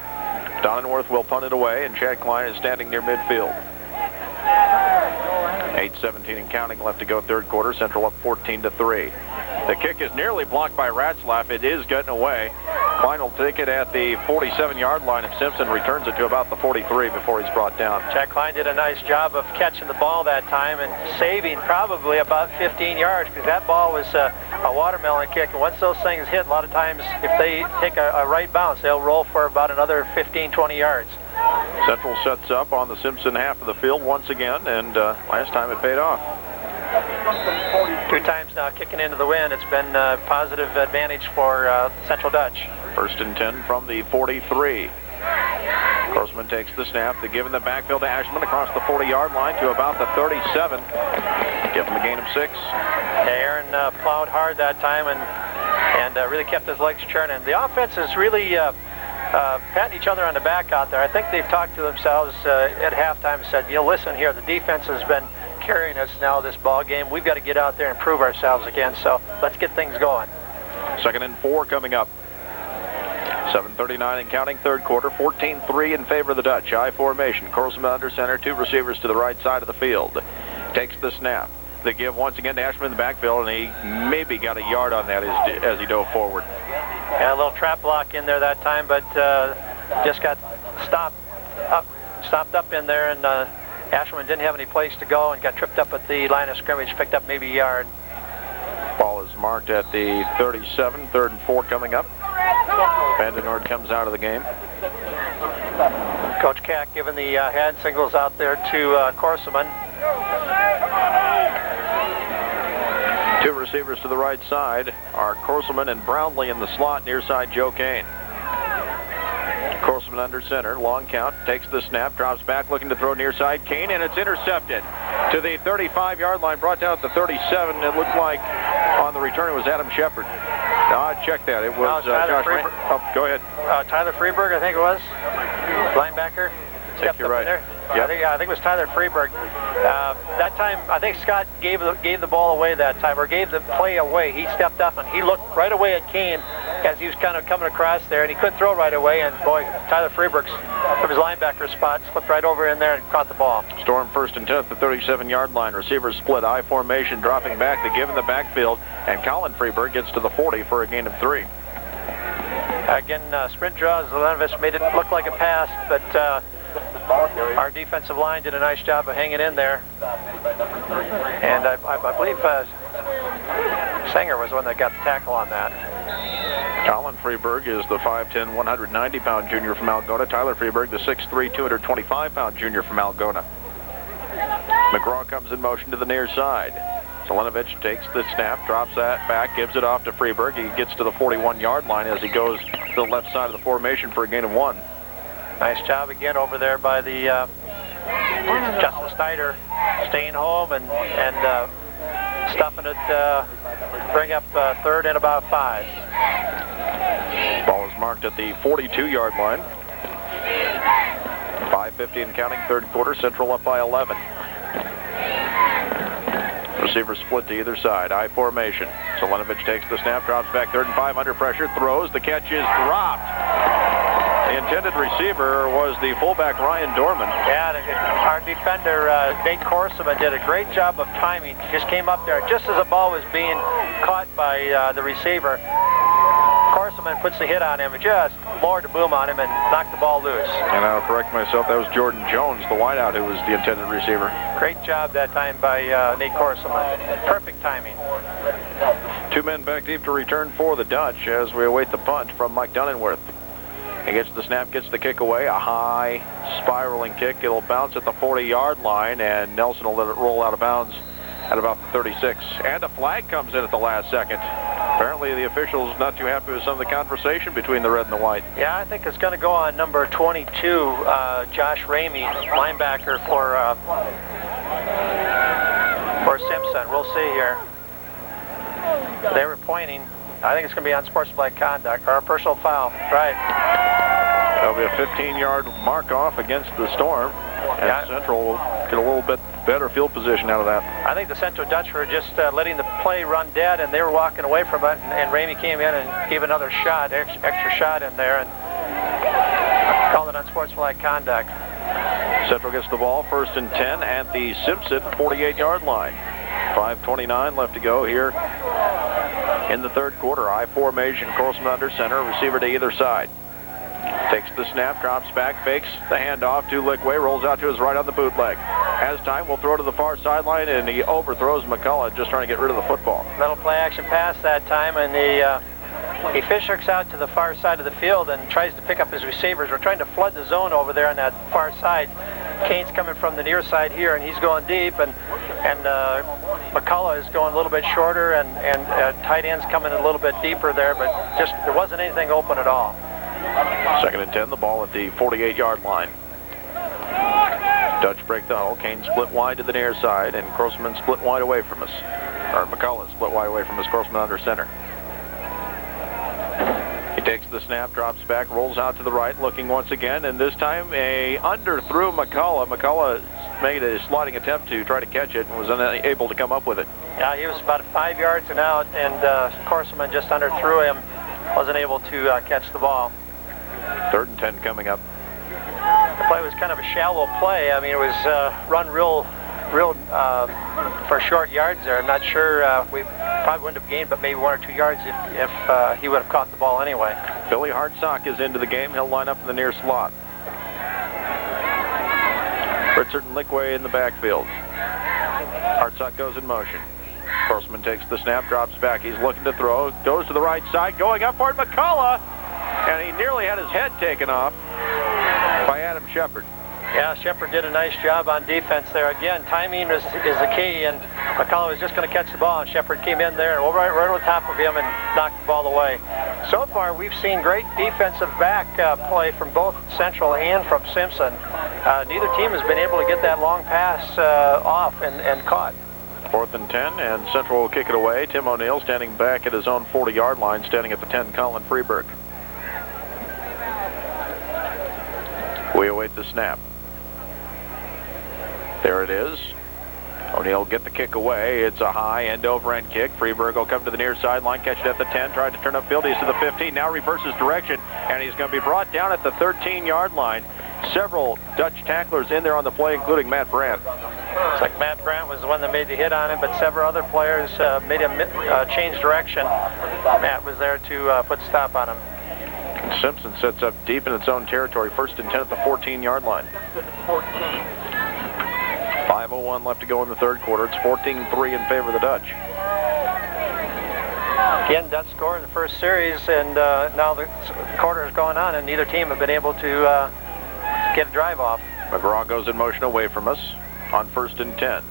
Donenworth will punt it away, and Chad Klein is standing near midfield. 8:17 and counting left to go third quarter. Central up 14-3. The kick is nearly blocked by Ratzlaff. It is getting away. Klein will take it at the 47-yard line, and Simpson returns it to about the 43 before he's brought down. Chad Klein did a nice job of catching the ball that time and saving probably about 15 yards because that ball was a watermelon kick. And once those things hit, a lot of times if they take a right bounce, they'll roll for about another 15, 20 yards. Central sets up on the Simpson half of the field once again, and last time it paid off. 2 times now kicking into the wind. It's been a positive advantage for Central Dutch. 1st and 10 from the 43. Grossman takes the snap. They give in the backfield to Ashman across the 40-yard line to about the 37. Give him a gain of 6. Aaron plowed hard that time and really kept his legs churning. The offense is really patting each other on the back out there. I think they've talked to themselves at halftime and said, listen here, the defense has been carrying us now this ball game. We've got to get out there and prove ourselves again, so let's get things going. 2nd and 4 coming up. 7:39 and counting, third quarter. 14-3 in favor of the Dutch. I formation. Corlson under center, 2 receivers to the right side of the field. Takes the snap. They give once again to Ashman in the backfield, and he maybe got a yard on that as he dove forward. Yeah, a little trap block in there that time, but just got stopped up in there, and Ashman didn't have any place to go and got tripped up at the line of scrimmage, picked up maybe a yard. Ball is marked at the 37, 3rd and 4 coming up. Vandenord comes out of the game. Coach Cack giving the hand signals out there to Corseman. 2 receivers to the right side are Corseman and Brownlee in the slot, near side Joe Kane. Corseman under center, long count, takes the snap, drops back, looking to throw near side Kane, and it's intercepted to the 35-yard line, brought down at the 37. It looked like on the return it was Adam Shepard. No, I checked that. It was Josh Freeburg. Oh, go ahead. Tyler Freeburg, I think it was. Linebacker. I think you're right. Yep. I think it was Tyler Freeburg. That time, I think Scott gave the ball away that time, or gave the play away. He stepped up and he looked right away at Kane, as he was kind of coming across there, and he couldn't throw right away, and boy, Tyler Freeberg from his linebacker spot slipped right over in there and caught the ball. Storm 1st and 10 at the 37-yard line. Receivers split, I formation, dropping back. They give in the backfield, and Colin Freeberg gets to the 40 for a gain of 3. Again, sprint draws. Zelenovich made it look like a pass, but our defensive line did a nice job of hanging in there. And I believe Sanger was the one that got the tackle on that. Colin Freeberg is the 5'10", 190-pound junior from Algona. Tyler Freeberg, the 6'3", 225-pound junior from Algona. McGraw comes in motion to the near side. Zelenovich takes the snap, drops that back, gives it off to Freeberg. He gets to the 41-yard line as he goes to the left side of the formation for a gain of 1. Nice job again over there by the Justin Snyder, staying home and stuffing it, bring up 3rd and about 5. Ball is marked at the 42-yard line. 5:50 and counting, 3rd quarter. Central up by 11. Receivers split to either side. I formation. Zelenovich takes the snap, drops back 3rd and 5 under pressure, throws. The catch is dropped. The intended receiver was the fullback Ryan Dorman. Yeah, our defender Nate Corseman did a great job of timing. Just came up there just as the ball was being caught by the receiver. Corseman puts the hit on him and just lowered the boom on him and knocked the ball loose. And I'll correct myself, that was Jordan Jones, the wideout, who was the intended receiver. Great job that time by Nate Corseman. Perfect timing. 2 men back deep to return for the Dutch as we await the punt from Mike Dunningworth. He gets the snap, gets the kick away, a high spiraling kick. It'll bounce at the 40-yard line, and Nelson will let it roll out of bounds at about the 36. And a flag comes in at the last second. Apparently the officials not too happy with some of the conversation between the red and the white. Yeah, I think it's going to go on number 22, Josh Ramey, linebacker for Simpson. We'll see here. They were pointing. I think it's going to be unsportsmanlike conduct or a personal foul. Right. That'll be a 15-yard mark off against the Storm, and yeah. Central will get a little bit better field position out of that. I think the Central Dutch were just letting the play run dead, and they were walking away from it, and Ramey came in and gave another shot, extra shot in there, and called it unsportsmanlike conduct. Central gets the ball 1st and 10 at the Simpson 48-yard line. 5:29 left to go here in the 3rd quarter. I formation, Corseman under center, receiver to either side. Takes the snap, drops back, fakes the handoff to Lickway, rolls out to his right on the bootleg. Has time, will throw to the far sideline, and he overthrows McCullough, just trying to get rid of the football. Little play action pass that time, and he fish hooks out to the far side of the field and tries to pick up his receivers. We're trying to flood the zone over there on that far side. Kane's coming from the near side here, and he's going deep, and McCullough is going a little bit shorter, and tight end's coming a little bit deeper there, but just there wasn't anything open at all. 2nd and 10, the ball at the 48-yard line. Dutch break the huddle. Kane split wide to the near side, and Corseman split wide away from us. Or McCullough split wide away from us, Corseman under center. He takes the snap, drops back, rolls out to the right, looking once again, and this time a underthrew McCullough. McCullough made a sliding attempt to try to catch it and was unable to come up with it. Yeah, he was about 5 yards and out, and Corseman just underthrew him, wasn't able to catch the ball. 3rd and 10 coming up. The play was kind of a shallow play. I mean, it was run real for short yards there. I'm not sure, we probably wouldn't have gained but maybe 1 or 2 yards if he would have caught the ball anyway. Billy Hartsock is into the game. He'll line up in the near slot. Richard and Lickway in the backfield. Hartsock goes in motion. Corseman takes the snap, drops back. He's looking to throw, goes to the right side, going upward, McCullough, and he nearly had his head taken off by Adam Shepard. Yeah, Shepard did a nice job on defense there. Again, timing is the key, and McCullough was just going to catch the ball, and Shepard came in there and right on top of him and knocked the ball away. So far, we've seen great defensive back play from both Central and from Simpson. Neither team has been able to get that long pass off and caught. 4th and 10, and Central will kick it away. Tim O'Neill standing back at his own 40-yard line, standing at the 10, Colin Freeberg. We await the snap. There it is. O'Neill get the kick away. It's a high end-over-end kick. Freeburg will come to the near sideline, catch it at the 10, tried to turn upfield. He's to the 15, now reverses direction, and he's going to be brought down at the 13-yard line. Several Dutch tacklers in there on the play, including Matt Brandt. It's like Matt Brandt was the one that made the hit on him, but several other players made him change direction. Matt was there to put a stop on him. Simpson sets up deep in its own territory, 1st and 10 at the 14-yard line. 5:01 left to go in the third quarter. It's 14-3 in favor of the Dutch. Again, Dutch scored in the first series, and now the quarter is going on, and neither team have been able to get a drive off. McGraw goes in motion away from us on 1st and 10.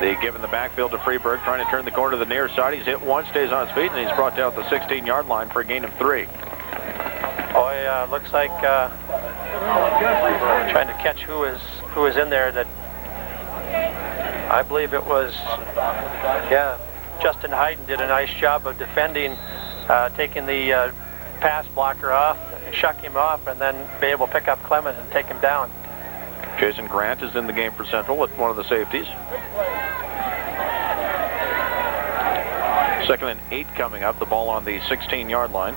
They give in the backfield to Freeburg, trying to turn the corner to the near side. He's hit once, stays on his feet, and he's brought down at the 16-yard line for a gain of 3. Boy, looks like trying to catch who was in there. That I believe it was, Justin Hayden did a nice job of defending, taking the pass blocker off, shuck him off, and then be able to pick up Clemens and take him down. Jason Grant is in the game for Central with one of the safeties. 2nd and 8 coming up. The ball on the 16-yard line.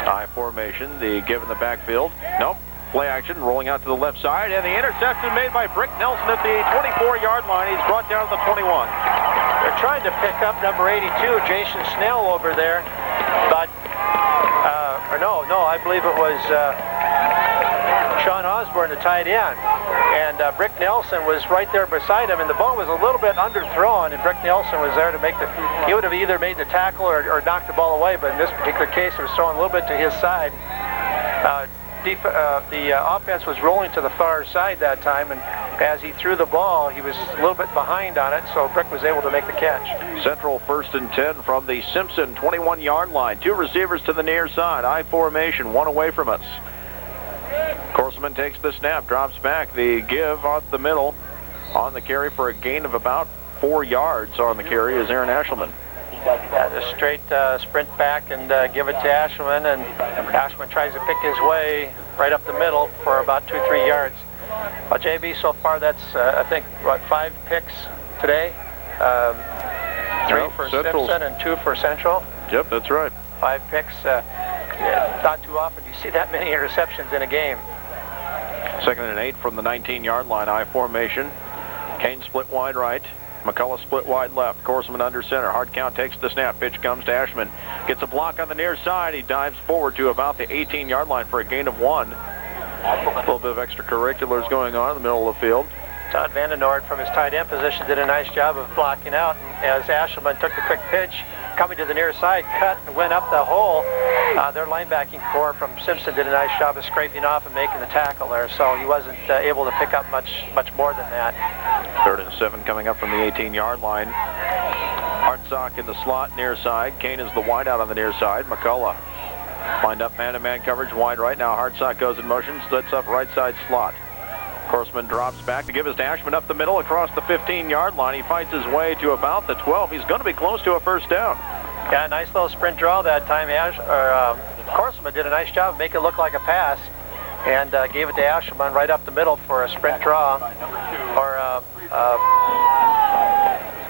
I formation. The give in the backfield. Nope. Play action, rolling out to the left side, and the interception made by Brick Nelson at the 24-yard line. He's brought down to the 21. They're trying to pick up number 82, Jason Snell, over there, but I believe it was Sean Osborne, the tight end, and Brick Nelson was right there beside him, and the ball was a little bit underthrown, and Brick Nelson was there to make he would have either made the tackle or knocked the ball away, but in this particular case, it was thrown a little bit to his side. The offense was rolling to the far side that time, and as he threw the ball, he was a little bit behind on it, so Brick was able to make the catch. Central 1st and 10 from the Simpson 21-yard line. 2 receivers to the near side. I formation, 1 away from us. Corseman takes the snap, drops back. The give off the middle on the carry for a gain of about 4 yards on the carry is Aaron Ashelman. Just straight sprint back and give it to Ashelman, and Ashelman tries to pick his way right up the middle for about 2-3 yards. Well, JB, so far that's, I think, 5 picks today? 3 for Simpson and 2 for Central? Yep, that's right. 5 picks. Not too often you see that many interceptions in a game. 2nd and 8 from the 19-yard line. I formation. Kane split wide right. McCullough split wide left. Corseman under center. Hard count takes the snap. Pitch comes to Ashman. Gets a block on the near side. He dives forward to about the 18-yard line for a gain of 1. A little bit of extracurriculars going on in the middle of the field. Todd Vandenoord from his tight end position did a nice job of blocking out. And as Ashelman took the quick pitch, coming to the near side, cut and went up the hole. Their linebacking core from Simpson did a nice job of scraping off and making the tackle there, so he wasn't able to pick up much more than that. 3rd and 7 coming up from the 18-yard line. Hartsock in the slot near side. Kane is the wideout on the near side. McCullough lined up man-to-man coverage wide right now. Hartsock goes in motion, splits up right side slot. Corseman drops back to give his to Ashman up the middle across the 15-yard line. He fights his way to about the 12. He's going to be close to a 1st down. Yeah, nice little sprint draw that time. Corseman did a nice job of making it look like a pass, and gave it to Ashelman right up the middle for a sprint draw.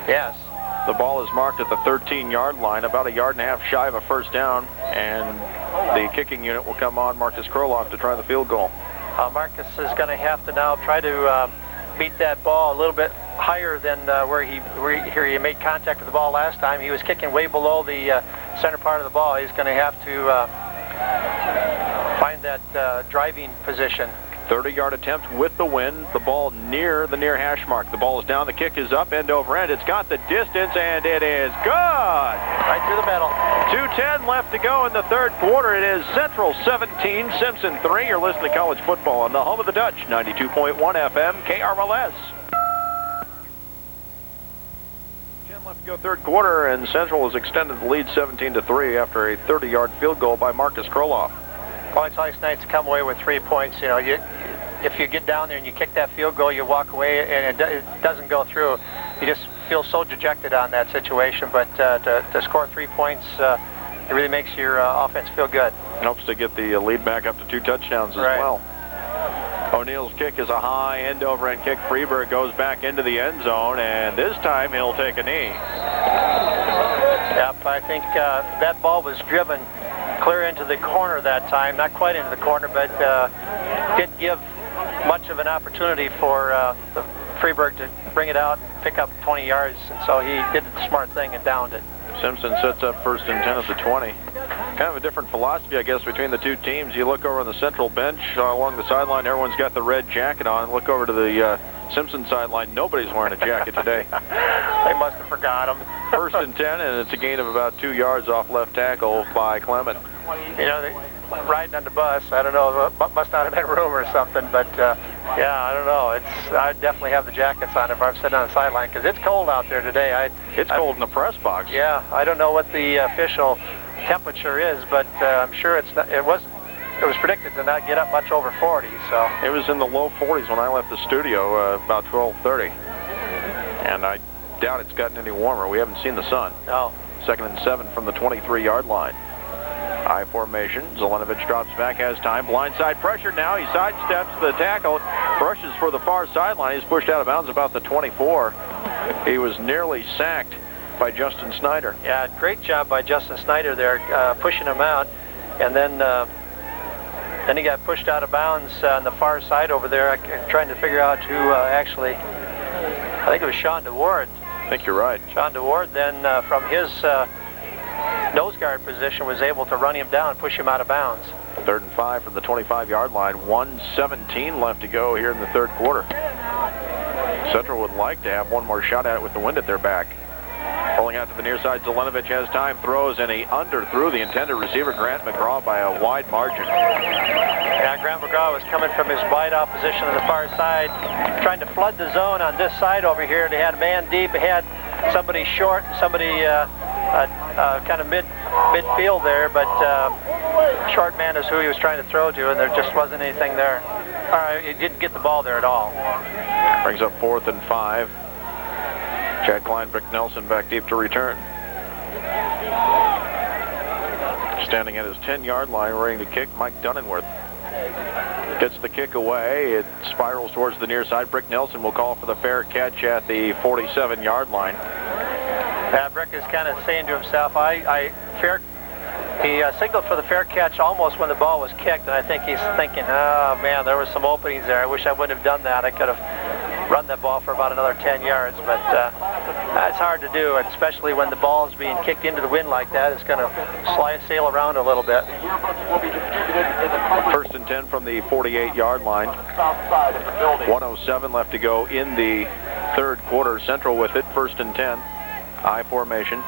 Yes. The ball is marked at the 13-yard line, about a yard and a half shy of a 1st down, and the kicking unit will come on, Marcus Kroloff, to try the field goal. Marcus is going to have to now try to beat that ball a little bit higher than where he made contact with the ball last time. He was kicking way below the center part of the ball. He's going to have to find that driving position. 30-yard attempt with the wind. The ball near the near hash mark. The ball is down. The kick is up, end over end. It's got the distance, and it is good. Right through the middle. 2:10 left to go in the third quarter. It is Central 17, Simpson 3. You're listening to college football on the home of the Dutch, 92.1 FM, KRLS. 10 left to go third quarter, and Central has extended the lead 17-3 after a 30-yard field goal by Marcus Kroloff. Well, it's always nice to come away with 3 points. You know, if you get down there and you kick that field goal, you walk away and it doesn't go through. You just feel so dejected on that situation. But to score 3 points, it really makes your offense feel good. Helps to get the lead back up to 2 touchdowns as well. O'Neill's kick is a high end-over-end kick. Freeburg goes back into the end zone, and this time he'll take a knee. Yep, I think that ball was driven clear into the corner that time. Not quite into the corner, but didn't give much of an opportunity for the Freeburg to bring it out and pick up 20 yards, and so he did the smart thing and downed it. Simpson sets up 1st and 10 at the 20. Kind of a different philosophy, I guess, between the two teams. You look over on the central bench along the sideline, everyone's got the red jacket on. Look over to the Simpson sideline, nobody's wearing a jacket today. They must have forgot him. 1st and 10, and it's a gain of about 2 yards off left tackle by Clement. You know, riding on the bus, I don't know, must not have been room or something, but yeah, I don't know. I definitely have the jackets on if I'm sitting on the sideline, because it's cold out there today. It's cold in the press box. Yeah, I don't know what the official temperature is, but I'm sure it was predicted to not get up much over 40. So it was in the low 40s when I left the studio about 12:30, and I doubt it's gotten any warmer. We haven't seen the sun. No. 2nd and 7 from the 23-yard line. I formation. Zelenovic drops back, has time. Blindside pressure now. He sidesteps the tackle, rushes for the far sideline. He's pushed out of bounds about the 24. He was nearly sacked by Justin Snyder. Yeah, great job by Justin Snyder there, pushing him out, and then he got pushed out of bounds on the far side over there. Trying to figure out who actually. I think it was Sean DeWard. I think you're right. Sean DeWard then from his nose guard position was able to run him down, push him out of bounds. 3rd and 5 from the 25-yard line. 1:17 left to go here in the 3rd quarter. Central would like to have one more shot at it with the wind at their back. Pulling out to the near side, Zelenovic has time, throws, and he underthrew the intended receiver, Grant McGraw, by a wide margin. Yeah, Grant McGraw was coming from his wide out position on the far side, trying to flood the zone on this side over here. They had a man deep, they had somebody short, somebody kind of midfield there, but short man is who he was trying to throw to, and there just wasn't anything there. All right, he didn't get the ball there at all. Brings up 4th and 5. Chad Klein, Brick Nelson back deep to return. Standing at his 10-yard line, ready to kick, Mike Dunnenworth. Gets the kick away. It spirals towards the near side. Brick Nelson will call for the fair catch at the 47-yard line. Brick is kind of saying to himself, he signaled for the fair catch almost when the ball was kicked, and I think he's thinking, oh man, there was some openings there. I wish I wouldn't have done that. I could have run that ball for about another 10 yards, but that's hard to do, especially when the ball is being kicked into the wind like that. It's going to sail around a little bit. 1st and 10 from the 48-yard line. 1:07 left to go in the 3rd quarter. Central with it, 1st and 10. I formation.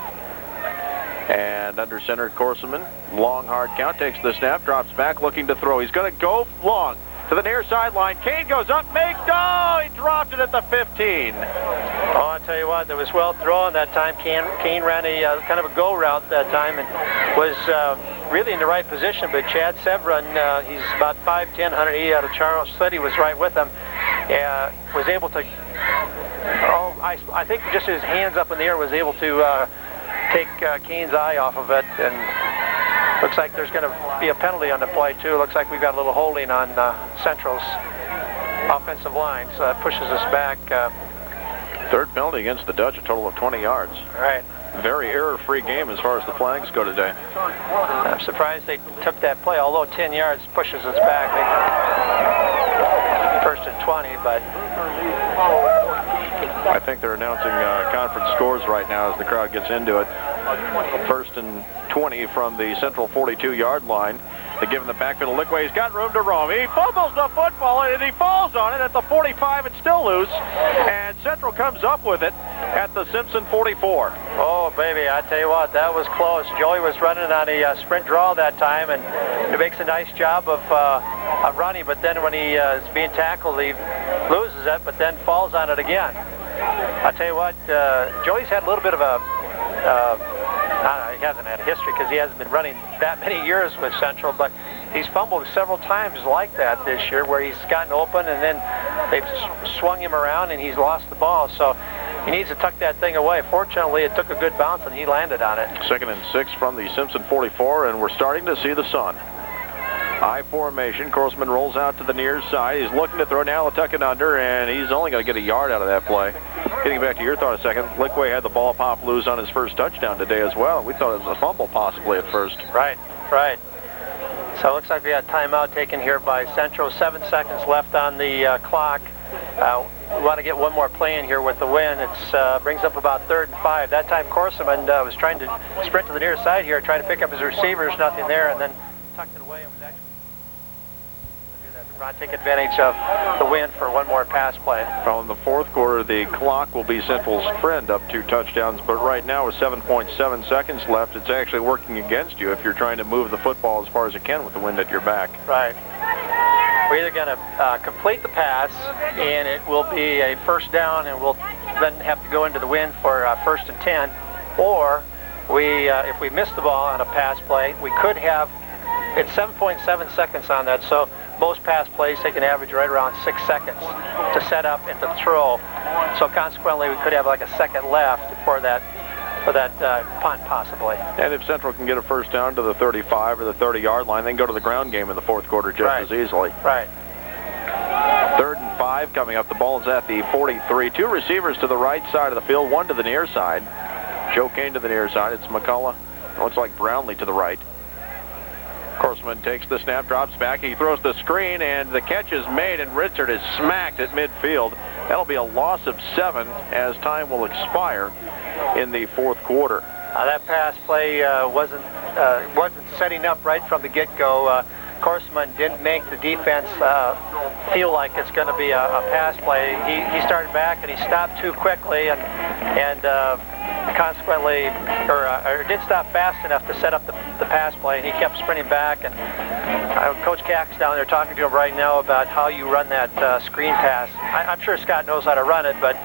And under center, Corseman. Long, hard count, takes the snap, drops back, looking to throw. He's going to go long to the near sideline. Kane goes up, he dropped it at the 15. Oh, I tell you what, that was well thrown that time. Kane ran a kind of a go route that time and was really in the right position, but Chad Severin, he's about 5'10", 180 out of Charles City, was right with him, was able to, I think just his hands up in the air was able to take Kane's eye off of it, and looks like there's going to be a penalty on the play too. Looks like we've got a little holding on Central's offensive line, so that pushes us back. 3rd penalty against the Dutch, a total of 20 yards. Right. Very error-free game as far as the flags go today. I'm surprised they took that play, although 10 yards pushes us back. 1st and 20, but I think they're announcing conference scores right now as the crowd gets into it. 1st and 20 from the Central 42-yard line. They give him the backfield to Lickway. He's got room to roam. He fumbles the football, and he falls on it at the 45. It's still loose, and Central comes up with it at the Simpson 44. Oh, baby, I tell you what, that was close. Joey was running on a sprint draw that time, and he makes a nice job of running, but then when he is being tackled, he loses it, but then falls on it again. I tell you what, Joey's had a little bit of a, he hasn't had a history because he hasn't been running that many years with Central, but he's fumbled several times like that this year where he's gotten open and then they've swung him around and he's lost the ball. So he needs to tuck that thing away. Fortunately, it took a good bounce and he landed on it. 2nd and 6 from the Simpson 44, and we're starting to see the sun. I formation. Korsman rolls out to the near side. He's looking to throw now, tuck it under, and he's only going to get a yard out of that play. Getting back to your thought a second, Lickway had the ball pop loose on his first touchdown today as well. We thought it was a fumble possibly at first. Right. So it looks like we got timeout taken here by Central. 7 seconds left on the clock. We want to get one more play in here with the win. It brings up about 3rd and 5. That time Korseman was trying to sprint to the near side here, trying to pick up his receivers, nothing there, and then tucked it away and was actually take advantage of the win for one more pass play. Well, in the fourth quarter, the clock will be Central's friend, up 2 touchdowns, but right now with 7.7 seconds left, it's actually working against you if you're trying to move the football as far as you can with the wind at your back. Right. We're either going to complete the pass, and it will be a first down, and we'll then have to go into the wind for 1st and 10, or if we miss the ball on a pass play, we could have, it's 7.7 seconds on that, so most pass plays take an average right around 6 seconds to set up and to throw. So consequently, we could have like a second left for that punt possibly. And if Central can get a first down to the 35 or the 30-yard line, then go to the ground game in the fourth quarter just as easily. Right. 3rd and 5 coming up. The ball is at the 43. 2 receivers to the right side of the field, 1 to the near side. Joe Kane to the near side. It's McCullough. Looks like Brownlee to the right. Korsman takes the snap, drops back, he throws the screen, and the catch is made, and Richard is smacked at midfield. That'll be a loss of 7 as time will expire in the fourth quarter. That pass play wasn't setting up right from the get-go. Korsman didn't make the defense feel like it's going to be a pass play. He started back and he stopped too quickly, and consequently, or didn't stop fast enough to set up the pass play, and he kept sprinting back. And Coach Cack's down there talking to him right now about how you run that screen pass. I'm sure Scott knows how to run it, but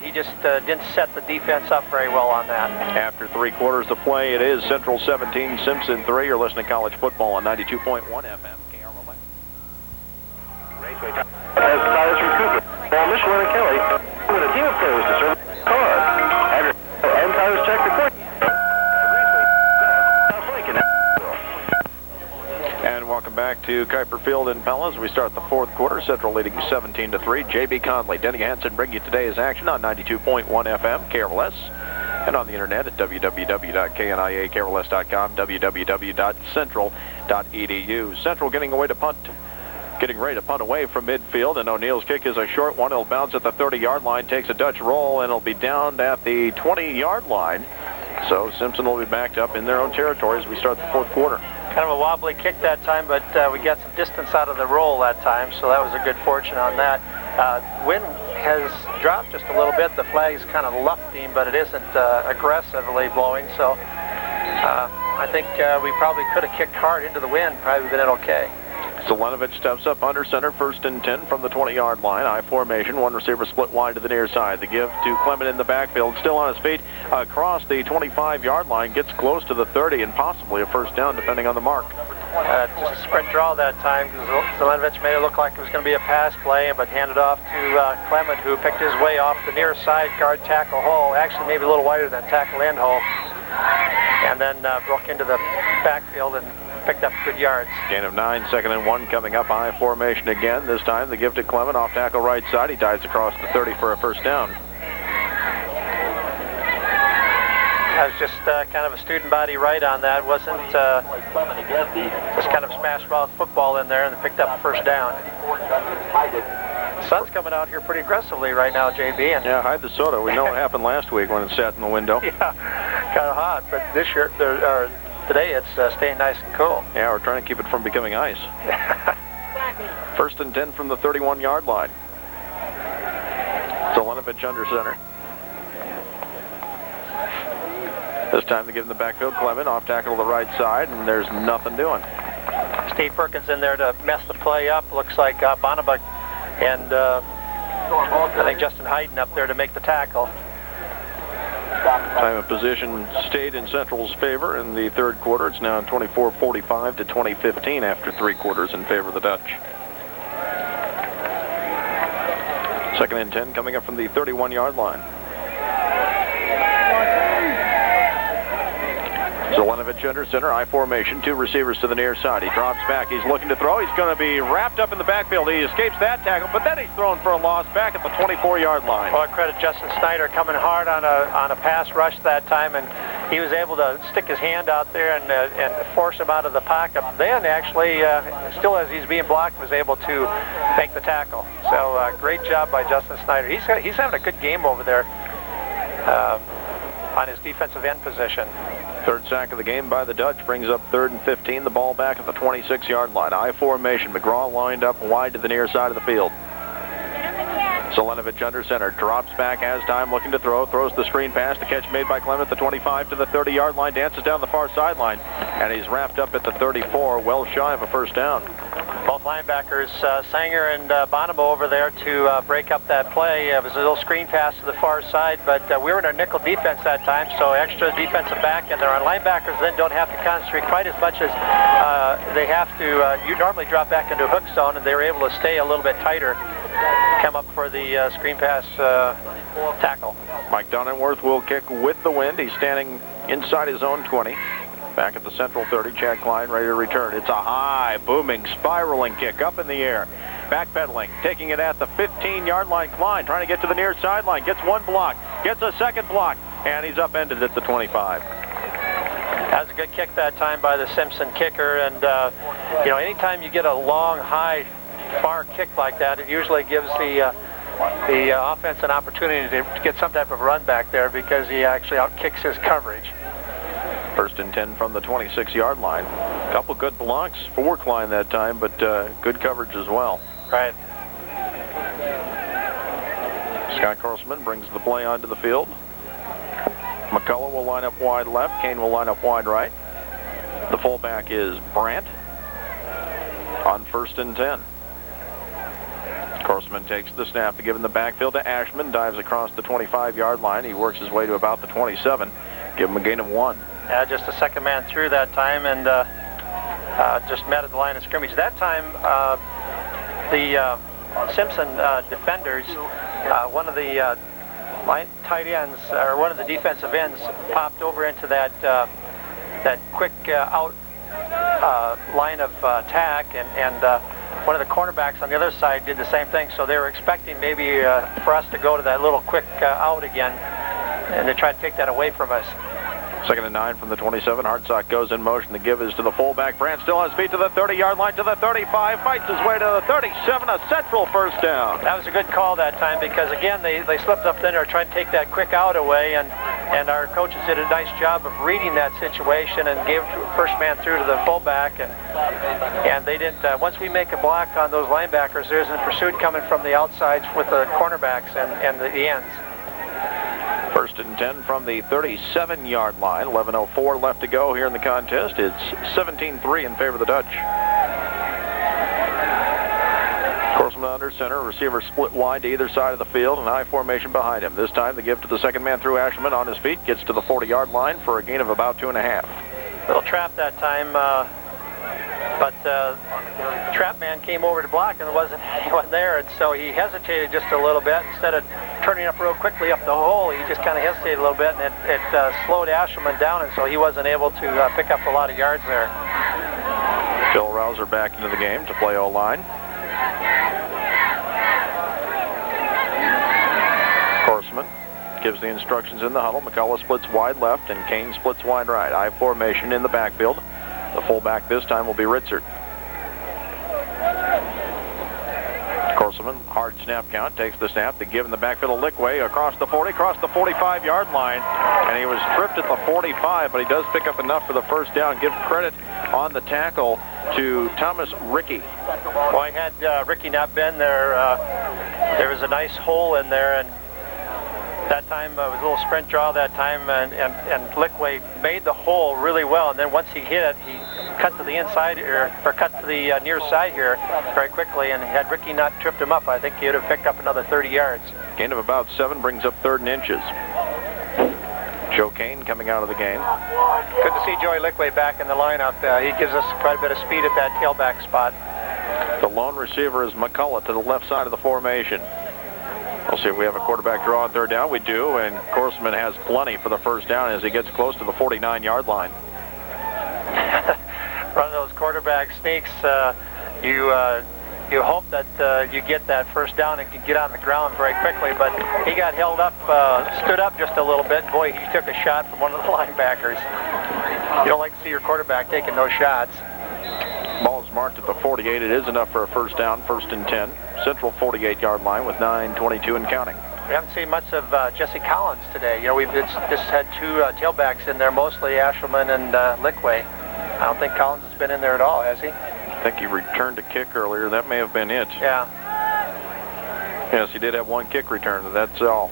he just didn't set the defense up very well on that. After 3 quarters of play, it is Central 17, Simpson 3. You're listening to college football on 92.1 FM. KRLA. Raceway tires from Cooper. Ball Michelin and Kelly with a team of pros to serve the car. And tires check the point. And welcome back to Kuyper Field in Pella as we start the fourth quarter. Central leading 17-3. J.B. Conley, Denny Hansen bring you today's action on 92.1 FM, KRLS, and on the internet at www.kniakrls.com, www.central.edu. Central getting ready to punt away from midfield, and O'Neill's kick is a short one. It'll bounce at the 30-yard line, takes a Dutch roll, and it'll be down at the 20-yard line. So Simpson will be backed up in their own territory as we start the fourth quarter. Kind of a wobbly kick that time, but we got some distance out of the roll that time, so that was a good fortune on that. Wind has dropped just a little bit. The flag's kind of lufting, but it isn't aggressively blowing, so I think we probably could have kicked hard into the wind, probably been okay. Zelenovic steps up under center, 1st and 10 from the 20-yard line. I formation, 1 receiver split wide to the near side. The give to Clement in the backfield, still on his feet across the 25-yard line, gets close to the 30 and possibly a first down depending on the mark. Just a sprint draw that time. Zelenovic made it look like it was going to be a pass play, but handed off to Clement, who picked his way off the near side guard tackle hole, actually maybe a little wider than tackle end hole, and then broke into the backfield and picked up good yards. Gain of 9, 2nd and 1 coming up. I formation again. This time the give to Clement off tackle right side. He dives across the 30 for a first down. That was just kind of a student body right on that. Wasn't just kind of smash mouth football in there and picked up a first down. The sun's coming out here pretty aggressively right now, JB. And yeah, hide the soda. We know what happened last week when it sat in the window. Yeah, kind of hot, but this year, today it's staying nice and cool. Yeah, we're trying to keep it from becoming ice. 1st and 10 from the 31-yard line. Zelenovic under center. This time they give him the backfield. Clement off tackle to the right side, and there's nothing doing. Steve Perkins in there to mess the play up. Looks like Bonnebuck and I think Justin Hayden up there to make the tackle. Time of position stayed in Central's favor in the third quarter. It's now 24-45 to 20-15 after 3 quarters in favor of the Dutch. 2nd and 10 coming up from the 31-yard line. Zelenovich under center, I formation, 2 receivers to the near side. He drops back, he's looking to throw, he's going to be wrapped up in the backfield. He escapes that tackle, but then he's thrown for a loss back at the 24-yard line. Well, I credit Justin Snyder coming hard on a pass rush that time, and he was able to stick his hand out there and force him out of the pocket. Then actually, still as he's being blocked, was able to make the tackle. So great job by Justin Snyder. He's having a good game over there on his defensive end position. 3rd sack of the game by the Dutch brings up 3rd and 15. The ball back at the 26-yard line. I formation. McGraw lined up wide to the near side of the field. Zelenovich under center, drops back, has time, looking to throw, throws the screen pass, the catch made by Clement at the 25 to the 30-yard line, dances down the far sideline, and he's wrapped up at the 34, well shy of a first down. Both linebackers, Sanger and Bonomo over there to break up that play. It was a little screen pass to the far side, but we were in our nickel defense that time, so extra defensive back, and our linebackers then don't have to concentrate quite as much as they have to. You normally drop back into hook zone, and they were able to stay a little bit tighter, come up for the screen pass tackle. Mike Donenworth will kick with the wind. He's standing inside his own 20. Back at the central 30, Chad Klein ready to return. It's a high, booming, spiraling kick up in the air. Backpedaling, taking it at the 15-yard line. Klein trying to get to the near sideline. Gets one block, gets a second block, and he's upended at the 25. That was a good kick that time by the Simpson kicker. And, you know, anytime you get a long, high, far kick like that, it usually gives the offense an opportunity to get some type of run back there because he actually outkicks his coverage. 1st and 10 from the 26-yard line. A couple good blocks for Klein that time, but good coverage as well. Right. Scott Korselman brings the play onto the field. McCullough will line up wide left. Kane will line up wide right. The fullback is Brandt on 1st and 10. Korselman takes the snap to give in the backfield to Ashman, dives across the 25-yard line. He works his way to about the 27. Give him a gain of 1. Yeah, just a second man through that time, and just met at the line of scrimmage. That time, the Simpson defenders, one of the tight ends, or one of the defensive ends, popped over into that quick out line of attack, and one of the cornerbacks on the other side did the same thing. So they were expecting maybe for us to go to that little quick out again, and they tried to take that away from us. 2nd and 9 from the 27. Hartsock goes in motion. The give is to the fullback. Brandt still on his feet to the 30-yard line, to the 35. Fights his way to the 37. A central first down. That was a good call that time because, again, they slipped up there trying to take that quick out away, and our coaches did a nice job of reading that situation and gave first man through to the fullback. And they didn't. Once we make a block on those linebackers, there's a pursuit coming from the outsides with the cornerbacks and the ends. 1st and 10 from the 37-yard line. 11:04 left to go here in the contest. It's 17-3 in favor of the Dutch. Korselman under center. Receiver split wide to either side of the field. An I formation behind him. This time the give to the second man through Ashman on his feet. Gets to the 40-yard line for a gain of about 2.5. Little trap that time, but trap man came over to block and there wasn't anyone there, and so he hesitated just a little bit. Instead of turning up real quickly up the hole, he just kind of hesitated a little bit, and it slowed Asherman down, and so he wasn't able to pick up a lot of yards there. Phil Rouser back into the game to play O-line. Korselman gives the instructions in the huddle. McCullough splits wide left, and Kane splits wide right. I formation in the backfield. The fullback this time will be Ritzert. Korselman, hard snap count, takes the snap. The give in the backfield of Lickway across the 40, across the 45-yard line. And he was tripped at the 45, but he does pick up enough for the first down. Give credit on the tackle to Thomas Rickey. Boy, had Rickey not been there, there was a nice hole in there, and that time it was a little sprint draw that time, and Lickway made the hole really well, and then once he hit it, he cut to the inside here, or cut to the near side here very quickly, and had Rickey not tripped him up, I think he would have picked up another 30 yards. Gain of about 7 brings up 3rd and inches. Joe Kane coming out of the game. Good to see Joey Lickway back in the lineup. He gives us quite a bit of speed at that tailback spot. The lone receiver is McCullough to the left side of the formation. We'll see if we have a quarterback draw on 3rd down. We do, and Korselman has plenty for the first down as he gets close to the 49-yard line. quarterback sneaks, you hope that you get that first down and can get on the ground very quickly, but he got held up, stood up just a little bit. Boy, he took a shot from one of the linebackers. You don't like to see your quarterback taking those shots. Ball is marked at the 48. It is enough for a first down, 1st and 10. Central 48-yard line with 9:22 and counting. We haven't seen much of Jesse Collins today. You know, we've just had two tailbacks in there, mostly Ashelman and Lickway. I don't think Collins has been in there at all, has he? I think he returned a kick earlier. That may have been it. Yeah. Yes, he did have one kick return. That's all.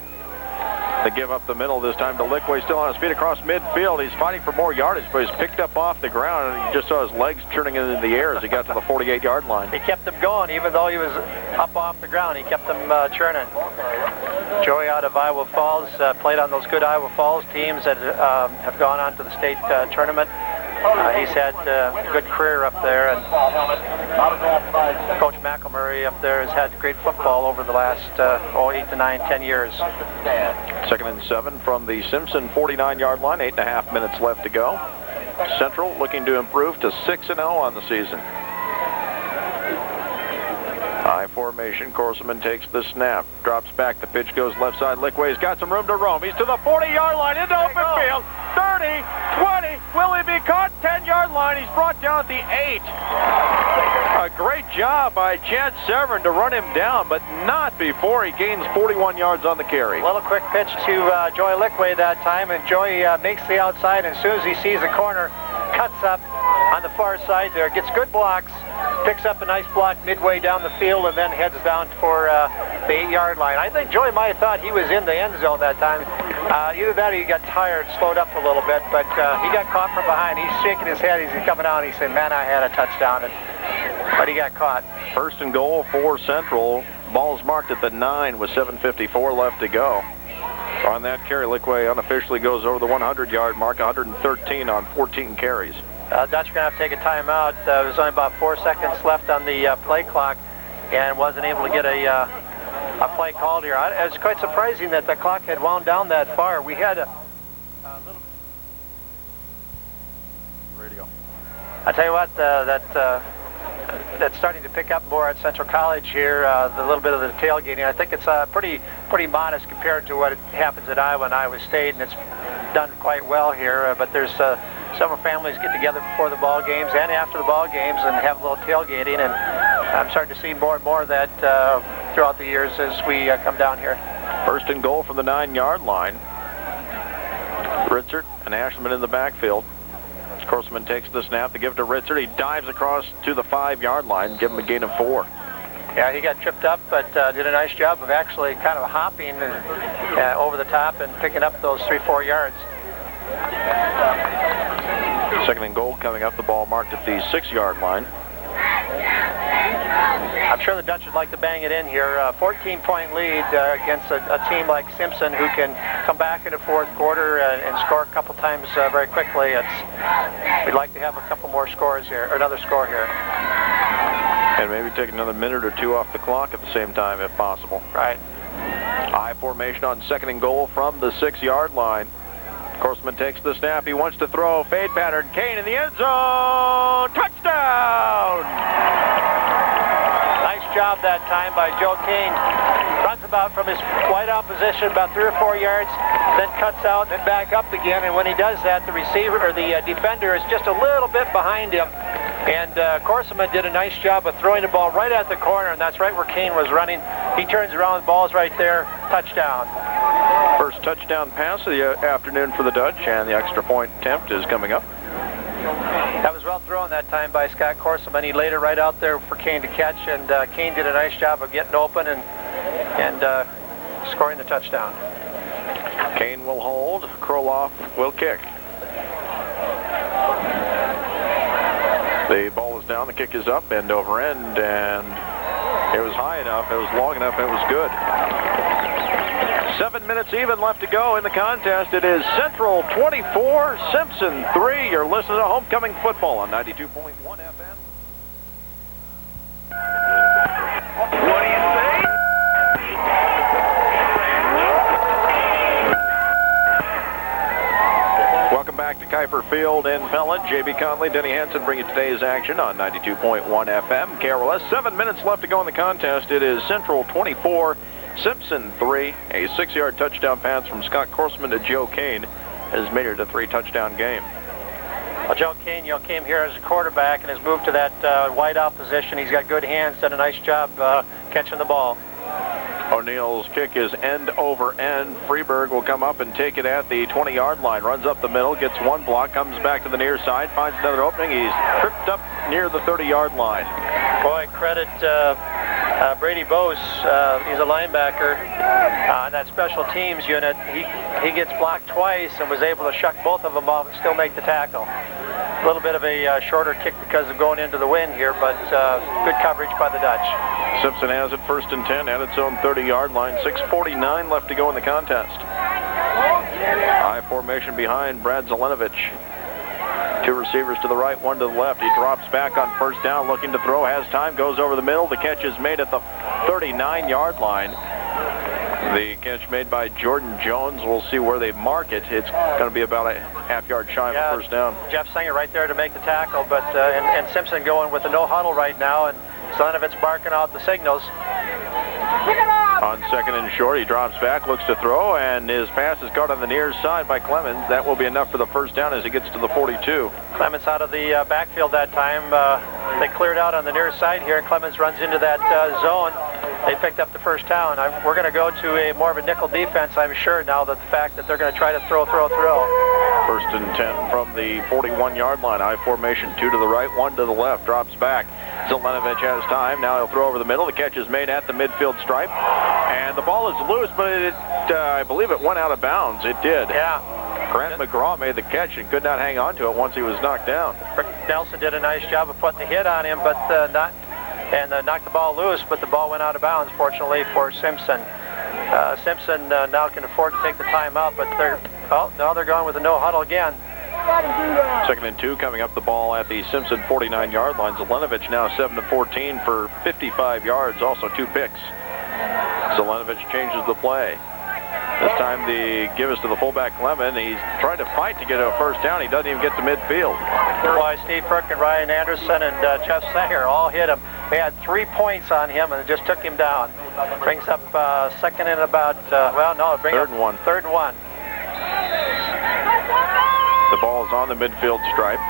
They give up the middle this time to Lickway, still on his feet across midfield. He's fighting for more yardage, but he's picked up off the ground, and you just saw his legs turning into the air as he got to the 48-yard line. He kept them going, even though he was up off the ground. He kept them churning. Joey out of Iowa Falls played on those good Iowa Falls teams that have gone on to the state tournament. He's had a good career up there, and Coach McElmurray up there has had great football over the last 8 to 9, 10 years. 2nd and 7 from the Simpson 49-yard line, 8.5 minutes left to go. Central looking to improve to 6-0 on the season. High formation, Corseman takes the snap, drops back, the pitch goes left side. Lickway's got some room to roam. He's to the 40-yard line, into open field. 30, 20, will he be caught? 10-yard line, he's brought down at the 8. A great job by Chad Severin to run him down, but not before he gains 41 yards on the carry. A little quick pitch to Joey Lickway that time, and Joey makes the outside, and as soon as he sees the corner, cuts up on the far side there, gets good blocks, picks up a nice block midway down the field, and then heads down for the 8-yard line. I think Joey might have thought he was in the end zone that time. Either that or he got tired, slowed up a little bit, but he got caught from behind. He's shaking his head as he's coming out. He said, man, I had a touchdown, but he got caught. 1st and goal for Central. Ball's marked at the 9 with 7:54 left to go. On that carry, Lickway unofficially goes over the 100-yard mark, 113 on 14 carries. Dutch are going to have to take a timeout. There's only about 4 seconds left on the play clock, and wasn't able to get a play called here. It's quite surprising that the clock had wound down that far. We had a little radio. I tell you what, that's starting to pick up more at Central College here. The little bit of the tailgating. I think it's pretty modest compared to what happens at Iowa and Iowa State, and it's done quite well here. But there's several families get together before the ball games and after the ball games and have a little tailgating, and I'm starting to see more and more of that throughout the years as we come down here. 1st and goal from the 9-yard line. Ritzert and Ashelman in the backfield. Corseman takes the snap to give to Ritzert. He dives across to the 5-yard line, give him a gain of 4. Yeah, he got tripped up, but did a nice job of actually kind of hopping over the top and picking up those 3-4 yards. 2nd and goal coming up, the ball marked at the 6-yard line. I'm sure the Dutch would like to bang it in here. 14-point lead against a team like Simpson, who can come back in the 4th quarter and score a couple times very quickly. We'd like to have a couple more scores here, or another score here. And maybe take another minute or 2 off the clock at the same time, if possible. Right. High formation on 2nd and goal from the 6-yard line. Corseman takes the snap. He wants to throw. Fade pattern. Kane in the end zone. Touchdown! Nice job that time by Joe Kane. Runs about from his wide out position about 3 or 4 yards, then cuts out and back up again. And when he does that, the receiver or the defender is just a little bit behind him. And Corseman did a nice job of throwing the ball right at the corner, and that's right where Kane was running. He turns around, the ball's right there. Touchdown. First touchdown pass of the afternoon for the Dutch, and the extra point attempt is coming up. That was well thrown that time by Scott Corseman. He laid it right out there for Kane to catch, and Kane did a nice job of getting open and scoring the touchdown. Kane will hold. Kroloff will kick. The ball is down, the kick is up, end over end, and it was high enough, it was long enough, it was good. 7 minutes even left to go in the contest. It is Central 24, Simpson 3. You're listening to Homecoming Football on 92.1 FM. What do you say? Welcome back to Kuyper Field in Pella. J.B. Conley, Denny Hansen bringing today's action on 92.1 FM. KRLS. 7 minutes left to go in the contest. It is Central 24, Simpson 3. A 6-yard touchdown pass from Scott Korsman to Joe Kane has made it a 3-touchdown game. Well, Joe Kane, came here as a quarterback and has moved to that wide out position. He's got good hands, done a nice job catching the ball. O'Neill's kick is end over end. Freeburg will come up and take it at the 20-yard line. Runs up the middle, gets one block, comes back to the near side, finds another opening. He's tripped up near the 30-yard line. Boy, credit Brady Bose. He's a linebacker on that special teams unit. He gets blocked twice and was able to shuck both of them off and still make the tackle. A little bit of a shorter kick because of going into the wind here, but good coverage by the Dutch. Simpson has it 1st and 10 at its own 30-yard line. 6:49 left to go in the contest. High formation behind Brad Zelenovich. 2 receivers to the right, 1 to the left. He drops back on 1st down, looking to throw, has time, goes over the middle. The catch is made at the 39-yard line. The catch made by Jordan Jones. We'll see where they mark it. It's going to be about a half-yard shy of a 1st down. Jeff Singer right there to make the tackle, but and Simpson going with the no huddle right now, and Zelenovich barking out the signals. On 2nd and short, he drops back, looks to throw, and his pass is caught on the near side by Clemens. That will be enough for the 1st down as he gets to the 42. Clemens out of the backfield that time. They cleared out on the near side here, and Clemens runs into that zone. They picked up the 1st down. We're going to go to more of a nickel defense, I'm sure, now that the fact that they're going to try to throw. 1st and 10 from the 41-yard line. High formation, 2 to the right, 1 to the left. Drops back. Zelenovich has time. Now he'll throw over the middle. The catch is made at the midfield stripe. And the ball is loose, but I believe it went out of bounds. It did. Yeah. Grant McGraw made the catch and could not hang on to it once he was knocked down. Rick Nelson did a nice job of putting the hit on him, but knocked the ball loose, but the ball went out of bounds, fortunately, for Simpson. Simpson now can afford to take the time out, but now they're going with a no huddle again. 2nd and 2 coming up the ball at the Simpson 49-yard line. Zelenovich now 7 of 14 for 55 yards, also 2 picks. Zelenovich changes the play. This time the give is to the fullback Clement. He's trying to fight to get a 1st down. He doesn't even get to midfield. Boy, Steve Perkin, Ryan Anderson, and Jeff Sanger all hit him. They had 3 points on him and it just took him down. Brings up 2nd and about, 3rd and 1. 3rd and 1. The ball is on the midfield stripe.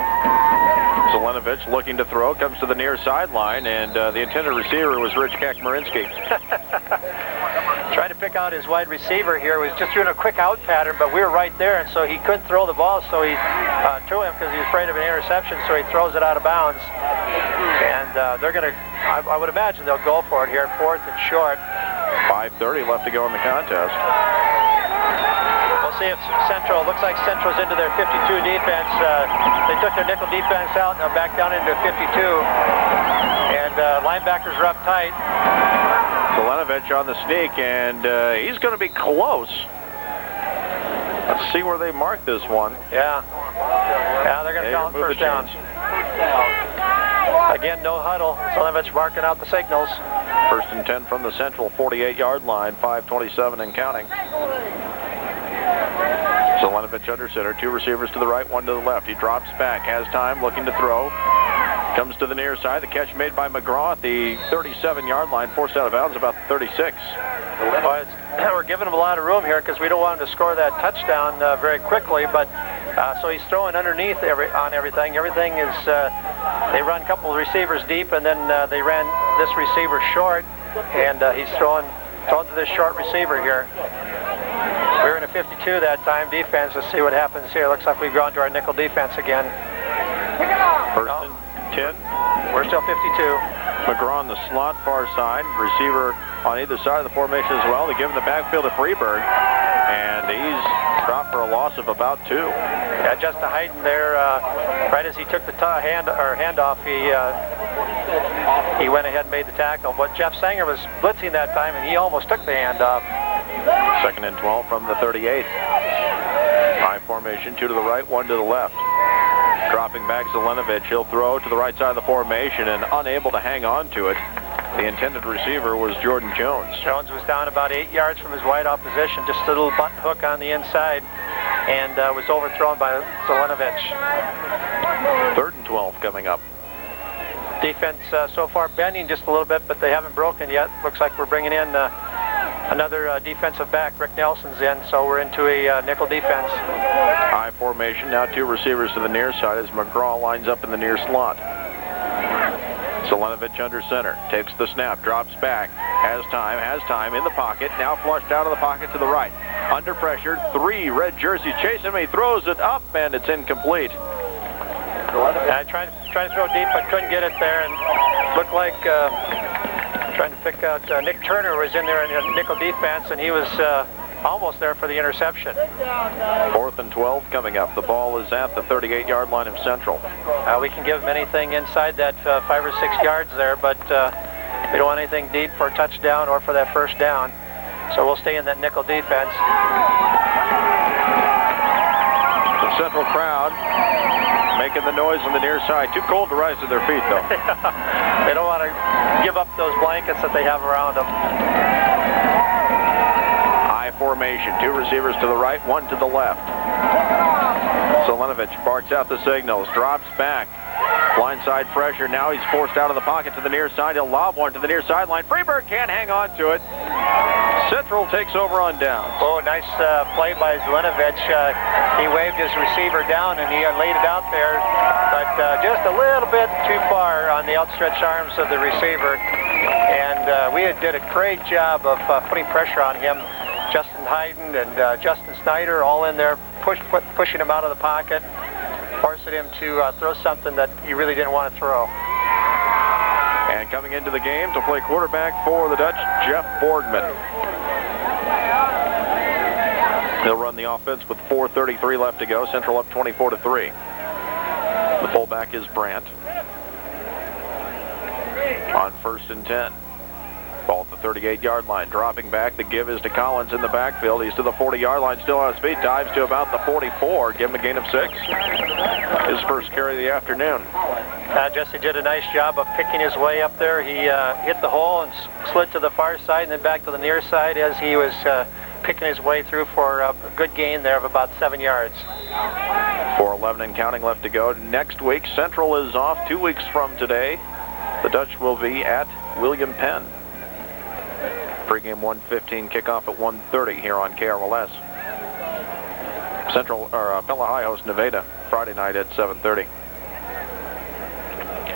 Zelenovich looking to throw, comes to the near sideline, and the intended receiver was Rich Kakmarinsky. Trying to pick out his wide receiver here. He was just doing a quick out pattern, but we were right there, and so he couldn't throw the ball, so he to him because he was afraid of an interception, so he throws it out of bounds. And they're going to, I would imagine they'll go for it here, 4th and short. 5:30 left to go in the contest. We'll see if Central, looks like Central's into their 52 defense. They took their nickel defense out, and they're back down into 52. And linebackers are up tight. Zelenovich on the sneak, and he's going to be close. Let's see where they mark this one. Yeah, they're going to call it 1st down. Again, no huddle. Zelenovich marking out the signals. 1st and 10 from the Central 48-yard line, 5:27 and counting. Zelenovich under center, 2 receivers to the right, 1 to the left. He drops back, has time, looking to throw. Comes to the near side. The catch made by McGraw at the 37-yard line, forced out of bounds about the 36. Well, we're giving him a lot of room here because we don't want him to score that touchdown very quickly, but so he's throwing underneath on everything. Everything is, they run a couple of receivers deep, and then they ran this receiver short, and he's throwing to this short receiver here. We were in a 52 that time defense. Let's see what happens here. Looks like we've gone to our nickel defense again. 1st and 10. We're still 52. McGraw on the slot far side. Receiver on either side of the formation as well. They give him the backfield to Freeburg. And he's dropped for a loss of about 2. Yeah, Justin Hayden there, right as he took the handoff, he went ahead and made the tackle. But Jeff Sanger was blitzing that time, and he almost took the handoff. 2nd and 12 from the 38. High formation, 2 to the right, 1 to the left. Dropping back Zelenovich. He'll throw to the right side of the formation and unable to hang on to it. The intended receiver was Jordan Jones. Jones was down about 8 yards from his wide out position, just a little button hook on the inside. and was overthrown by Zelenovich. 3rd and 12 coming up. Defense so far bending just a little bit, but they haven't broken yet. Looks like we're bringing in another defensive back. Rick Nelson's in, so we're into a nickel defense. High formation, now 2 receivers to the near side as McGraw lines up in the near slot. Zelenovich under center, takes the snap, drops back, has time in the pocket, now flushed out of the pocket to the right. Under pressure, 3 red jerseys chasing him, he throws it up and it's incomplete. I tried to throw deep, but couldn't get it there, and looked like trying to pick out Nick Turner was in there in the nickel defense, and he was almost there for the interception. 4th and 12 coming up. The ball is at the 38-yard line of Central. We can give them anything inside that 5 or 6 yards there, but we don't want anything deep for a touchdown or for that first down. So we'll stay in that nickel defense. The Central crowd making the noise on the near side. Too cold to rise to their feet, though. They don't want to give up those blankets that they have around them. High formation. 2 receivers to the right, 1 to the left. Zelenovich barks out the signals, drops back. Blindside pressure. Now he's forced out of the pocket to the near side. He'll lob one to the near sideline. Freeberg can't hang on to it. Central takes over on downs. Oh, nice play by Zelenovich. He waved his receiver down and he laid it out there, but just a little bit too far on the outstretched arms of the receiver. And we did a great job of putting pressure on him. Justin Hayden and Justin Snyder all in there, pushing him out of the pocket, forcing him to throw something that he really didn't want to throw. And coming into the game to play quarterback for the Dutch, Jeff Borgman. He'll run the offense with 4:33 left to go. Central up 24-3. The fullback is Brandt. On 1st and 10. Ball at the 38-yard line. Dropping back. The give is to Collins in the backfield. He's to the 40-yard line. Still has speed. Dives to about the 44. Give him a gain of 6. His first carry of the afternoon. Jesse did a nice job of picking his way up there. He hit the hole and slid to the far side and then back to the near side as he was picking his way through for a good gain there of about 7 yards. 4:11 and counting left to go. Next week, Central is off. 2 weeks from today, the Dutch will be at William Penn. Pre-game 1:15, kickoff at 1:30 here on KRLS. Pella High hosts Nevada Friday night at 7:30.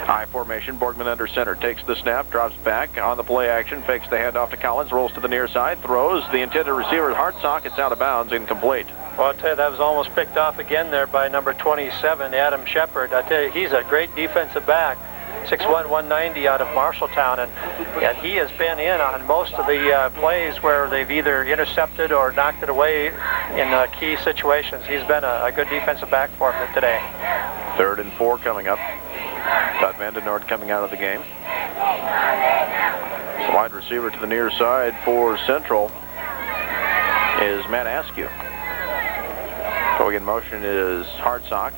High formation, Borgman under center, takes the snap, drops back on the play action, fakes the handoff to Collins, rolls to the near side, throws the intended receiver, Hartsock, it's out of bounds, incomplete. Well, I'll tell you, that was almost picked off again there by number 27, Adam Shepard. I tell you, he's a great defensive back, 6'1", 190 out of Marshalltown, and he has been in on most of the plays where they've either intercepted or knocked it away in key situations. He's been a good defensive back for him today. 3rd and 4 coming up. Todd Vandenoord coming out of the game. The wide receiver to the near side for Central is Matt Askew. Going in motion is Hartsock.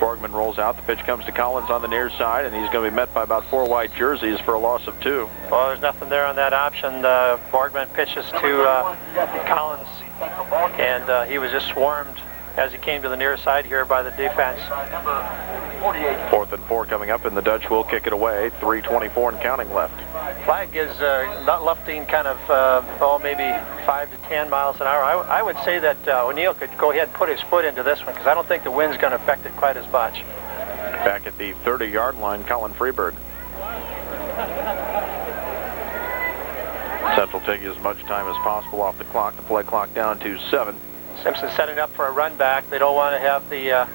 Borgman rolls out. The pitch comes to Collins on the near side, and he's going to be met by about 4 white jerseys for a loss of 2. Well, there's nothing there on that option. Borgman pitches to Collins, and he was just swarmed as he came to the near side here by the defense. 4th and 4 coming up, and the Dutch will kick it away. 3:24 and counting left. Flag is not lifting kind of, maybe 5 to 10 miles an hour. I would say that O'Neill could go ahead and put his foot into this one because I don't think the wind's going to affect it quite as much. Back at the 30-yard line, Colin Freeberg. Central taking as much time as possible off the clock. The play clock down to 7. Simpson setting up for a run back. They don't want to have the...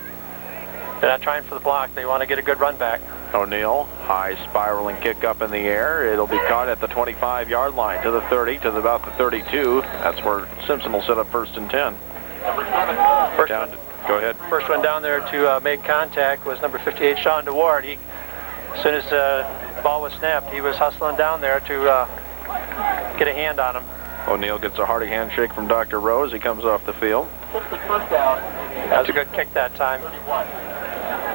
they're not trying for the block. They want to get a good run back. O'Neill, high spiraling kick up in the air. It'll be caught at the 25-yard line to the 30, to about the 32. That's where Simpson will set up 1st and 10. Go ahead. First one down there to make contact was number 58, Sean DeWard. As soon as the ball was snapped, he was hustling down there to get a hand on him. O'Neill gets a hearty handshake from Dr. Rose. He comes off the field. That was a good kick that time.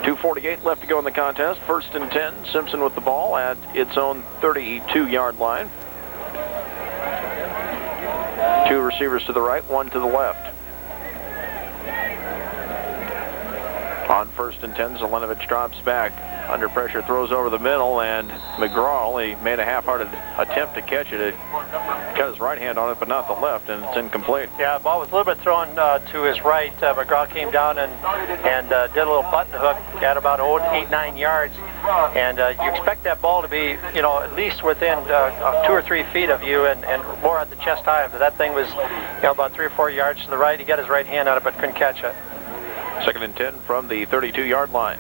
2:48 left to go in the contest. 1st and 10. Simpson with the ball at its own 32-yard line. 2 receivers to the right, 1 to the left. On 1st and 10, Zelenovich drops back. Under pressure, throws over the middle, and McGraw only made a half-hearted attempt to catch it. It got his right hand on it, but not the left, and it's incomplete. Yeah, the ball was a little bit thrown to his right. McGraw came down and did a little button hook at about 8-9 yards. And you expect that ball to be, at least within 2 or 3 feet of you and more at the chest high. But that thing was, about 3 or 4 yards to the right. He got his right hand on it, but couldn't catch it. 2nd and 10 from the 32-yard line.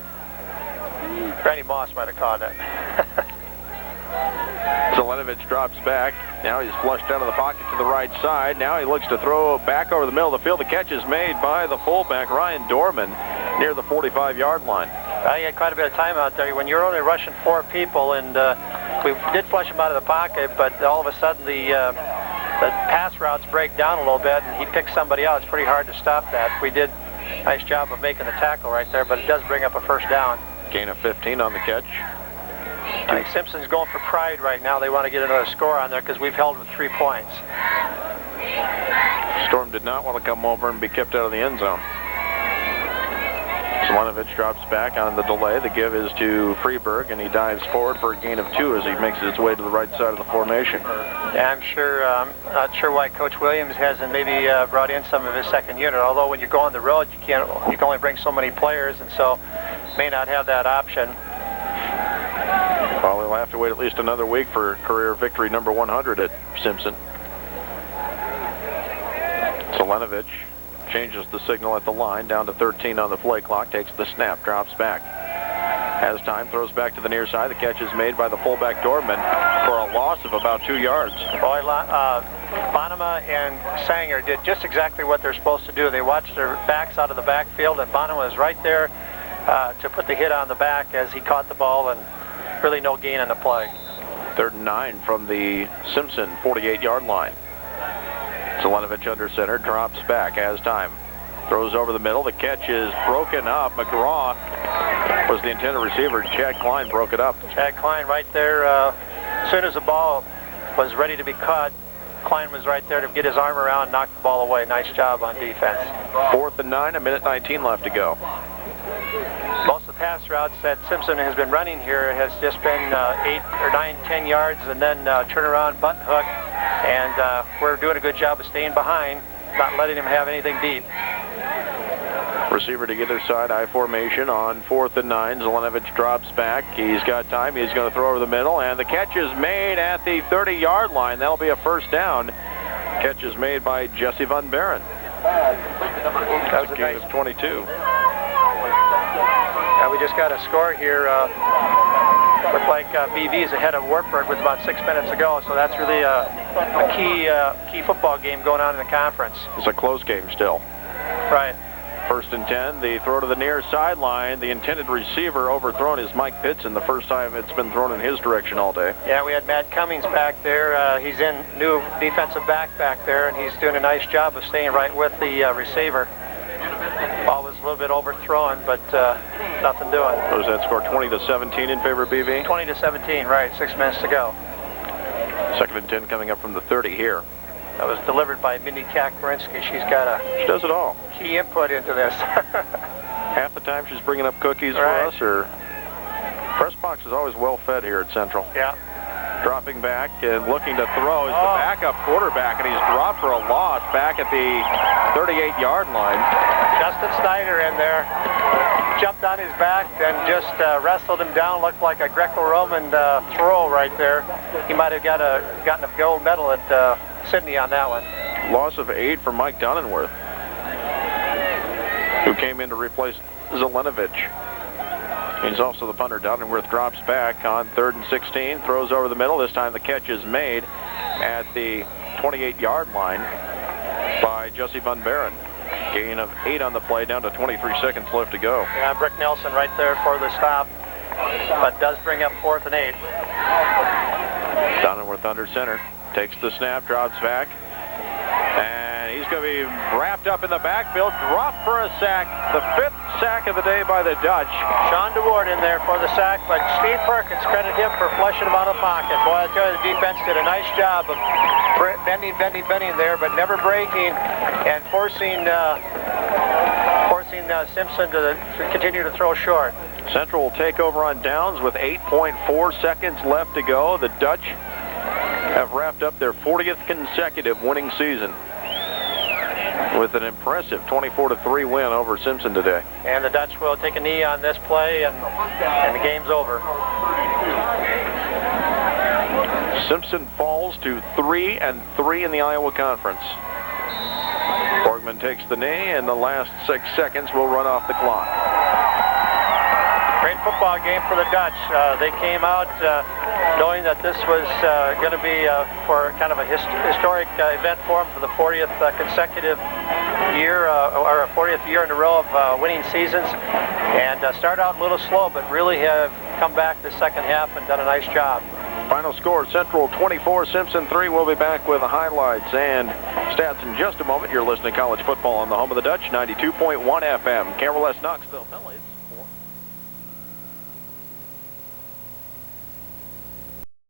Randy Moss might have caught it. Zelenovich drops back. Now he's flushed out of the pocket to the right side. Now he looks to throw back over the middle of the field. The catch is made by the fullback, Ryan Dorman, near the 45-yard line. He had quite a bit of time out there. When you're only rushing 4 people, and we did flush him out of the pocket, but all of a sudden the pass routes break down a little bit, and he picks somebody out. It's pretty hard to stop that. We did a nice job of making the tackle right there, but it does bring up a first down. Gain of 15 on the catch. I think Simpson's going for pride right now. They want to get another score on there because we've held with 3 points. Storm did not want to come over and be kept out of the end zone. Zelenovich drops back on the delay. The give is to Freeberg, and he dives forward for a gain of 2 as he makes his way to the right side of the formation. Yeah, I'm not sure why Coach Williams hasn't maybe brought in some of his second unit. Although when you go on the road, you can only bring so many players, and so may not have that option. Well, we'll have to wait at least another week for career victory number 100 at Simpson. Zelenovich changes the signal at the line, down to 13 on the play clock, takes the snap, drops back. Has time, throws back to the near side. The catch is made by the fullback Dorman for a loss of about 2 yards. Boy, Bonema and Sanger did just exactly what they're supposed to do. They watched their backs out of the backfield, and Bonema was right there to put the hit on the back as he caught the ball, and really no gain on the play. 3rd and 9 from the Simpson 48-yard line. Zelenovich under center, drops back, has time. Throws over the middle. The catch is broken up. McGraw was the intended receiver. Chad Klein broke it up. Chad Klein right there. As soon as the ball was ready to be caught, Klein was right there to get his arm around and knock the ball away. Nice job on defense. 4th and 9, 1:19 left to go. Most of the pass routes that Simpson has been running here has just been 8 or 9, 10 yards, and then turnaround button hook. And we're doing a good job of staying behind, not letting him have anything deep. Receiver to either side, I formation on 4th and 9. Zelenovich drops back. He's got time. He's going to throw over the middle, and the catch is made at the 30-yard line. That'll be a first down. Catch is made by Jesse Van Buren. That was a gain of 22. We just got a score here. Looked like BV is ahead of Wartburg with about 6 minutes ago, so that's really a key football game going on in the conference. It's a close game still. Right. 1st and 10, the throw to the near sideline. The intended receiver overthrown is Mike Pitson, the first time it's been thrown in his direction all day. Yeah, we had Matt Cummings back there. He's in new defensive back there, and he's doing a nice job of staying right with the receiver. Ball was a little bit overthrown, but nothing doing. What was that score, 20-17 in favor of BV? 20-17, right, 6 minutes to go. 2nd and 10 coming up from the 30 here. That was delivered by Mindy Kakmarinsky. She does it all. Key input into this. Half the time she's bringing up cookies for us, or press box is always well fed here at Central. Yeah. Dropping back and looking to throw is the backup quarterback, and he's dropped for a loss back at the 38-yard line. Justin Snyder in there. Jumped on his back and just wrestled him down. Looked like a Greco-Roman throw right there. He might have gotten a gold medal at Sydney on that one. Loss of 8 for Mike Donenworth, who came in to replace Zelenovich. He's also the punter. Donenworth drops back on 3rd and 16, throws over the middle. This time the catch is made at the 28-yard line by Jesse Van Buren. Gain of 8 on the play, down to 23 seconds left to go. Yeah, Brick Nelson right there for the stop, but does bring up 4th and 8. Donenworth under center, takes the snap, drops back, and he's going to be wrapped up in the backfield, dropped for a sack. The 5th sack of the day by the Dutch. Sean DeWard in there for the sack, but Steve Perkins, credit him for flushing him out of the pocket. Boy, I tell you, the defense did a nice job of bending there, but never breaking and forcing Simpson to continue to throw short. Central will take over on downs with 8.4 seconds left to go. The Dutch have wrapped up their 40th consecutive winning season with an impressive 24-3 win over Simpson today. And the Dutch will take a knee on this play, and the game's over. Simpson falls to 3-3 in the Iowa Conference. Borgman takes the knee, and the last 6 seconds will run off the clock. Great football game for the Dutch. They came out knowing that this was going to be for kind of a historic event for them for the 40th consecutive year, or 40th year in a row of winning seasons. And start out a little slow, but really have come back the second half and done a nice job. Final score, Central 24, Simpson 3. We'll be back with highlights and stats in just a moment. You're listening to College Football on the home of the Dutch, 92.1 FM. Cameron West, Knoxville.